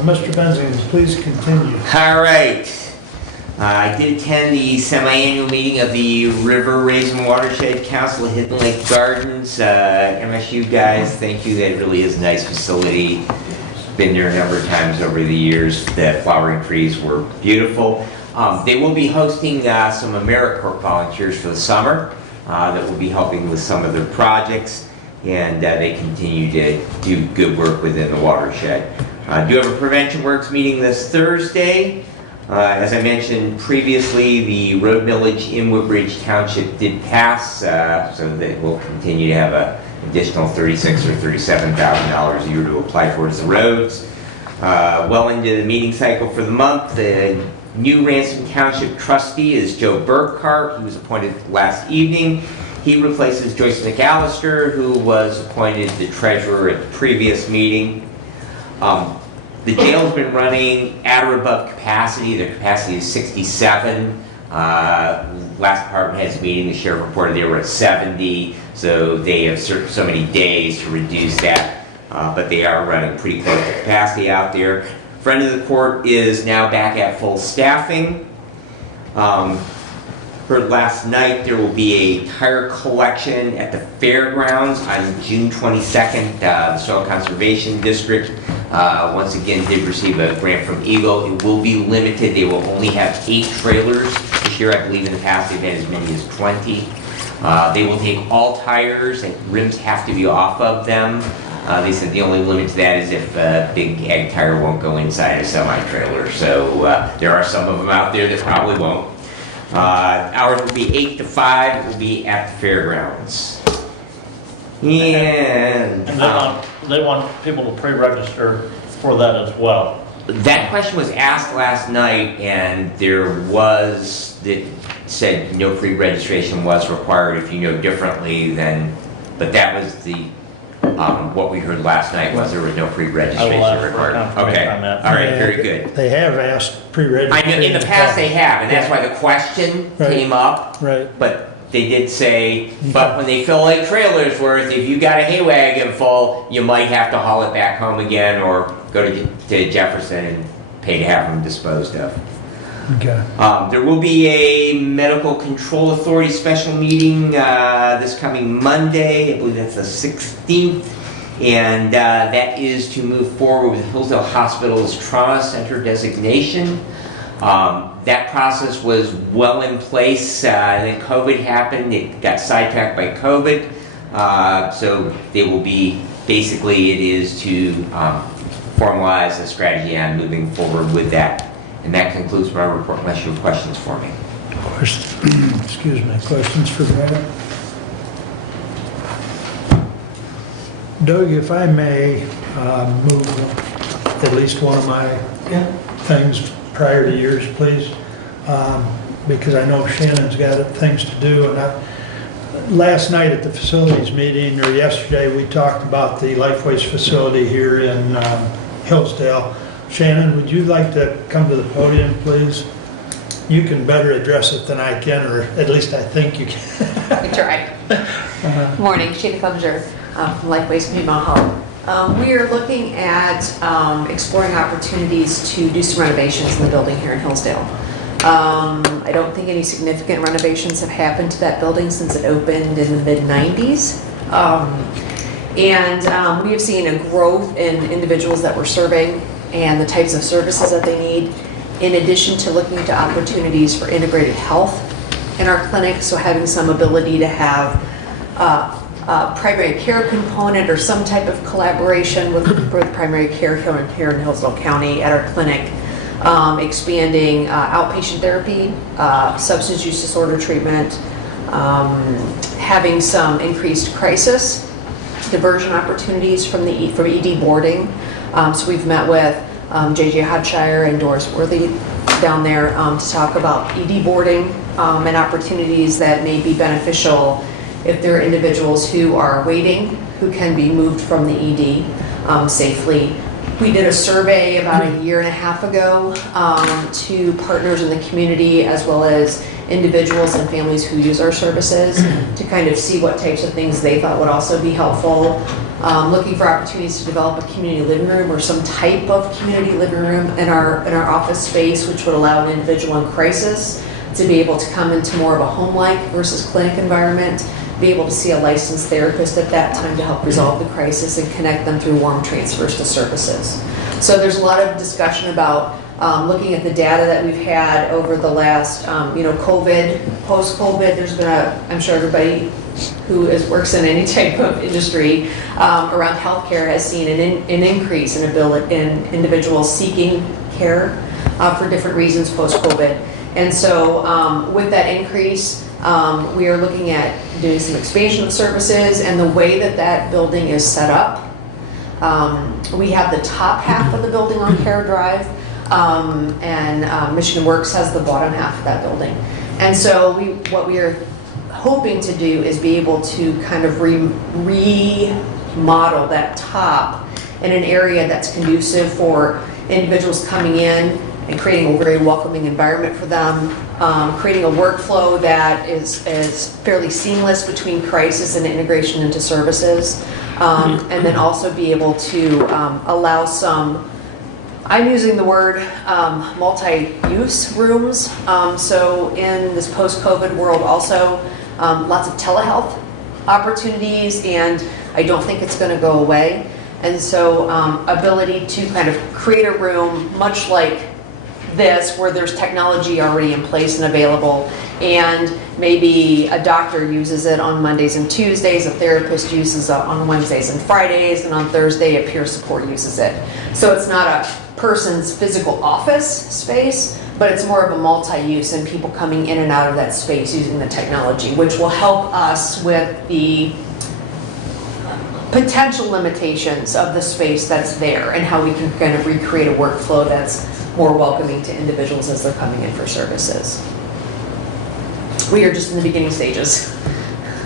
Mr. Benzine, please continue. All right. I did attend the semi-annual meeting of the River Ransom Watershed Council at Hidden Lake Gardens. MSU guys, thank you. That really is a nice facility. Been there a number of times over the years. The flowering trees were beautiful. They will be hosting some AmeriCorps volunteers for the summer that will be helping with some of their projects, and they continue to do good work within the watershed. Do have a Prevention Works meeting this Thursday. As I mentioned previously, the road millage in Woodbridge Township did pass, so they will continue to have an additional $36,000 or $37,000 a year to apply towards the roads. Well into the meeting cycle for the month, the new Ransom Township Trustee is Joe Burkhart, who was appointed last evening. He replaces Joyce McAllister, who was appointed the treasurer at the previous meeting. The jail's been running at or above capacity. Their capacity is 67. Last department heads meeting, the sheriff reported they were at 70, so they have so many days to reduce that, but they are running pretty close to capacity out there. Friend of the court is now back at full staffing. Heard last night there will be a tire collection at the fairgrounds on June 22nd. The Soil Conservation District once again did receive a grant from Eagle. It will be limited. They will only have 8 trailers this year. I believe in the past they've had as many as 20. They will take all tires and rims have to be off of them. They said the only limit to that is if a big ag tire won't go inside a semi-trailer. So there are some of them out there that probably won't. Hours will be 8 to 5. It will be at the fairgrounds. And they want people to pre-register for that as well. that question was asked last night, and there was, that said no pre-registration was required. If you know differently, then, but that was the, what we heard last night was there was no pre-registration required. Okay, all right, very good. They have asked I pre-registration. know, in the past they have, and that's why the question Right. came up. Right. But they did say, but when they fill 8 trailers worth, if you got a hay wagon full, you might have to haul it back home again or go to Jefferson and pay to have them disposed of. Okay. There will be a Medical Control Authority special meeting this coming Monday. I believe that's the 16th. And that is to move forward with Hillsdale Hospital's trauma center designation. That process was well in place. Then COVID happened. It got sidetracked by COVID. So they will be, basically it is to formalize a strategy on moving forward with that. And that concludes my report, unless you have questions for me. Excuse me, questions for Brad? Doug, if I may move at least one of my things prior to yours, please, because I know Shannon's got things to do. And last night at the facilities meeting, or yesterday, we talked about the Lifeways facility here in Hillsdale. Shannon, would you like to come to the podium, please? You can better address it than I can, or at least I think you can. I tried. Good morning, Shana Clevenger from Lifeways Community Mental Health. We are looking at exploring opportunities to do some renovations in the building here in Hillsdale. I don't think any significant renovations have happened to that building since it opened in the mid-90s. And we have seen a growth in individuals that we're serving and the types of services that they need, in addition to looking into opportunities for integrated health in our clinic, so having some ability to have a primary care component or some type of collaboration with primary care here in Hillsdale County at our clinic, expanding outpatient therapy, substance use disorder treatment, having some increased crisis diversion opportunities from ED boarding. So we've met with JJ Hodshire and Doris Worthy down there to talk about ED boarding and opportunities that may be beneficial if there are individuals who are waiting, who can be moved from the ED safely. We did a survey about a year and a half ago to partners in the community as well as individuals and families who use our services to kind of see what types of things they thought would also be helpful. Looking for opportunities to develop a community living room or some type of community living room in our office space, which would allow an individual in crisis to be able to come into more of a home-like versus clinic environment, be able to see a licensed therapist at that time to help resolve the crisis and connect them through warm transfers to services. So there's a lot of discussion about looking at the data that we've had over the last, COVID, post-COVID. There's been I'm sure everybody who works in any type of industry around healthcare has seen an increase in individuals seeking care for different reasons post-COVID. And so with that increase, we are looking at doing some expansion of services, and the way that building is set up. We have the top half of the building on Care Drive, and Michigan Works has the bottom half of that building. And so what we are hoping to do is be able to kind of remodel that top in an area that's conducive for individuals coming in and creating a very welcoming environment for them, creating a workflow that is fairly seamless between crisis and integration into services, and then also be able to allow some, I'm using the word multi-use rooms. So in this post-COVID world also, lots of telehealth opportunities, and I don't think it's going to go away. And so ability to kind of create a room much like this, where there's technology already in place and available, and maybe a doctor uses it on Mondays and Tuesdays, a therapist uses it on Wednesdays and Fridays, and on Thursday a peer support uses it. So it's not a person's physical office space, but it's more of a multi-use and people coming in and out of that space using the technology, which will help us with the potential limitations of the space that's there and how we can kind of recreate a workflow that's more welcoming to individuals as they're coming in for services. We are just in the beginning stages.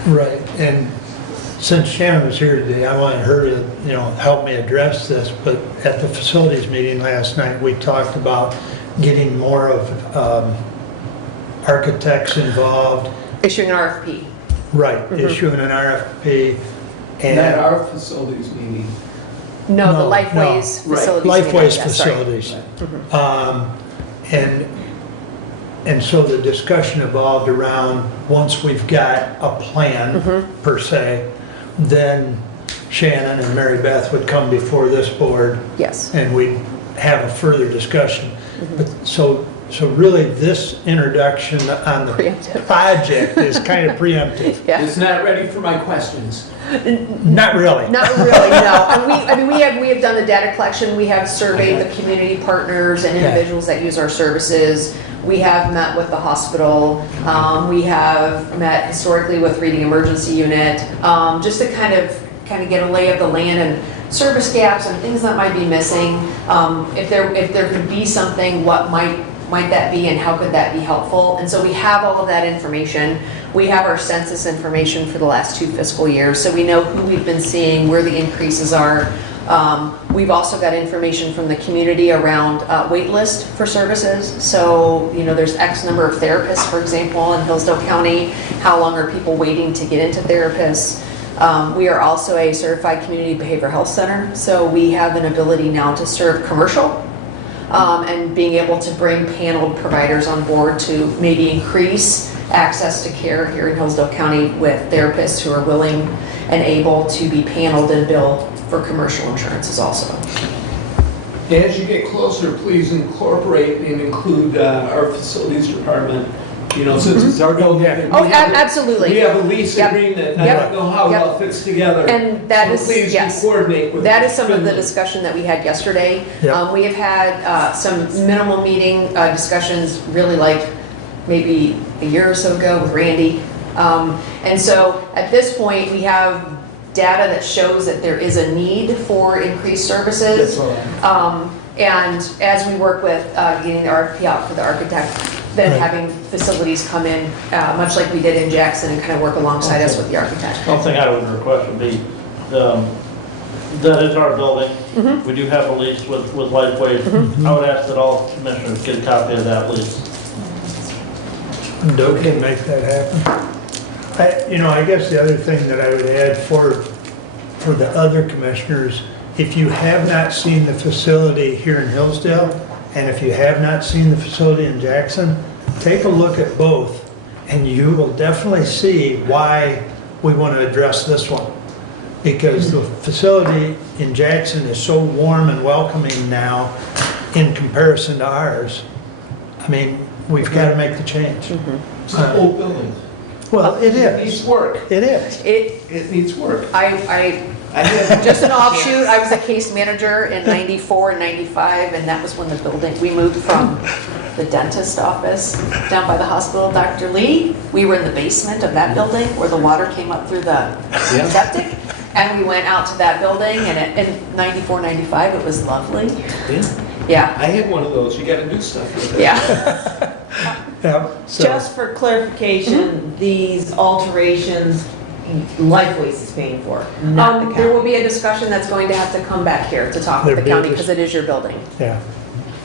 Right, and since Shannon was here today, I wanted her to, help me address this, but at the facilities meeting last night, we talked about getting more of architects involved. Issuing an RFP. Right, issuing an RFP. And At our facilities meeting. No, the Lifeways facilities. Lifeways Yes, facilities. And so the discussion evolved around, once we've got a plan per se, then Shannon and Mary Beth would come before this board. Yes. And we'd have a further discussion. But so really this introduction on the project is kind of preemptive. Yeah. It's not ready for my questions. Not really. Not really, no. And we have done the data collection. We have surveyed the community partners and individuals that use our services. We have met with the hospital. We have met historically with Reading Emergency Unit, just to kind of get a lay of the land and service gaps and things that might be missing. If there could be something, what might that be and how could that be helpful? And so we have all of that information. We have our census information for the last 2 fiscal years, so we know who we've been seeing, where the increases are. We've also got information from the community around wait list for services. So, there's X number of therapists, for example, in Hillsdale County. How long are people waiting to get into therapists? We are also a certified community behavioral health center, so we have an ability now to serve commercial, and being able to bring paneled providers on board to maybe increase access to care here in Hillsdale County with therapists who are willing and able to be paneled and bill for commercial insurances also. As you get closer, please incorporate and include our facilities department, you know, since it's our building. Oh, absolutely. We have a lease Yep. agreement, I Yep. don't know how it all Yep. fits together. And that is, So please yes. coordinate with. That is some of the Finley. discussion that we had yesterday. Yeah. We have had some minimal meeting discussions, really like maybe a year or so ago with Randy. And so at this point, we have data that shows that there is a need for increased services. That's all. And as we work with getting the RFP out for the architect, then Right. having facilities come in, much like we did in Jackson, and kind of work alongside us with the architect. One thing I would request would be, that is our building. Mhm. We do have a lease with Lifeway. I would ask that all commissioners get a copy of that lease. Doug can make that happen. I guess the other thing that I would add for the other commissioners, if you have not seen the facility here in Hillsdale, and if you have not seen the facility in Jackson, take a look at both, and you will definitely see why we want to address this one. Because the facility in Jackson is so warm and welcoming now in comparison to ours. I mean, we've got to make the change. It's an old building. Well, it It needs is. work. It is. It needs work. I I have- just an offshoot, I was a case manager in 94 and 95, and that was when the building, we moved from the dentist office down by the hospital, Dr. Lee. We were in the basement of that building where the water came up through the septic. And we went out to that building, and in 94, 95, it was lovely. Yeah. Yeah, I had one of those, you gotta do stuff with it. yeah. Yeah, so, Just for clarification, these alterations, Lifeways is paying for, not the There will county. be a discussion that's going to have to come back here to talk with the There'll be county, a because it is your building. yeah,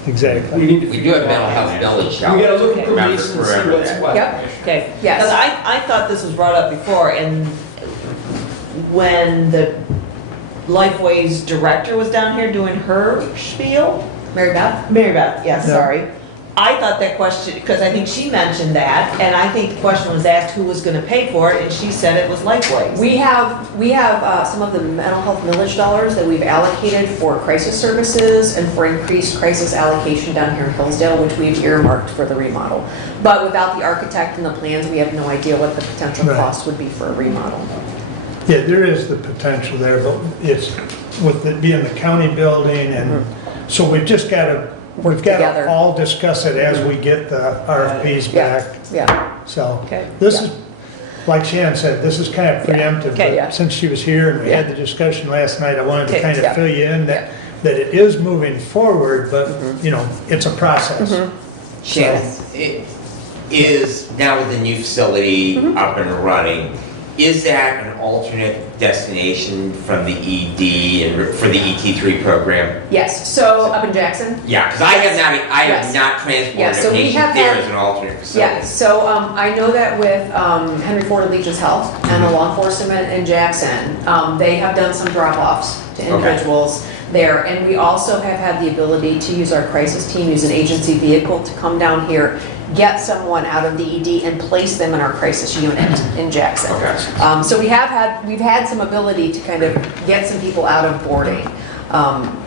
exactly. We need to We do figure have it mental out. health village We gotta look at the Remember lease and see forever what's that. what. Yep. Okay. Yes. Because I thought this was brought up before, and when the Lifeways director was down here doing her spiel, Mary Beth? Mary Beth, yes, Yeah. sorry. I thought that question, because I think she mentioned that, and I think the question was asked who was gonna pay for it, and she said it was Lifeways. We have some of the mental health millage dollars that we've allocated for crisis services and for increased crisis allocation down here in Hillsdale, which we've earmarked for the remodel. But without the architect and the plans, we have no idea what the potential Right. cost would be for a remodel. Yeah, there is the potential there, but it's, with it being the county building, and so we've just got to, we've got together. to all discuss it as we get the RFPs Yeah, back. yeah. So, Okay. this is, like Shannon said, this is kind of preemptive, Okay, yeah. but since she was here and we had the discussion last night, I wanted to Okay, kind yeah. of fill you in that it is moving forward, but, it's a process. Shannon, it is, now with the new facility up and running, is that an alternate destination from the ED and for the ET3 program? Yes, so up in Jackson? Yeah, because I have Yes. not Yeah, transported so a we patient have there had- as an alternate facility. Yeah, so I know that with Henry Ford and Legion's Health and the law enforcement in Jackson, they have done some drop-offs to Okay. individuals there. And we also have had the ability to use our crisis team, use an agency vehicle to come down here, get someone out of the ED and place them in our crisis unit in Jackson. Okay. So we've had some ability to kind of get some people out of boarding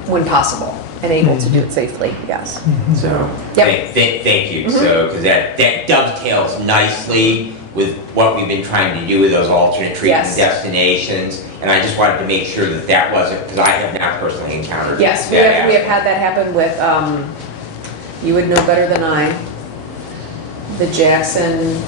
when possible and able to do it safely, yes. So, Yep. thank you. So, because that dovetails nicely with what we've been trying to do with those alternate treatment Yes. destinations. And I just wanted to make sure that that wasn't, because I have not personally encountered Yes, we that have had that happen with, you would know better than I, the Jackson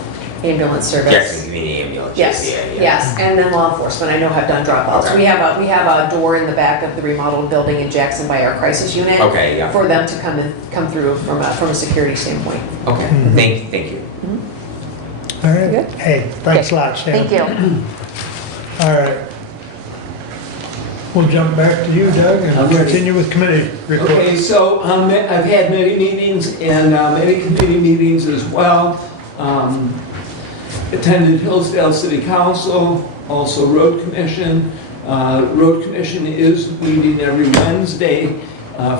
Ambulance Service. Jackson Community Ambulance. Yes, yeah. yes, and then law enforcement, I know have done drop-offs. Okay. We have a door in the back of the remodeled building in Jackson by our crisis unit. Okay, yeah. For them to come through from a security standpoint. Okay, thank you. All right. Good. Hey, thanks a lot, Shannon. Thank you. All right. We'll jump back to you, Doug, and I'm ready. continue with committee reports. Okay, so I've had many meetings and many committee meetings as well. attended Hillsdale City Council, also Road Commission. Road Commission is meeting every Wednesday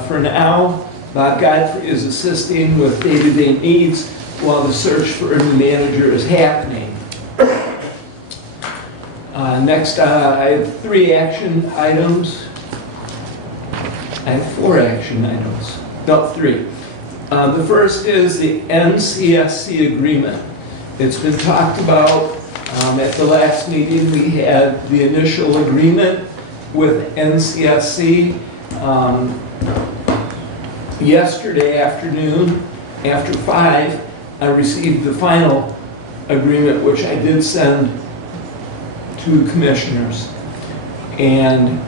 for now. Bob Godfrey is assisting with day-to-day needs while the search for a new manager is happening. Next, I have 3 action items. I have 4 action items. No, 3. The first is the NCSC agreement. It's been talked about at the last meeting. We had the initial agreement with NCSC. Yesterday afternoon, after 5, I received the final agreement, which I did send to the commissioners. And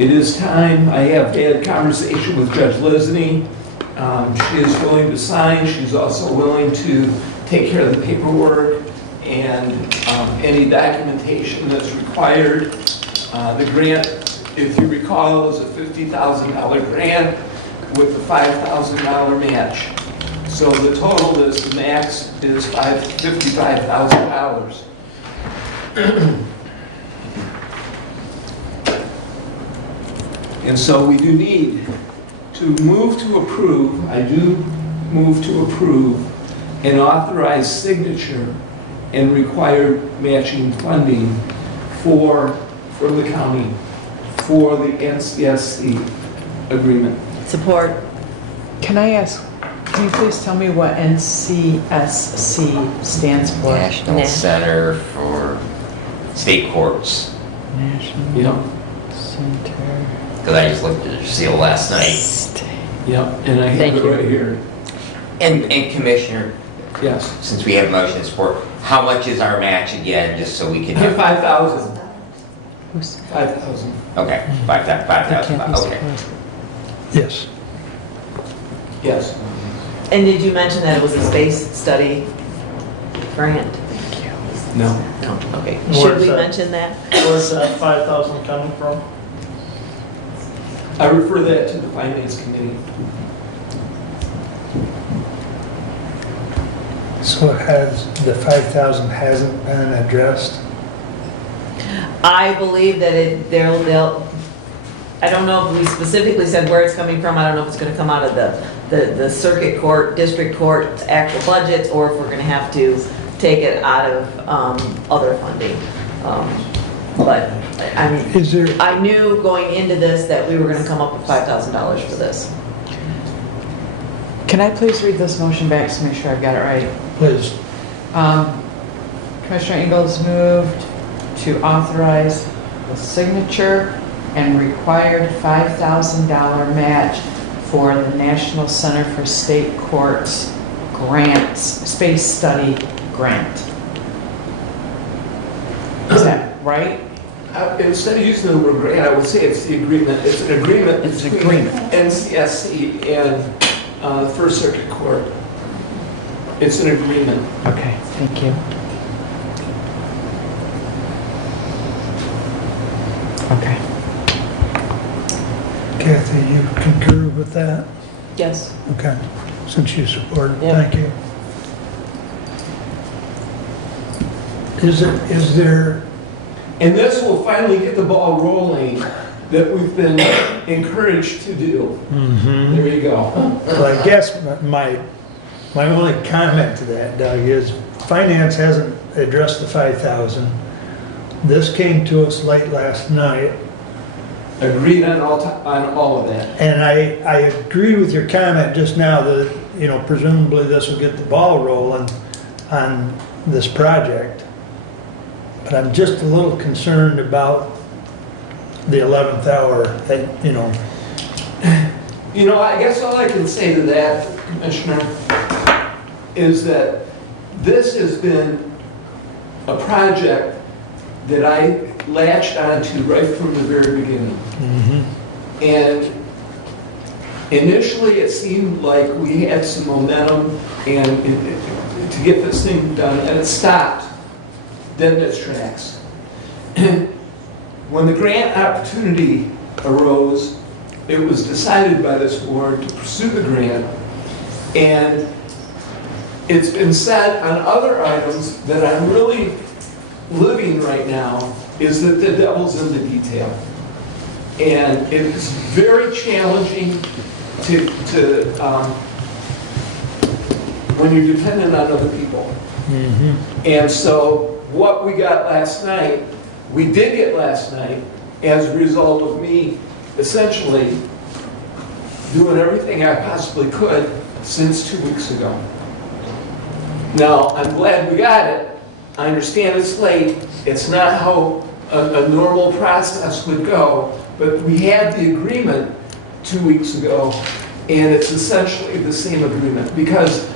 it is time. I have had a conversation with Judge Lisney. She is willing to sign. She's also willing to take care of the paperwork and any documentation that's required. The grant, if you recall, is a $50,000 grant with a $5,000 match. So the total is, the max is $55,000. And so we do need to move to approve, I do move to approve and authorize signature and required matching funding for the county for the NCSC agreement. Support. Can I ask, can you please tell me what NCSC stands for? National Center for State Courts. National Yep. Center. Because I just looked at the seal last night. Yep, and I have Thank it you. right here. And Commissioner, Yes. since we have motion and support, how much is our match again, just so we can Here, have? 5,000. Who's- 5,000. Okay, 5,000, That can't be okay. supposed. Yes. Yes. And did you mention that it was a space study grant? No. No, okay. Where's Should we that? mention that? Where's that 5,000 coming from? I refer that to the Finance Committee. So has, the 5,000 hasn't been addressed? I believe that they'll, I don't know if we specifically said where it's coming from. I don't know if it's gonna come out of the circuit court, district court, actual budgets, or if we're gonna have to take it out of, other funding. But, I mean, Is there, I knew going into this that we were gonna come up with $5,000 for this. Can I please read this motion back to make sure I've got it right? please, Commissioner Ingalls moved to authorize the signature and required $5,000 match for the National Center for State Courts grants, space study grant. Is that right? Instead of using the word grant, I would say it's the agreement. It's an agreement It's an between agreement. NCSC and the First Circuit Court. It's an agreement. Okay, thank you. Okay. Kathy, you concur with that? Yes. Okay, since you support it, Yeah. thank you. Is there, And this will finally get the ball rolling that we've been encouraged to do. There you go. well, I guess my only comment to that, Doug, is finance hasn't addressed the 5,000. This came to us late last night, Agreed on all of that. and I agree with your comment just now that, you know, presumably this will get the ball rolling on this project. But I'm just a little concerned about the 11th hour, that, you know. You know, I guess all I can say to that, Commissioner, is that this has been a project that I latched onto right from the very beginning. And initially, it seemed like we had some momentum and to get this thing done, and it stopped dead in its tracks. When the grant opportunity arose, it was decided by this board to pursue the grant, and it's been said on other items that I'm really living right now is that the devil's in the detail. And it is very challenging when you're dependent on other people. And so what we got last night, we did get last night as a result of me essentially doing everything I possibly could since 2 weeks ago. Now, I'm glad we got it. I understand it's late. It's not how a normal process would go, but we had the agreement 2 weeks ago, and it's essentially the same agreement because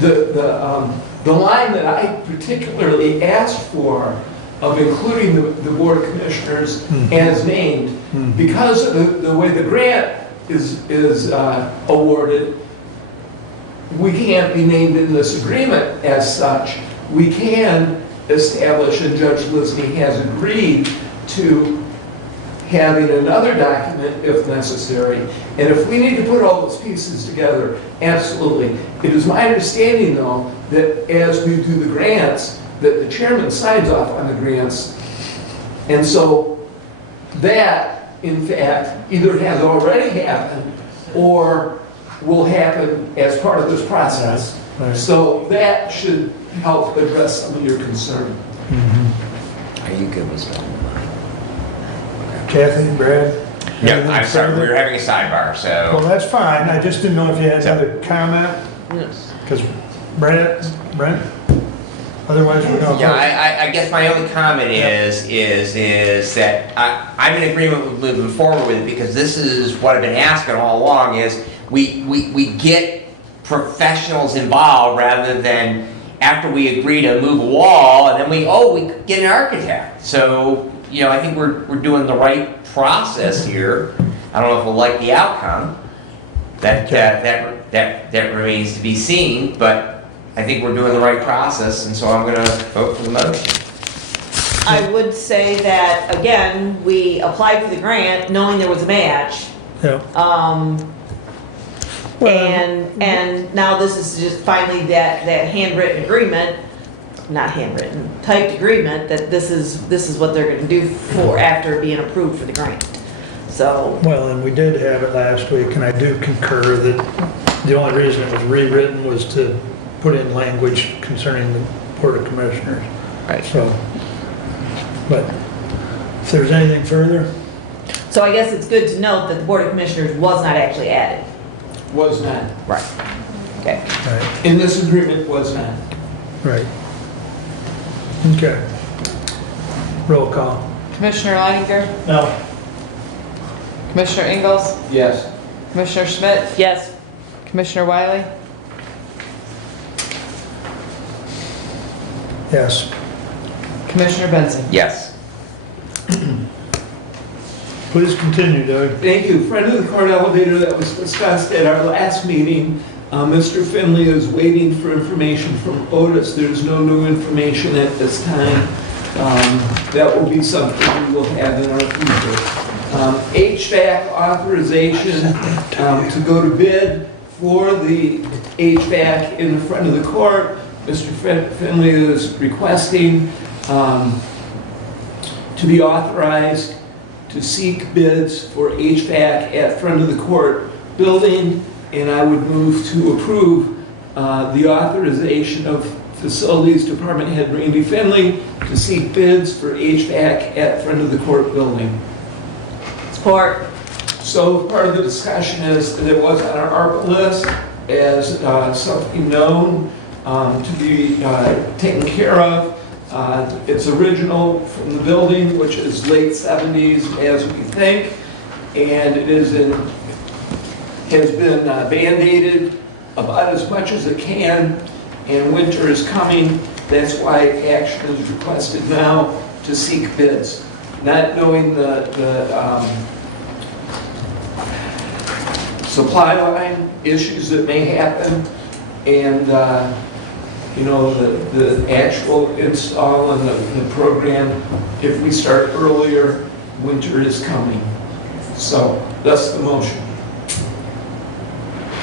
the line that I particularly asked for of including the Board of Commissioners as named, because of the way the grant is awarded, we can't be named in this agreement as such. We can establish, and Judge Lisney has agreed to having another document if necessary. And if we need to put all those pieces together, absolutely. It is my understanding, though, that as we do the grants, that the chairman signs off on the grants. And so that, in fact, either has already happened or will happen as part of this process. Right. So that should help address some of your concern. Are you good with that? Kathy, Brad? No, anything I'm sorry, we further? were having a sidebar, Well, so. that's fine. I just didn't know if you had another comment, because Brent, otherwise we're going to. Yeah, I guess my only comment is that I'm in agreement with moving forward with it because this is what I've been asking all along is we get professionals involved rather than after we agree to move a wall and then we get an architect. So, I think we're doing the right process here. I don't know if we'll like the outcome. That remains to be seen, but I think we're doing the right process, and so I'm going to vote for the motion. I would say that, again, we applied for the grant knowing there was a match. Yeah. And now this is just finally that handwritten agreement, not handwritten, typed agreement that this is what they're gonna do for after being approved for the grant. So, Well, and we did have it last week, and I do concur that the only reason it was rewritten was to put in language concerning the Board of Commissioners. Right. So, but if there's anything further, so I guess it's good to note that the Board of Commissioners was not actually added. Was not. Right. Okay. right, In this agreement, was not. right. Okay. Roll call. Commissioner Leininger, No. Commissioner Ingalls, Yes. Commissioner Schmidt, Yes. Commissioner Wiley, Yes. Commissioner Benson. Yes. Please continue, Doug. Thank you. Friend of the court elevator that was discussed at our last meeting, Mr. Finley is waiting for information from Otis. There's no new information at this time. That will be something we will have in our future. HVAC authorization to go to bid for the HVAC in the front of the court. Mr. Finley is requesting to be authorized to seek bids for HVAC at front of the court building, and I would move to approve the authorization of Facilities Department Head Randy Finley to seek bids for HVAC at front of the court building. Support. So part of the discussion is that it was on our ARPA list as something known to be taken care of. It's original from the building, which is late 70s as we think, and it has been band-aided about as much as it can, and winter is coming. That's why action is requested now to seek bids. Not knowing the supply line issues that may happen, and the actual install and the program, if we start earlier, winter is coming. So that's the motion.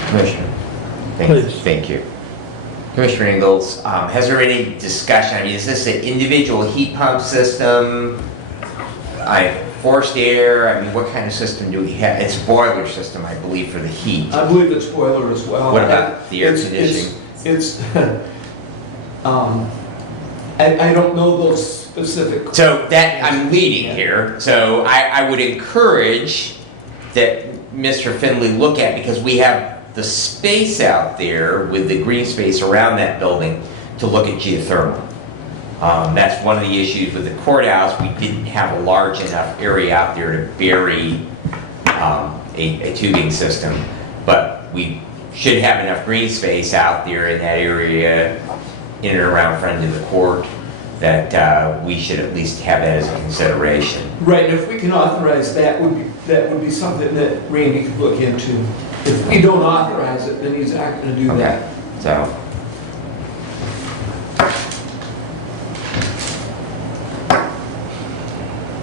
Commissioner. Please. Thank you. Commissioner Ingalls, has there been any discussion, I mean, is this an individual heat pump system? Forced air, I mean, what kind of system do we have? It's a boiler system, I believe, for the heat. I believe it's boiler as well. What about the air It's- conditioning? It's, I don't know those specific. So that, I'm leading here, so I would encourage that Mr. Finley look at, because we have the space out there with the green space around that building to look at geothermal. That's one of the issues with the courthouse. We didn't have a large enough area out there to bury a tubing system, but we should have enough green space out there in that area in and around front of the court that we should at least have that as a consideration. Right, and if we can authorize that would be something that Randy could look into. If we don't authorize it, then he's not gonna do that. Okay, so.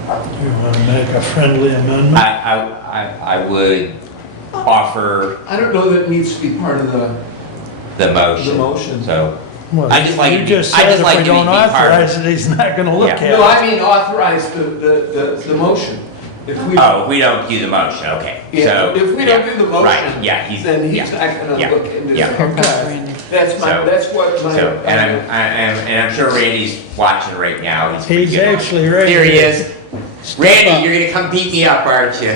Do you want to make a friendly amendment? I would offer I don't know that it needs to be part of the the motion. So, Well, I just like you it to- just I said just if like we it to don't be part of authorize it, he's not going to look Yeah. at it. No, I mean authorize the motion. If we, oh, we don't do the motion, okay. yeah, So, if we don't do the motion, right, yeah, he's, then he's yeah, not gonna yeah, look into yeah. it. Okay. That's So- what my. So, and I'm sure Randy's watching right now. He's pretty He's good. actually ready. There he is. Step Randy, up. you're gonna come beat me up, aren't you?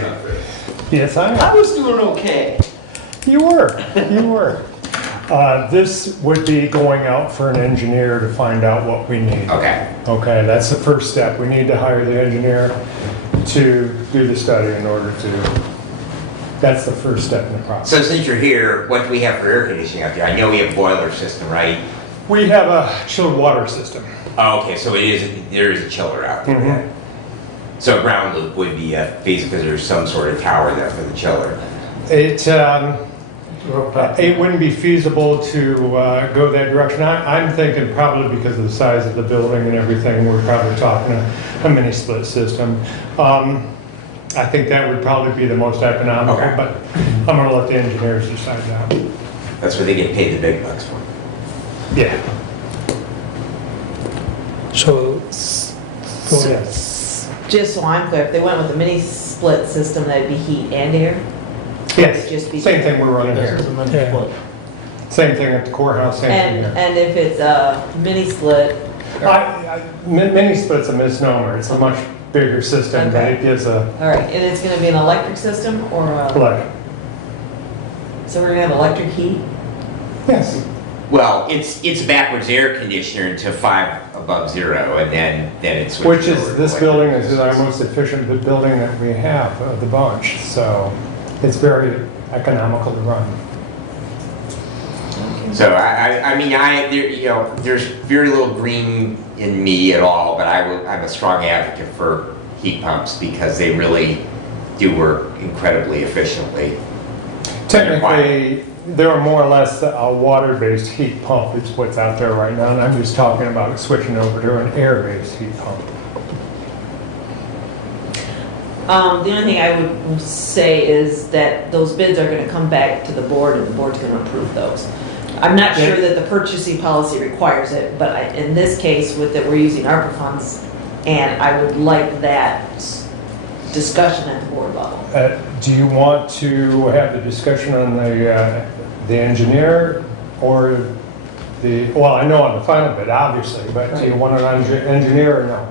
Yes, I I am. was doing okay. You were. This would be going out for an engineer to find out what we need. Okay. Okay, that's the first step. We need to hire the engineer to do the study in order to, that's the first step in the process. So since you're here, what do we have for air conditioning out there? I know we have a boiler system, right? We have a chilled water system. Oh, okay, so there is a chiller out there. Mhm. So ground loop would be feasible because there's some sort of tower there for the chiller. It wouldn't be feasible to go that direction. I'm thinking probably because of the size of the building and everything, we're probably talking a mini split system. I think that would probably be the most economical, Okay. but I'm gonna let the engineers decide that. That's where they get paid the big bucks for. Yeah. So, go ahead. Just so I'm clear, if they went with a mini split system, that'd be heat and air? Yes, Just be- same thing we're running here. Yeah. Same thing at the courthouse, same thing And, here. and if it's a mini split, Mini split's a misnomer. It's a much bigger system, but Okay. it gives a, all right, and it's gonna be an electric system or a, like, so we're gonna have electric heat? yes. Well, it's backwards air conditioner to 5 above 0, and then it switches. Which over is, to this electric. building is our most efficient building that we have of the bunch, so it's very economical to run. So I mean, there's very little green in me at all, but I'm a strong advocate for heat pumps because they really do work incredibly efficiently. Technically, they're more or less a water-based heat pump is what's out there right now, and I'm just talking about switching over to an air-based heat pump. The only thing I would say is that those bids are gonna come back to the board and the board's gonna approve those. I'm not sure that the purchasing policy requires it, but in this case, with that we're using ARPA funds, and I would like that discussion at the board level. Do you want to have the discussion on the engineer or well, I know on the final bid, obviously, but do you want an engineer or no?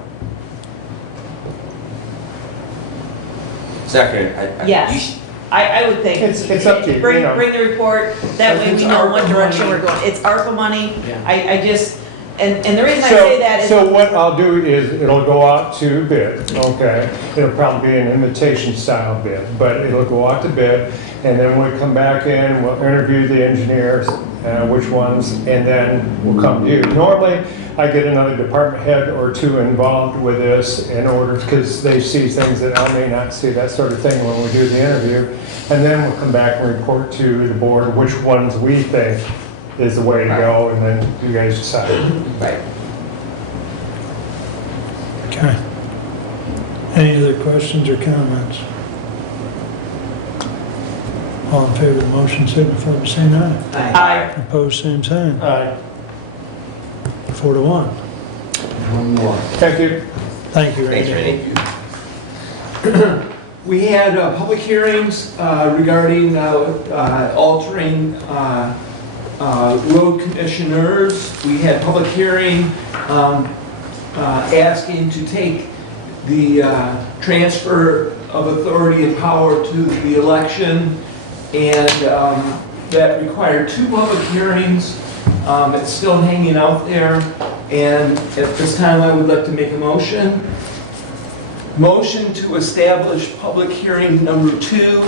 Second. Yes, I would think. It's up to you, Bring you know. the report, that way we know what ARPA direction money. we're going. It's ARPA money. Yeah. I just, and the reason I say that is. So what I'll do is, it'll go out to bid, okay? It'll probably be an invitation style bid, but it'll go out to bid, and then we'll come back in, we'll interview the engineers, which ones, and then we'll come to you. Normally, I get another department head or two involved with this in order, because they see things that I may not see, that sort of thing when we do the interview. And then we'll come back and report to the board which ones we think is the way to go, and then you guys decide. Right. Okay. Any other questions or comments? All in favor of the motion, signify by saying aye. Aye. Opposed, same sign. Aye. 4-1. One more. Thank you. Thank you, Thanks, Randy. Randy. We had public hearings regarding altering road commissioners. We had public hearing asking to take the transfer of authority and power to the election, and that required 2 public hearings. It's still hanging out there, and at this time I would like to make a motion. Motion to establish public hearing number 2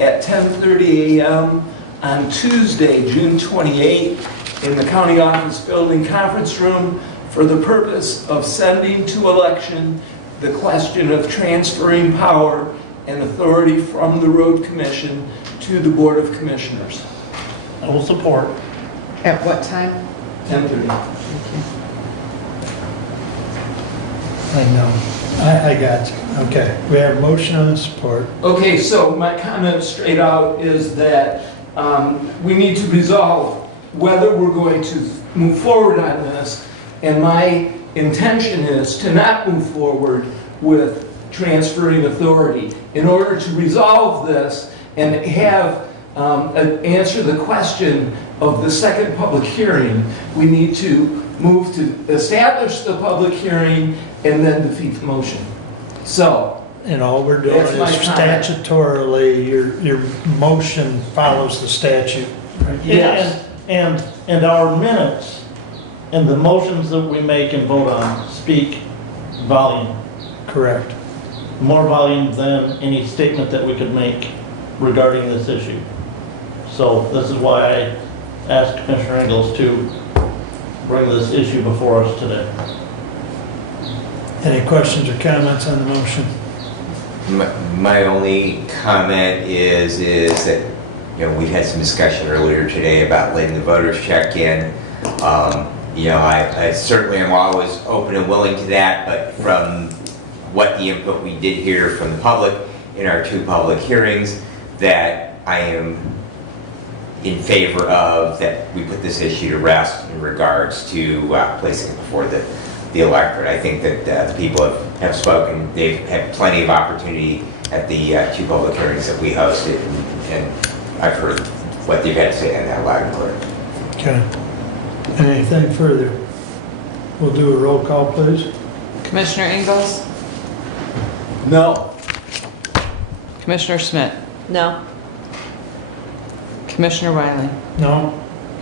at 10:30 a.m. on Tuesday, June 28, in the County Office Building Conference Room for the purpose of sending to election the question of transferring power and authority from the Road Commission to the Board of Commissioners. I will support. At what time? 10:30. I know. I got you. Okay, we have a motion on the support. Okay, so my comment straight out is that we need to resolve whether we're going to move forward on this, and my intention is to not move forward with transferring authority. In order to resolve this and have answer the question of the second public hearing, we need to move to establish the public hearing and then defeat the motion. So, And all we're doing is That's my comment. statutorily, your motion follows the statute. yes. And our minutes and the motions that we make and vote on speak volume. Correct. More volume than any statement that we could make regarding this issue. So this is why I asked Commissioner Engels to bring this issue before us today. Any questions or comments on the motion? My only comment is that, you know, we had some discussion earlier today about letting the voters check in. You know, I certainly am always open and willing to that, but from what the input we did hear from the public in our 2 public hearings, that I am in favor of, that we put this issue to rest in regards to placing it before the electorate. I think that the people have spoken. They've had plenty of opportunity at the 2 public hearings that we hosted, and I've heard what they've had to say in that loud and clear. Okay. Anything further? We'll do a roll call, please. Commissioner Engels? No. Commissioner Schmidt? No? Commissioner Wiley? No?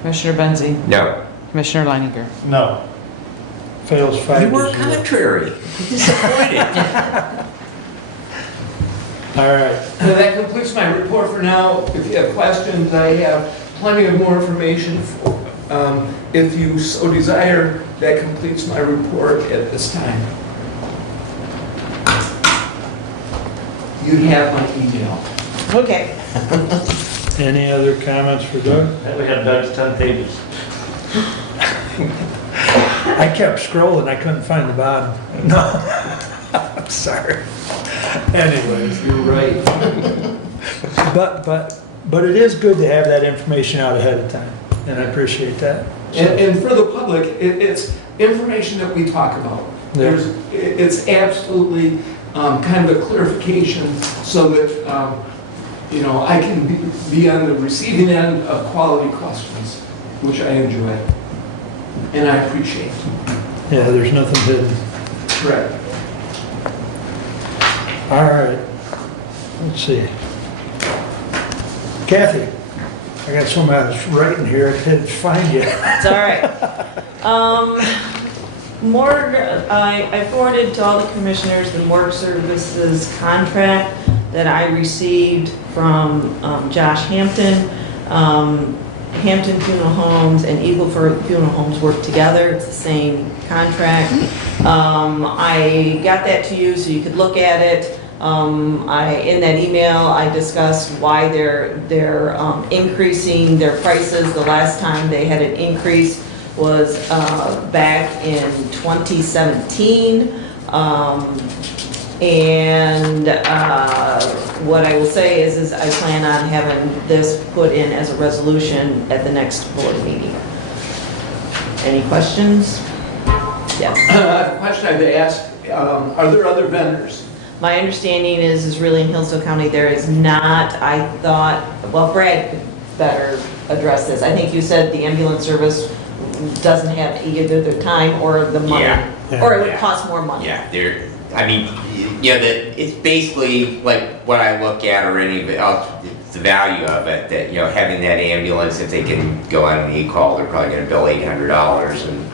Commissioner Benzie? No. Commissioner Leininger? No. Fails 5 You to were 0. contrary. Disappointed. All right. So that completes my report for now. If you have questions, I have plenty of more information. If you so desire, that completes my report at this time. You have my email. Okay. Any other comments for Doug? We had Doug's 10 pages. I kept scrolling, I couldn't find the bottom. No. I'm sorry. Anyways. You're right. But it is good to have that information out ahead of time, and I appreciate that. And for the public, it's information that we talk about. Yeah. It's absolutely kind of a clarification so that, you know, I can be on the receiving end of quality questions, which I enjoy and I appreciate. Yeah, there's nothing hidden. Correct. All right. Let's see. Kathy, I got so much writing here, I couldn't find you. It's all right. I forwarded to all the commissioners the morgue services contract that I received from Josh Hampton. Hampton Funeral Homes and Eagle Funeral Homes work together. It's the same contract. I got that to you so you could look at it. In that email, I discussed why they're increasing their prices. The last time they had an increase was back in 2017. What I will say is I plan on having this put in as a resolution at the next board meeting. Any questions? Yes. A question I've asked, are there other vendors? My understanding is really in Hillsdale County, there is not. I thought, well, Brad could better address this. I think you said the ambulance service doesn't have either the time or the money. Yeah. Or it would cost more money. Yeah, I mean, you know, it's basically like what I look at or any of it, it's the value of it, that, you know, having that ambulance, if they can go on an e-call, they're probably gonna bill $800, and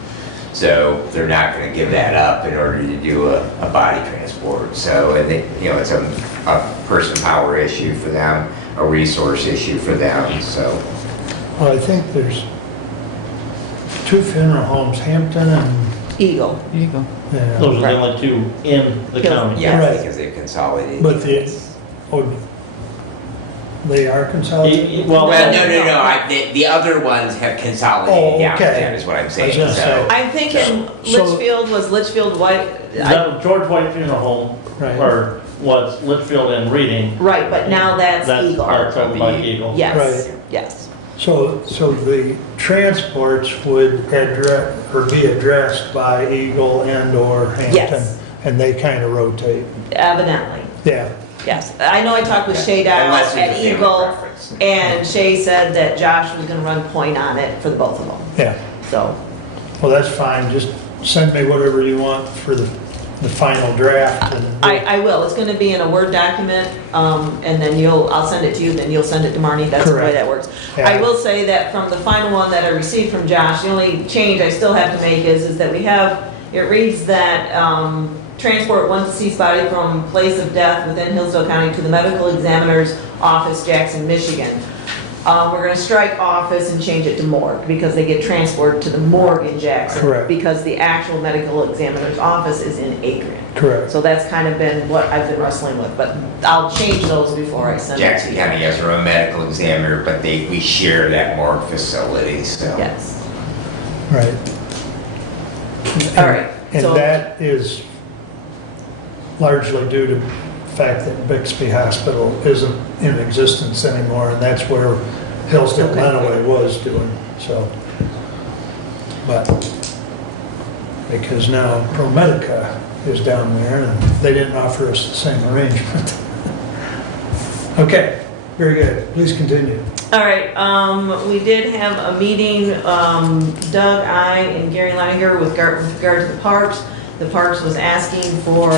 so they're not gonna give that up in order to do a body transport. So, and they, you know, it's a person power issue for them, a resource issue for them, so. Well, I think there's 2 funeral homes, Hampton and, Eagle. Eagle. yeah. Those are the only two in the county. Yeah, Right. because they've consolidated. But they are consolidated? Well, Well, no, the other ones have consolidated down okay. there, is what I'm I saying, was gonna so. say. I'm thinking So- Litchfield was Litchfield White. That George White Funeral Home, Right. or was Litchfield and Reading. Right, but now that's Eagle. That's owned by Eagle. Yes, Right. yes. So the transports would address, or be addressed by Eagle and/or Hampton? Yes. And they kind of rotate? Evidently, Yeah, yes. I know I talked with Shay Dow Unless there's a at family Eagle, preference. and Shay said that Josh was gonna run point on it for the both of them, yeah. so. Well, that's fine. Just send me whatever you want for the final draft. And I will, it's gonna be in a Word document, and then I'll send it to you, then you'll send it to Marnie, that's the way Correct. that works. Yeah. I will say that from the final one that I received from Josh, the only change I still have to make is that we have, it reads that, transport one deceased body from place of death within Hillsdale County to the medical examiner's office, Jackson, Michigan. We're gonna strike office and change it to morgue, because they get transported to the morgue in Jackson. Correct. Because the actual medical examiner's office is in Adrian. Correct. So that's kind of been what I've been wrestling with, but I'll change those before I send it to Jackson you. County has their own medical examiner, but we share that morgue facility, so. Yes. Right. All right, And so- that is largely due to the fact that Bixby Hospital isn't in existence anymore, and that's where Hillsdale Okay. Lenawee was doing, so. But, because now ProMedica is down there, and they didn't offer us the same arrangement. Okay, very good. Please continue. All right, we did have a meeting, Doug, I, and Gary Leininger with regard to the parks. The parks was asking for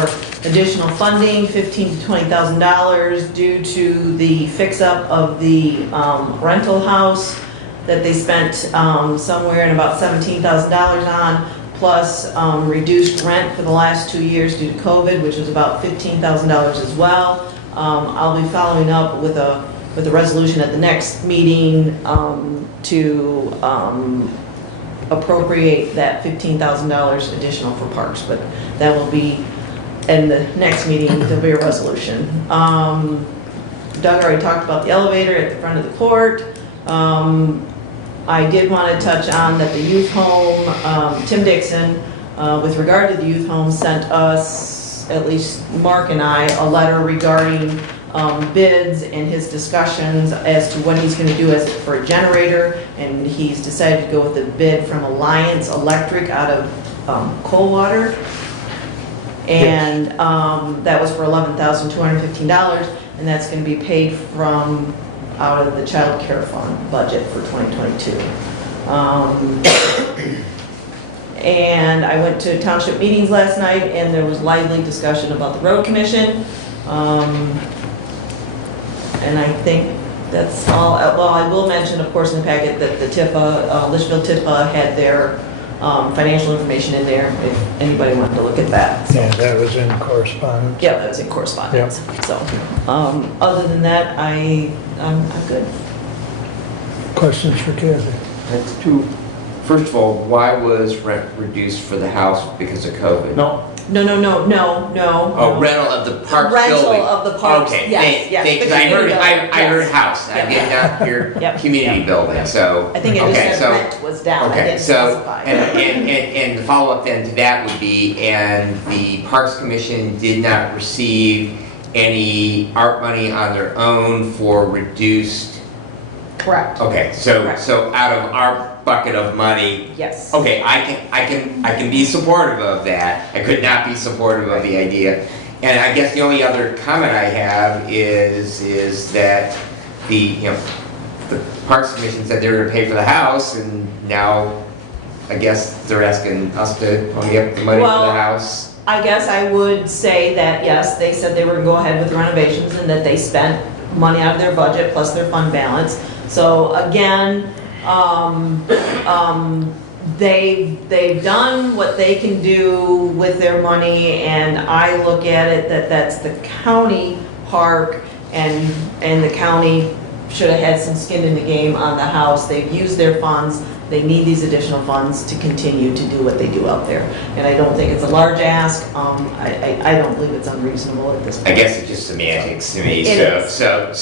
additional funding, $15,000 to $20,000, due to the fix-up of the rental house that they spent somewhere in about $17,000 on, plus reduced rent for the last 2 years due to COVID, which was about $15,000 as well. I'll be following up with a resolution at the next meeting to appropriate that $15,000 additional for parks, but that will be in the next meeting, there'll be a resolution. Doug already talked about the elevator at the front of the court. I did want to touch on that the youth home, Tim Dixon, with regard to the youth home, sent us, at least Mark and I, a letter regarding bids and his discussions as to what he's going to do for a generator, and he's decided to go with a bid from Alliance Electric out of Coldwater, and that was for $11,215, and that's going to be paid from out of the child care fund budget for 2022. And I went to township meetings last night, and there was lively discussion about the road commission. And I think that's all. Well, I will mention, of course, in the packet that the TIFA, Litchfield TIFA had their financial information in there, if anybody wanted to look at that. Yeah, that was in correspondence. Yeah, that was in correspondence. So, other than that, I'm good. Questions for Kathy? That's two. First of all, why was rent reduced for the house because of COVID? No, No. Oh, rental of the park Rental building. of the parks, Okay, yes, yes, because the I heard, community I building, heard yes. house, I Yep. did not hear Yep, community yep. building, so. I think it okay, just said so- rent was down. I Okay, didn't so, specify. and the follow-up then to that would be, and the Parks Commission did not receive any art money on their own for reduced Correct. Okay, so, Correct. so out of our bucket of money, Yes. okay, I can be supportive of that. I could not be supportive of the idea. And I guess the only other comment I have is that the Parks Commission said they were gonna pay for the house, and now I guess they're asking us to only up the money for Well, the house. I guess I would say that, yes, they said they were gonna go ahead with the renovations and that they spent money out of their budget plus their fund balance. So again, they've done what they can do with their money, and I look at it that that's the county park, and the county should have had some skin in the game on the house. They've used their funds. They need these additional funds to continue to do what they do out there. And I don't think it's a large ask. I don't believe it's unreasonable at this point. I guess it's just semantics to me, It is. so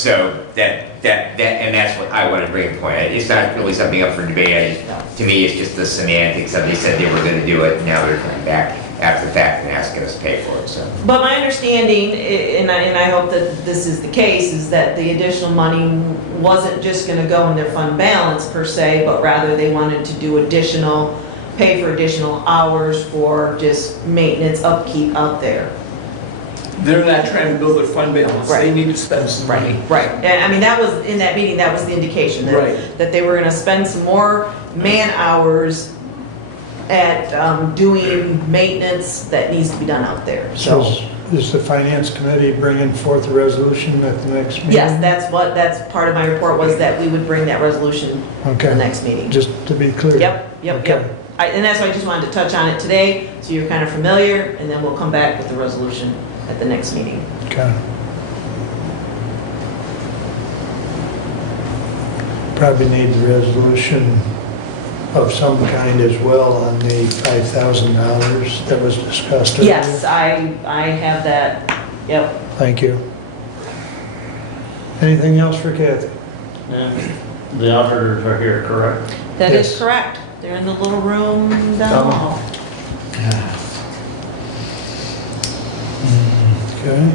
that, and that's what I want to bring a point. It's not really something up for debate. To me, it's just the semantics of they said they were gonna do it, now they're coming back after the fact and asking us to pay for it, so. But my understanding, and I hope that this is the case, is that the additional money wasn't just gonna go in their fund balance per se, but rather they wanted to do pay for additional hours for just maintenance upkeep out there. They're not trying to build their fund balance. They need to spend some money. Right, and I mean, that was, in that meeting, that was the indication, Right. that they were gonna spend some more man hours at doing maintenance that needs to be done out there, So so. is the finance committee bringing forth a resolution at the next meeting? Yes, that's part of my report, was that we would bring that resolution to Okay. the next meeting. Just to be clear. Yep. Okay. And that's why I just wanted to touch on it today, so you're kind of familiar, and then we'll come back with the resolution at the next meeting. Okay. Probably need the resolution of some kind as well on the $5,000 that was discussed earlier. Yes, I have that, yep. Thank you. Anything else for Kathy? And the auditors are here, correct? That is Yes. correct. They're in the little room down the hall. Okay.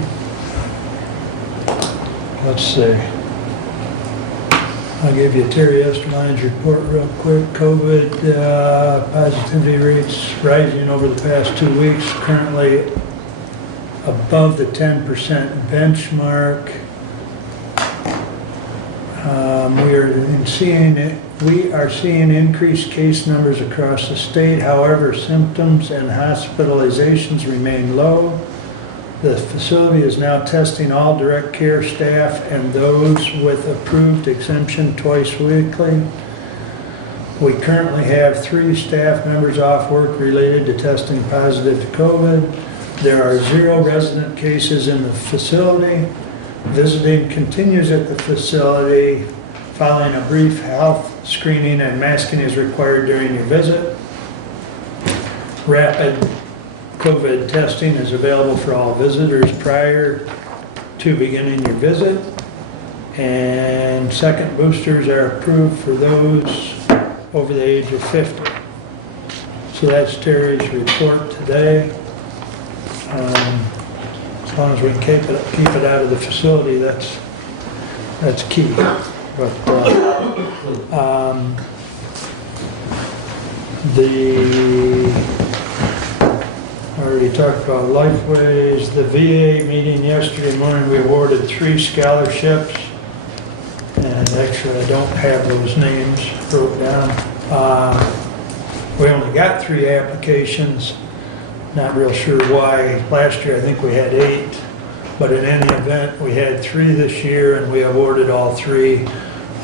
Let's see. I'll give you Terry Esterline's report real quick. COVID positivity rates rising over the past 2 weeks, currently above the 10% benchmark. We are seeing increased case numbers across the state. However, symptoms and hospitalizations remain low. The facility is now testing all direct care staff and those with approved exemption twice weekly. We currently have 3 staff members off work related to testing positive to COVID. There are 0 resident cases in the facility. Visiting continues at the facility. Following a brief health screening and masking is required during your visit. Rapid COVID testing is available for all visitors prior to beginning your visit. And second boosters are approved for those over the age of 50. So that's Terry's report today. As long as we can keep it out of the facility, that's key. But I already talked about Lifeways. The VA meeting yesterday morning, we awarded 3 scholarships. And actually, I don't have those names wrote down. We only got 3 applications. Not real sure why. Last year, I think we had 8. But in any event, we had 3 this year, and we awarded all 3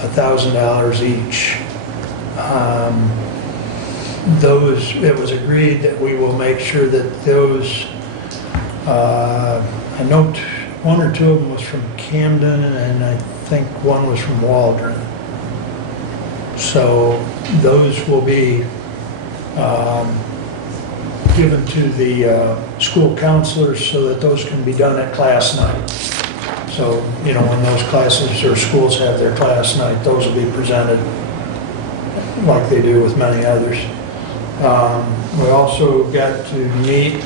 $1,000 each. It was agreed that we will make sure that those, I know 1 or 2 of them was from Camden, and I think 1 was from Waldron. So those will be given to the school counselors so that those can be done at class night. So, when those classes or schools have their class night, those will be presented like they do with many others. We also got to meet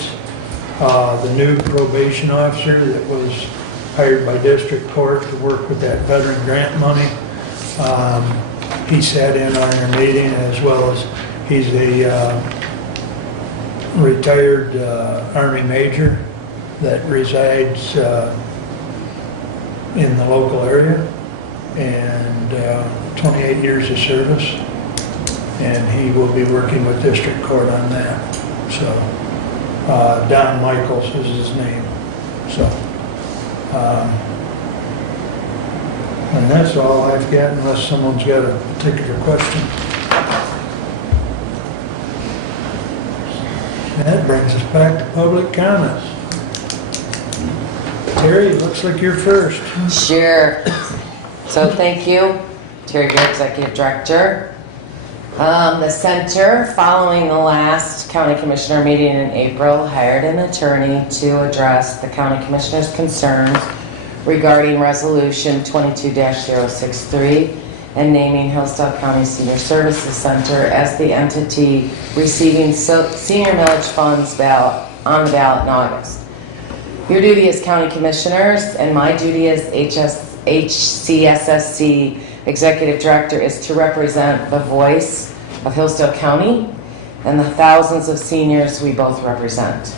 the new probation officer that was hired by district court to work with that veteran grant money. He sat in on our meeting, as well as he's a retired Army major that resides in the local area, and 28 years of service, and he will be working with district court on that. So Don Michaels is his name. So and that's all I've got, unless someone's got a particular question. That brings us back to public comments. Terry, looks like you're first. Sure. So thank you, Terry Greer, Executive Director. The center, following the last county commissioner meeting in April, hired an attorney to address the county commissioner's concerns regarding Resolution 22-063 and naming Hillsdale County Senior Services Center as the entity receiving senior millage funds on the ballot in August. Your duty as county commissioners and my duty as HCSSC Executive Director is to represent the voice of Hillsdale County and the thousands of seniors we both represent.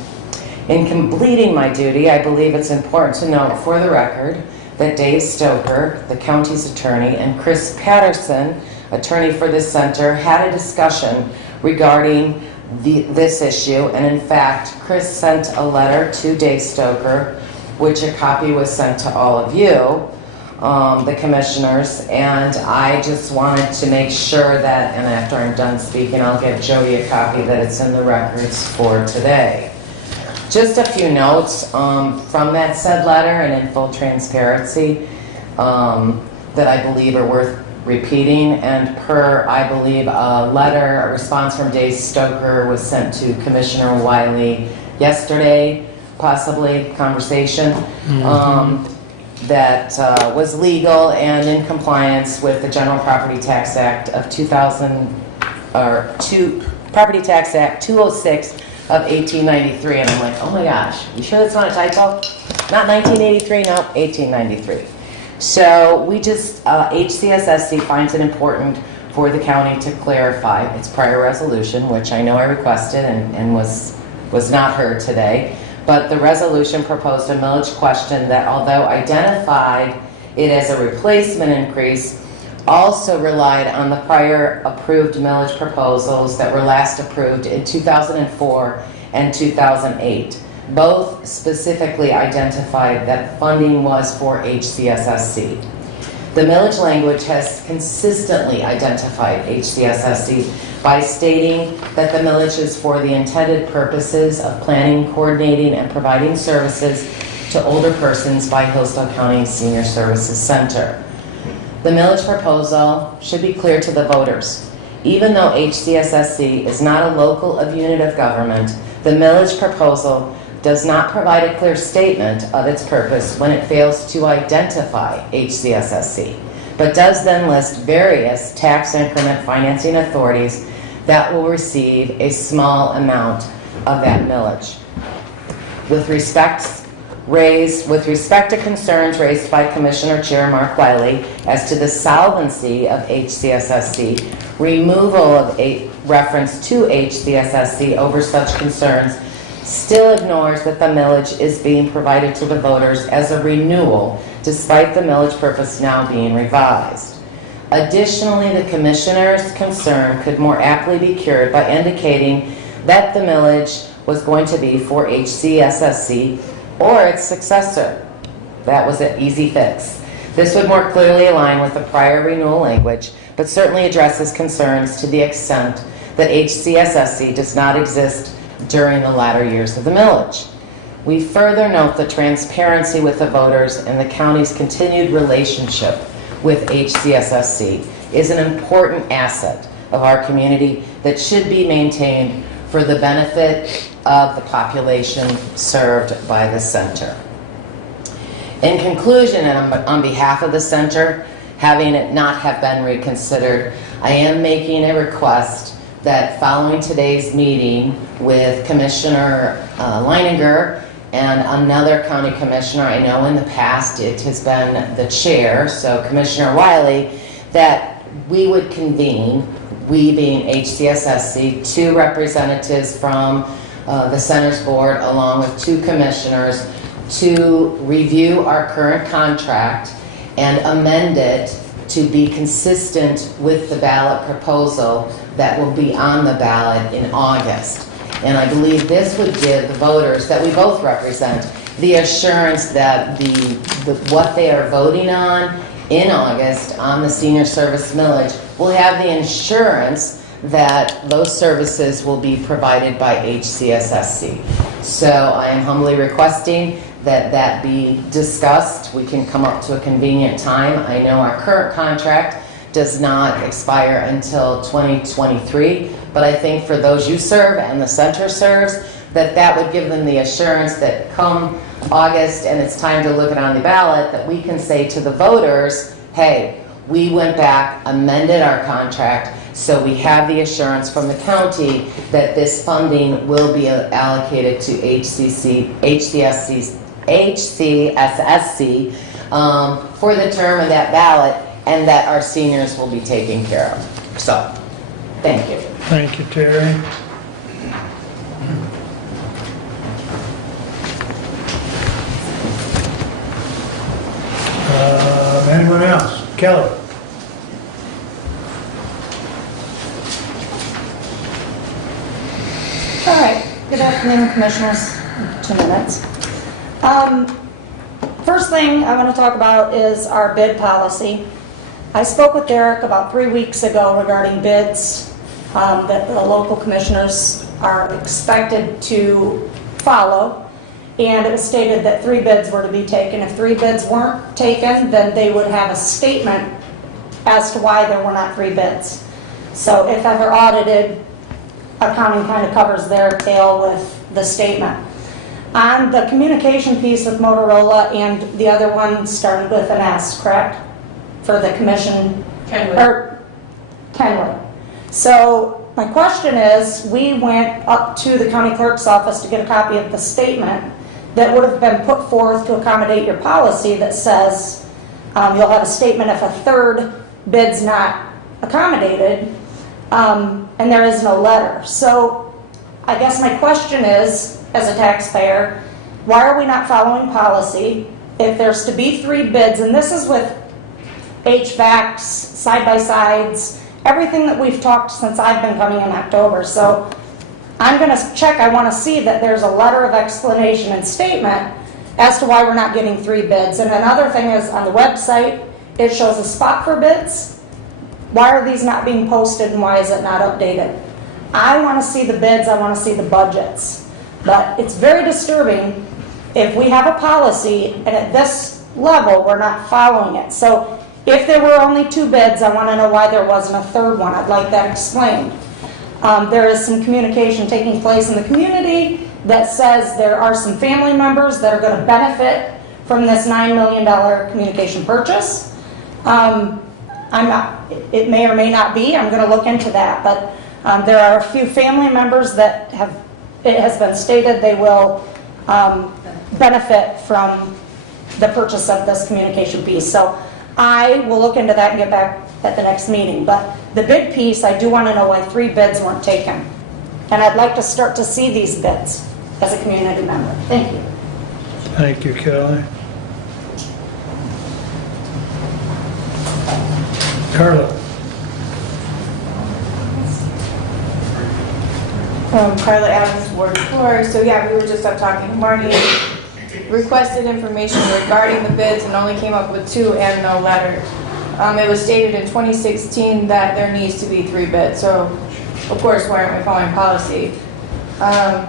In completing my duty, I believe it's important to note for the record that Dave Stoker, the county's attorney, and Chris Patterson, attorney for this center, had a discussion regarding this issue, and in fact, Chris sent a letter to Dave Stoker, which a copy was sent to all of you, the commissioners, and I just wanted to make sure that, and after I'm done speaking, I'll give Jody a copy that it's in the records for today. Just a few notes from that said letter, and in full transparency, that I believe are worth repeating. And per, I believe, a response from Dave Stoker was sent to Commissioner Wiley yesterday, possibly, conversation, that was legal and in compliance with the General Property Tax Act of Property Tax Act 206 of 1893, and I'm like, oh my gosh, you sure that's not a typo? Not 1983, no, 1893. So we just, HCSSC finds it important for the county to clarify its prior resolution, which I know I requested and was not heard today, but the resolution proposed a millage question that, although identified it as a replacement increase, also relied on the prior approved millage proposals that were last approved in 2004 and 2008. Both specifically identified that funding was for HCSSC. The millage language has consistently identified HCSSC by stating that the millage is for the intended purposes of planning, coordinating, and providing services to older persons by Hillsdale County Senior Services Center. The millage proposal should be clear to the voters. Even though HCSSC is not a local unit of government, the millage proposal does not provide a clear statement of its purpose when it fails to identify HCSSC, but does then list various tax increment financing authorities that will receive a small amount of that millage. With respect to concerns raised by Commissioner Chair Mark Wiley as to the solvency of HCSSC, removal of a reference to HCSSC over such concerns still ignores that the millage is being provided to the voters as a renewal, despite the millage purpose now being revised. Additionally, the Commissioner's concern could more aptly be cured by indicating that the millage was going to be for HCSSC or its successor. That was an easy fix. This would more clearly align with the prior renewal language, but certainly addresses concerns to the extent that HCSSC does not exist during the latter years of the millage. We further note the transparency with the voters and the county's continued relationship with HCSSC is an important asset of our community that should be maintained for the benefit of the population served by the center. In conclusion, and on behalf of the center, having it not have been reconsidered, I am making a request that following today's meeting with Commissioner Leininger and another county commissioner, I know in the past it has been the chair, so Commissioner Wiley, that we would convene, we being HCSSC, 2 representatives from the Center's Board along with 2 commissioners to review our current contract and amend it to be consistent with the ballot proposal that will be on the ballot in August. And I believe this would give the voters that we both represent the assurance that what they are voting on in August on the senior service millage will have the insurance that those services will be provided by HCSSC. So I am humbly requesting that that be discussed. We can come up to a convenient time. I know our current contract does not expire until 2023, but I think for those you serve and the center serves, that would give them the assurance that come August and it's time to look it on the ballot, that we can say to the voters, hey, we went back, amended our contract, so we have the assurance from the county that this funding will be allocated to HCSSC for the term of that ballot, and that our seniors will be taken care of. So, thank you. Thank you, Terry. Anyone else? Kelly? All right, good afternoon, Commissioners. 2 minutes. First thing I want to talk about is our bid policy. I spoke with Derek about 3 weeks ago regarding bids that the local commissioners are expected to follow, and it was stated that 3 bids were to be taken. If 3 bids weren't taken, then they would have a statement as to why there were not 3 bids. So if ever audited, accounting kind of covers their tail with the statement. On the communication piece with Motorola, and the other one started with an S, correct? For the commission? Kenwood. So my question is, we went up to the county clerk's office to get a copy of the statement that would have been put forth to accommodate your policy that says you'll have a statement if a 3rd bid's not accommodated, and there is no letter. So I guess my question is, as a taxpayer, why are we not following policy? If there's to be 3 bids, and this is with HVACs, side-by-sides, everything that we've talked since I've been coming in October. So I'm going to check, I want to see that there's a letter of explanation and statement as to why we're not getting 3 bids. And another thing is, on the website, it shows a spot for bids. Why are these not being posted and why is it not updated? I want to see the bids, I want to see the budgets. But it's very disturbing if we have a policy and at this level we're not following it. So if there were only 2 bids, I want to know why there wasn't a 3rd one. I'd like that explained. There is some communication taking place in the community that says there are some family members that are going to benefit from this $9 million communication purchase. It may or may not be. I'm going to look into that. But there are a few family members that it has been stated they will benefit from the purchase of this communication piece. So I will look into that and get back at the next meeting. But the bid piece, I do want to know why 3 bids weren't taken. And I'd like to start to see these bids as a community member. Thank you. Thank you, Kelly. Carla? Carla Adams, Ward 4. So yeah, we were just up talking. Marty requested information regarding the bids and only came up with 2 and no letter. It was stated in 2016 that there needs to be 3 bids. So of course, why aren't we following policy? And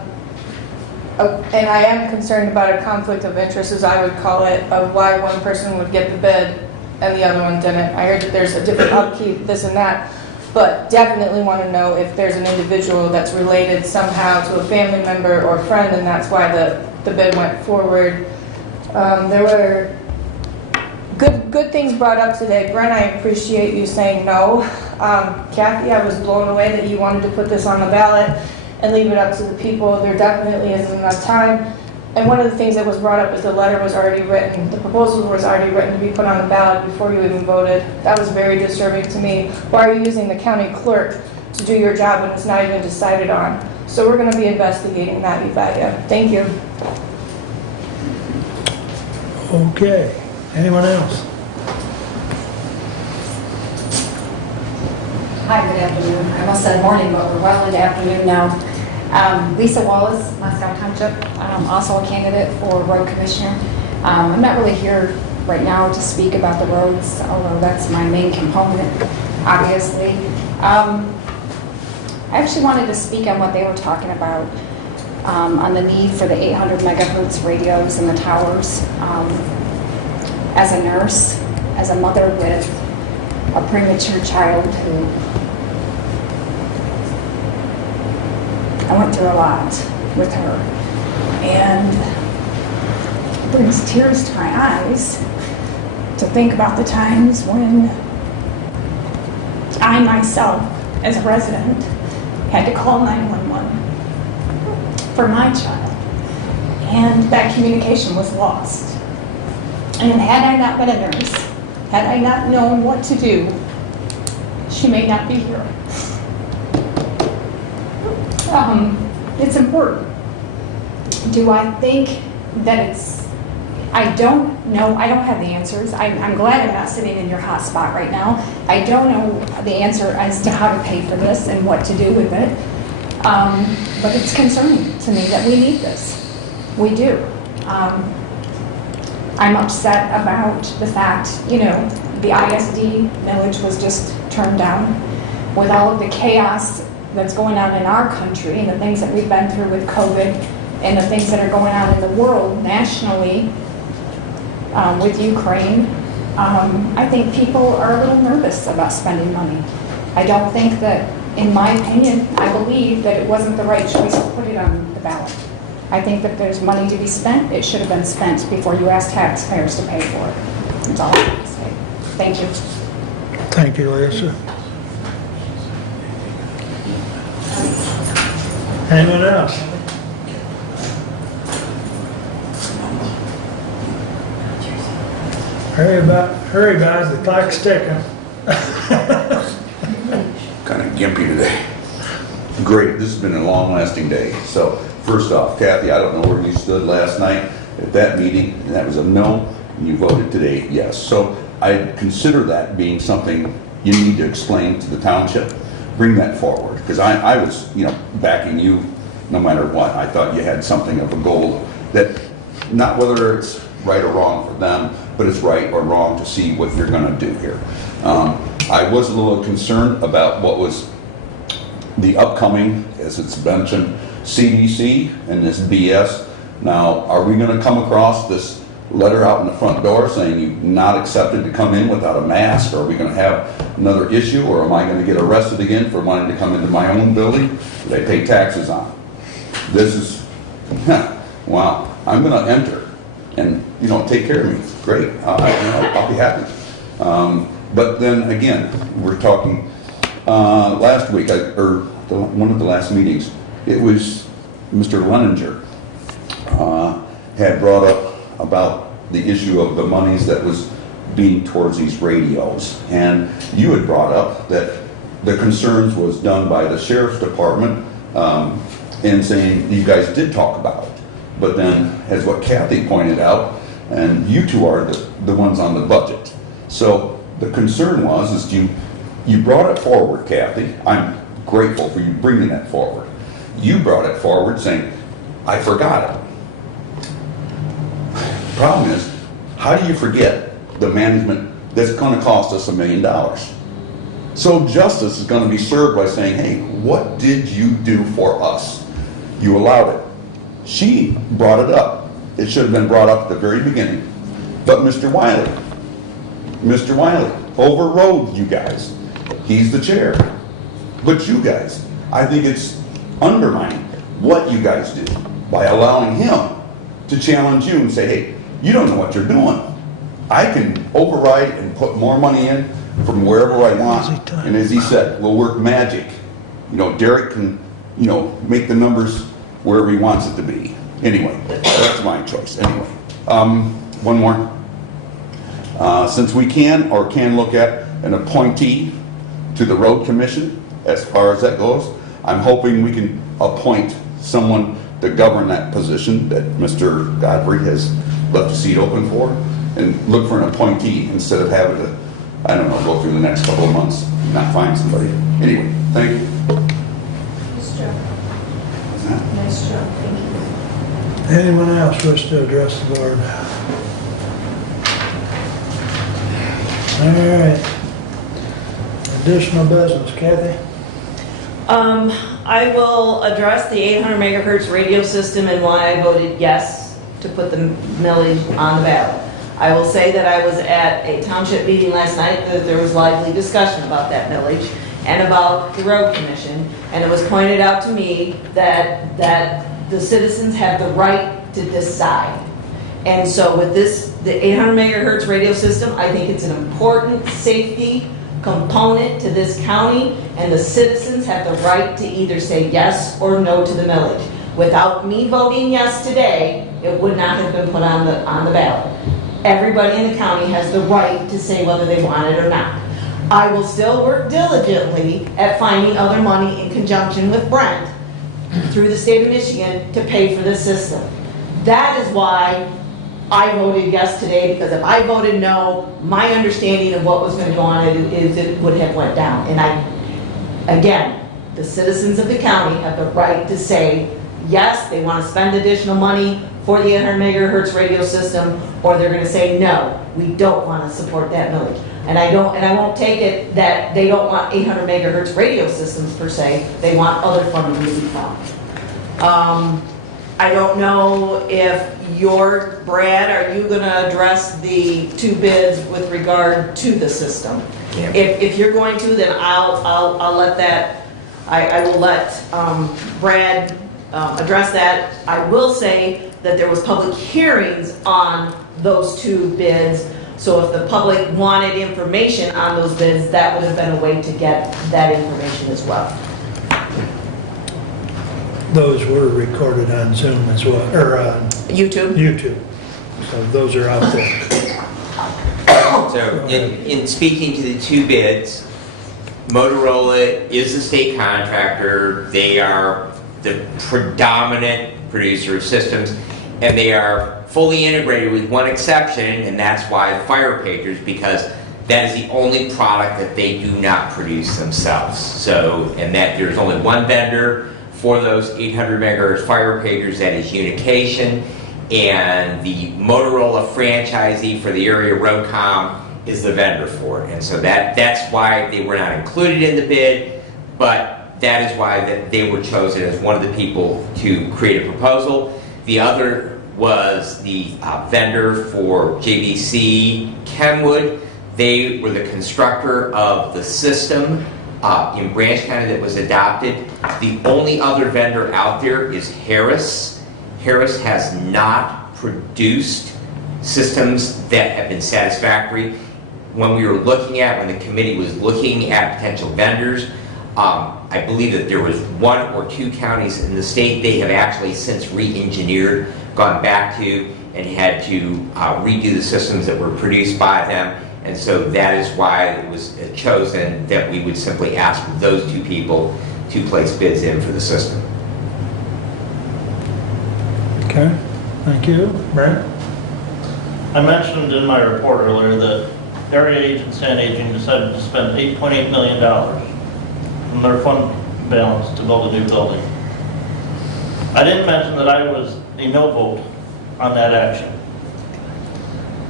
I am concerned about a conflict of interest, as I would call it, of why one person would get the bid and the other one didn't. I heard that there's a different upkeep, this and that, but definitely want to know if there's an individual that's related somehow to a family member or friend, and that's why the bid went forward. There were good things brought up today. Brent, I appreciate you saying no. Kathy, I was blown away that you wanted to put this on the ballot and leave it up to the people. There definitely isn't enough time. And one of the things that was brought up is the letter was already written, the proposal was already written to be put on the ballot before you even voted. That was very disturbing to me. Why are you using the county clerk to do your job when it's not even decided on? So we're gonna be investigating that, Evalia. Thank you. Okay. Anyone else? Hi, good afternoon. I almost said morning, but we're well into afternoon now. Lisa Wallace, Moscow Township, also a candidate for road commissioner. I'm not really here right now to speak about the roads, although that's my main component, obviously. I actually wanted to speak on what they were talking about, on the need for the 800 megahertz radios in the towers. As a nurse, as a mother with a premature child who I went through a lot with her, and it brings tears to my eyes to think about the times when I myself, as a resident, had to call 911 for my child, and that communication was lost. And had I not been a nurse, had I not known what to do, she may not be here. It's important. Do I think that it's, I don't know, I don't have the answers. I'm glad I'm not sitting in your hot spot right now. I don't know the answer as to how to pay for this and what to do with it. But it's concerning to me that we need this. We do. I'm upset about the fact, the ISD millage was just turned down with all of the chaos that's going on in our country and the things that we've been through with COVID and the things that are going on in the world nationally with Ukraine. I think people are a little nervous about spending money. I don't think that, in my opinion, I believe that it wasn't the right choice to put it on the ballot. I think that there's money to be spent. It should have been spent before you ask taxpayers to pay for it. That's all I have to say. Thank you. Thank you, Lisa. Anyone else? Hurry, guys, the clock's ticking. Kind of gimpy today. Great, this has been a long-lasting day. So, first off, Kathy, I don't know where you stood last night at that meeting, and that was a no, and you voted today yes. So, I consider that being something you need to explain to the township. Bring that forward, because I was, backing you no matter what. I thought you had something of a goal that, not whether it's right or wrong for them, but it's right or wrong to see what you're going to do here. I was a little concerned about what was the upcoming, as it's mentioned, CDC and this BS. Now, are we going to come across this letter out in the front door saying you're not accepted to come in without a mask? Or are we going to have another issue? Or am I going to get arrested again for wanting to come into my own building that I pay taxes on? This is, wow, I'm going to enter and, take care of me. Great, I'll be happy. But then again, we're talking, last week, one of the last meetings, it was Mr. Leninger had brought up about the issue of the monies that was being towards these radios. And you had brought up that the concerns was done by the sheriff's department in saying you guys did talk about it. But then, as what Kathy pointed out, and you two are the ones on the budget. So the concern was you brought it forward, Kathy. I'm grateful for you bringing that forward. You brought it forward saying, I forgot it. The problem is, how do you forget the management that's going to cost us $1 million? So justice is going to be served by saying, hey, what did you do for us? You allowed it. She brought it up. It should have been brought up at the very beginning. But Mr. Wiley overrode you guys. He's the chair. But you guys, I think it's undermining what you guys do by allowing him to challenge you and say, hey, you don't know what you're doing. I can override and put more money in from wherever I want. And as he said, we'll work magic. Derek can, make the numbers wherever he wants it to be. Anyway, that's my choice, anyway. One more. Since we can look at an appointee to the road commission, as far as that goes, I'm hoping we can appoint someone to govern that position that Mr. Godfrey has left a seat open for, and look for an appointee instead of having to, I don't know, go through the next couple of months and not find somebody. Anyway, thank you. Nice job. Nice job, thank you. Anyone else wish to address the board? All right. Additional business, Kathy? I will address the 800 megahertz radio system and why I voted yes to put the millage on the ballot. I will say that I was at a township meeting last night, that there was lively discussion about that millage and about the road commission, and it was pointed out to me that the citizens have the right to decide. And so with this, the 800 megahertz radio system, I think it's an important safety component to this county, and the citizens have the right to either say yes or no to the millage. Without me voting yes today, it would not have been put on the ballot. Everybody in the county has the right to say whether they want it or not. I will still work diligently at finding other money in conjunction with Brent through the state of Michigan to pay for this system. That is why I voted yes today, because if I voted no, my understanding of what was going to go on is it would have went down. And again, the citizens of the county have the right to say yes, they want to spend additional money for the 800 megahertz radio system, or they're going to say no, we don't want to support that millage. And I won't take it that they don't want 800 megahertz radio systems per se. They want other funding to be found. I don't know if Brad, are you going to address the two bids with regard to the system? Yeah. If you're going to, then I'll let that. I will let Brad address that. I will say that there was public hearings on those two bids. So if the public wanted information on those bids, that would have been a way to get that information as well. Those were recorded on Zoom as well, or on YouTube. YouTube. So those are out there. So in speaking to the two bids, Motorola is the state contractor. They are the predominant producer of systems, and they are fully integrated with one exception, and that's why fire pagers, because that is the only product that they do not produce themselves. So, and that there's only one vendor for those 800 megahertz fire pagers, that is Unication, and the Motorola franchisee for the area, Roadcom, is the vendor for it. And so that's why they were not included in the bid, but that is why they were chosen as one of the people to create a proposal. The other was the vendor for JVC Kenwood. They were the constructor of the system in Branch County that was adopted. The only other vendor out there is Harris. Harris has not produced systems that have been satisfactory. When we were looking at, when the committee was looking at potential vendors, I believe that there was one or two counties in the state they have actually since re-engineered, gone back to, and had to redo the systems that were produced by them. And so that is why it was chosen that we would simply ask those two people to place bids in for the system. Okay, thank you. Brent? I mentioned in my report earlier that Area Agency on Aging decided to spend $8.8 million from their fund balance to build a new building. I didn't mention that I was a no vote on that action.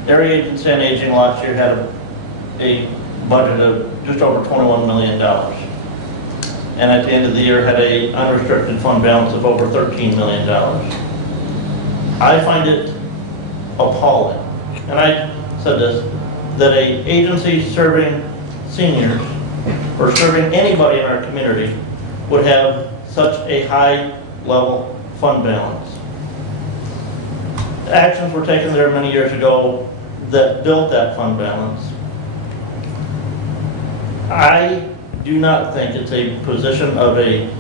Area Agency on Aging last year had a budget of just over $21 million. And at the end of the year had a unrestricted fund balance of over $13 million. I find it appalling, and I said this, that an agency serving seniors or serving anybody in our community would have such a high level fund balance. Actions were taken there many years ago that built that fund balance. I do not think it's a position of a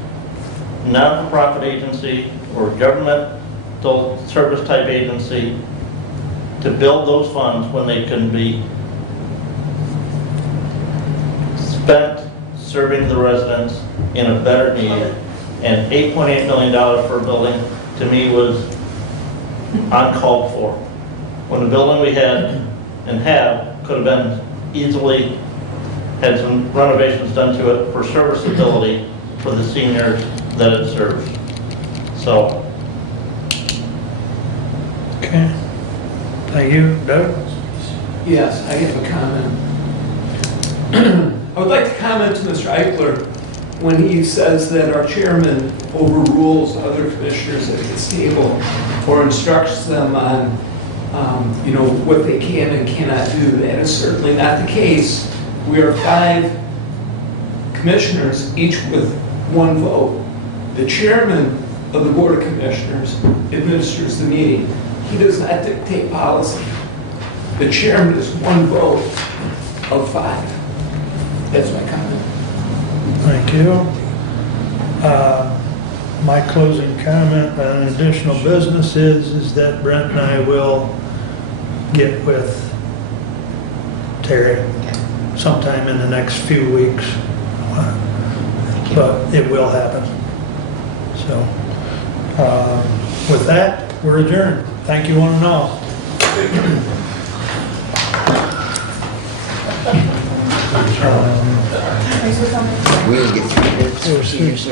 not-for-profit agency or government governmental service type agency to build those funds when they can be spent serving the residents in a better need. And $8.8 million for a building, to me, was uncalled for. When the building we had and have could have been easily, had some renovations done to it for serviceability for the seniors that it serves. So, Okay. Thank you. Doug? Yes, I have a comment. I would like to comment to Mr. Eichler when he says that our chairman overrules other commissioners at this table or instructs them on, what they can and cannot do. That is certainly not the case. We are 5 commissioners, each with 1 vote. The chairman of the Board of Commissioners administers the meeting. He does not dictate policy. The chairman is 1 vote of 5. That's my comment. Thank you. My closing comment on additional business is that Brent and I will get with Terry sometime in the next few weeks. But it will happen. So, with that, we're adjourned. Thank you one and all. Thanks for coming. We didn't get through this.